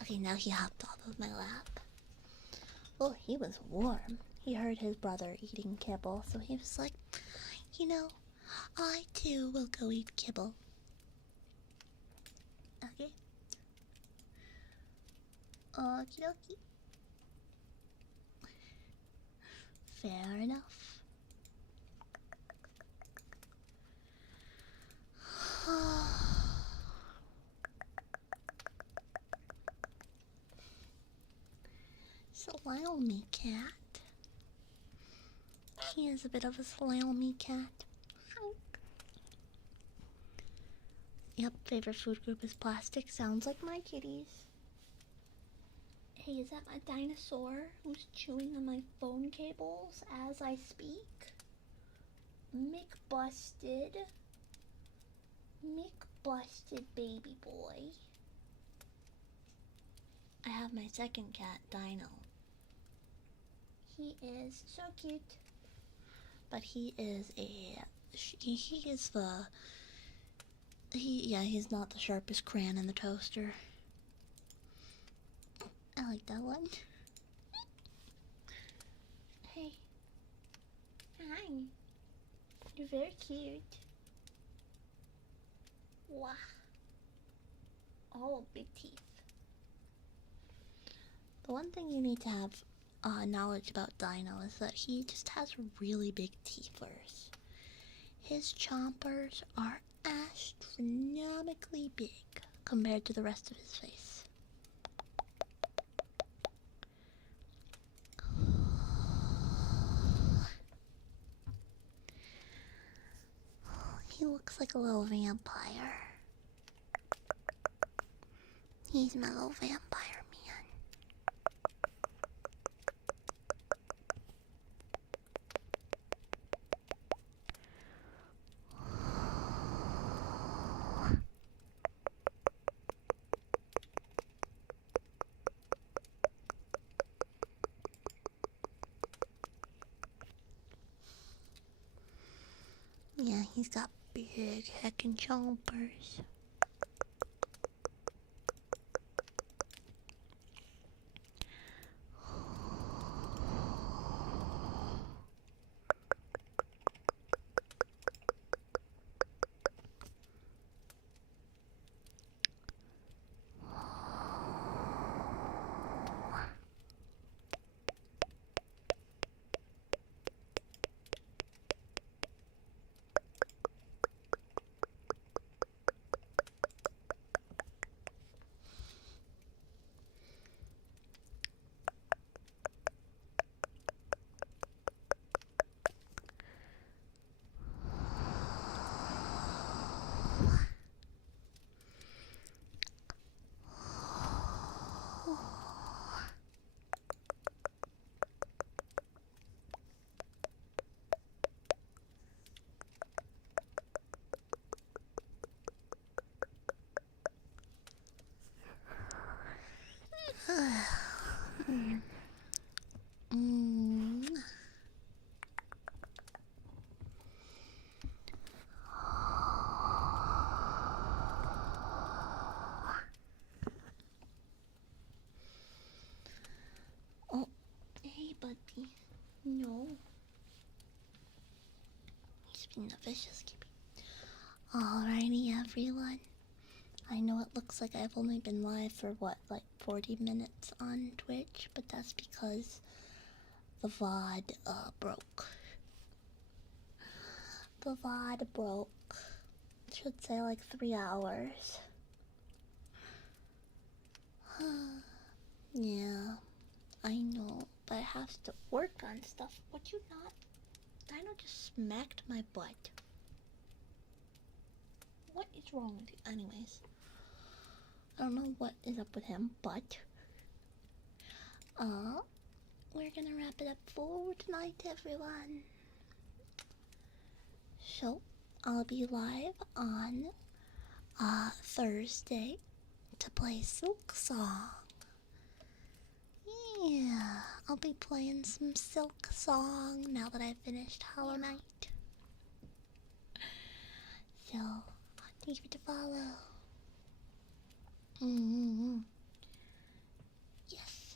Okay, now he hopped off of my lap. Well, he was warm. He heard his brother eating kibble, so he was like, you know, I too will go eat kibble. Okay. Okie dokie. Fair enough. Salami cat. He is a bit of a salami cat. Yep, favorite food group is plastic. Sounds like my kitties. Hey, is that my dinosaur who's chewing on my phone cables as I speak? Mick busted, baby boy. I have my second cat, Dino. He is so cute. But he is he's not the sharpest crayon in the toaster. I like that one. Hey. Hi. You're very cute. Wow. Oh, big teeth. The one thing you need to have knowledge about Dino is that he just has really big teethers. His chompers are astronomically big compared to the rest of his face. He looks like a little vampire. He's my little vampire man. Yeah, he's got big heckin' chompers. Mm. Oh, hey, buddy. No. He's being a vicious kitty. Alrighty, everyone. I know it looks like I've only been live for what, like 40 minutes on Twitch, but that's because the VOD broke. The VOD broke. Should say like 3 hours. Yeah, I know, but I have to work on stuff. Would you not? Dino just smacked my butt. What is wrong with you? Anyways, I don't know what is up with him, but we're gonna wrap it up for tonight, everyone. So I'll be live on Thursday to play Silk Song. Yeah, I'll be playing some Silk Song now that I've finished Hollow Knight. So, thank you for the follow. Yes.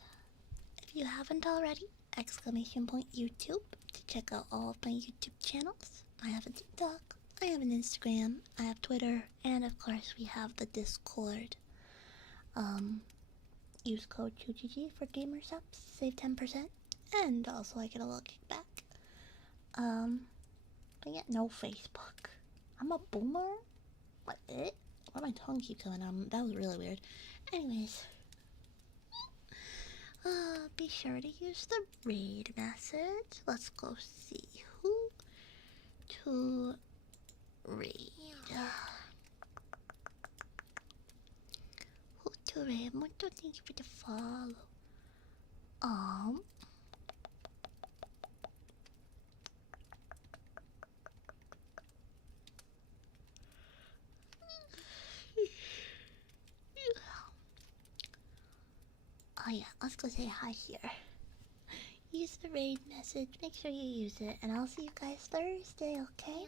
If you haven't already, !YouTube to check out all of my YouTube channels. I have a TikTok, I have an Instagram, I have Twitter, and of course we have the Discord. Use code QGG for gamersubs, save 10%, and also I get a little kickback. But yeah, no Facebook. I'm a boomer? What? Why my tongue keep going on? That was really weird. Anyways, be sure to use the raid message. Let's go see who to raid. Who to raid? Mucho thank you for the follow. Oh yeah, let's go say hi here. Use the raid message, make sure you use it, and I'll see you guys Thursday, okay?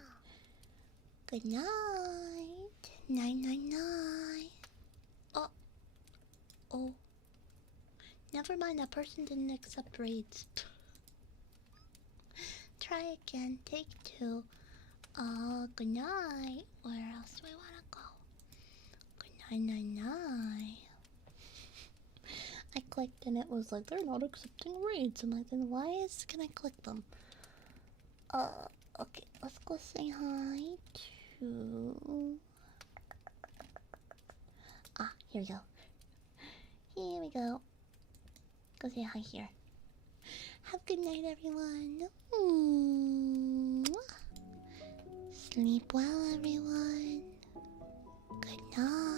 Good night. 999. Oh. Never mind, that person didn't accept raids. Try again, take 2. Good night. Where else do I wanna go? Good night, 999. I clicked and it was like, they're not accepting raids. I'm like, then why can I click them? Okay, let's go say hi Ah, here we go. Here we go. Go say hi here. Have a good night, everyone. Sleep well, everyone. Good night.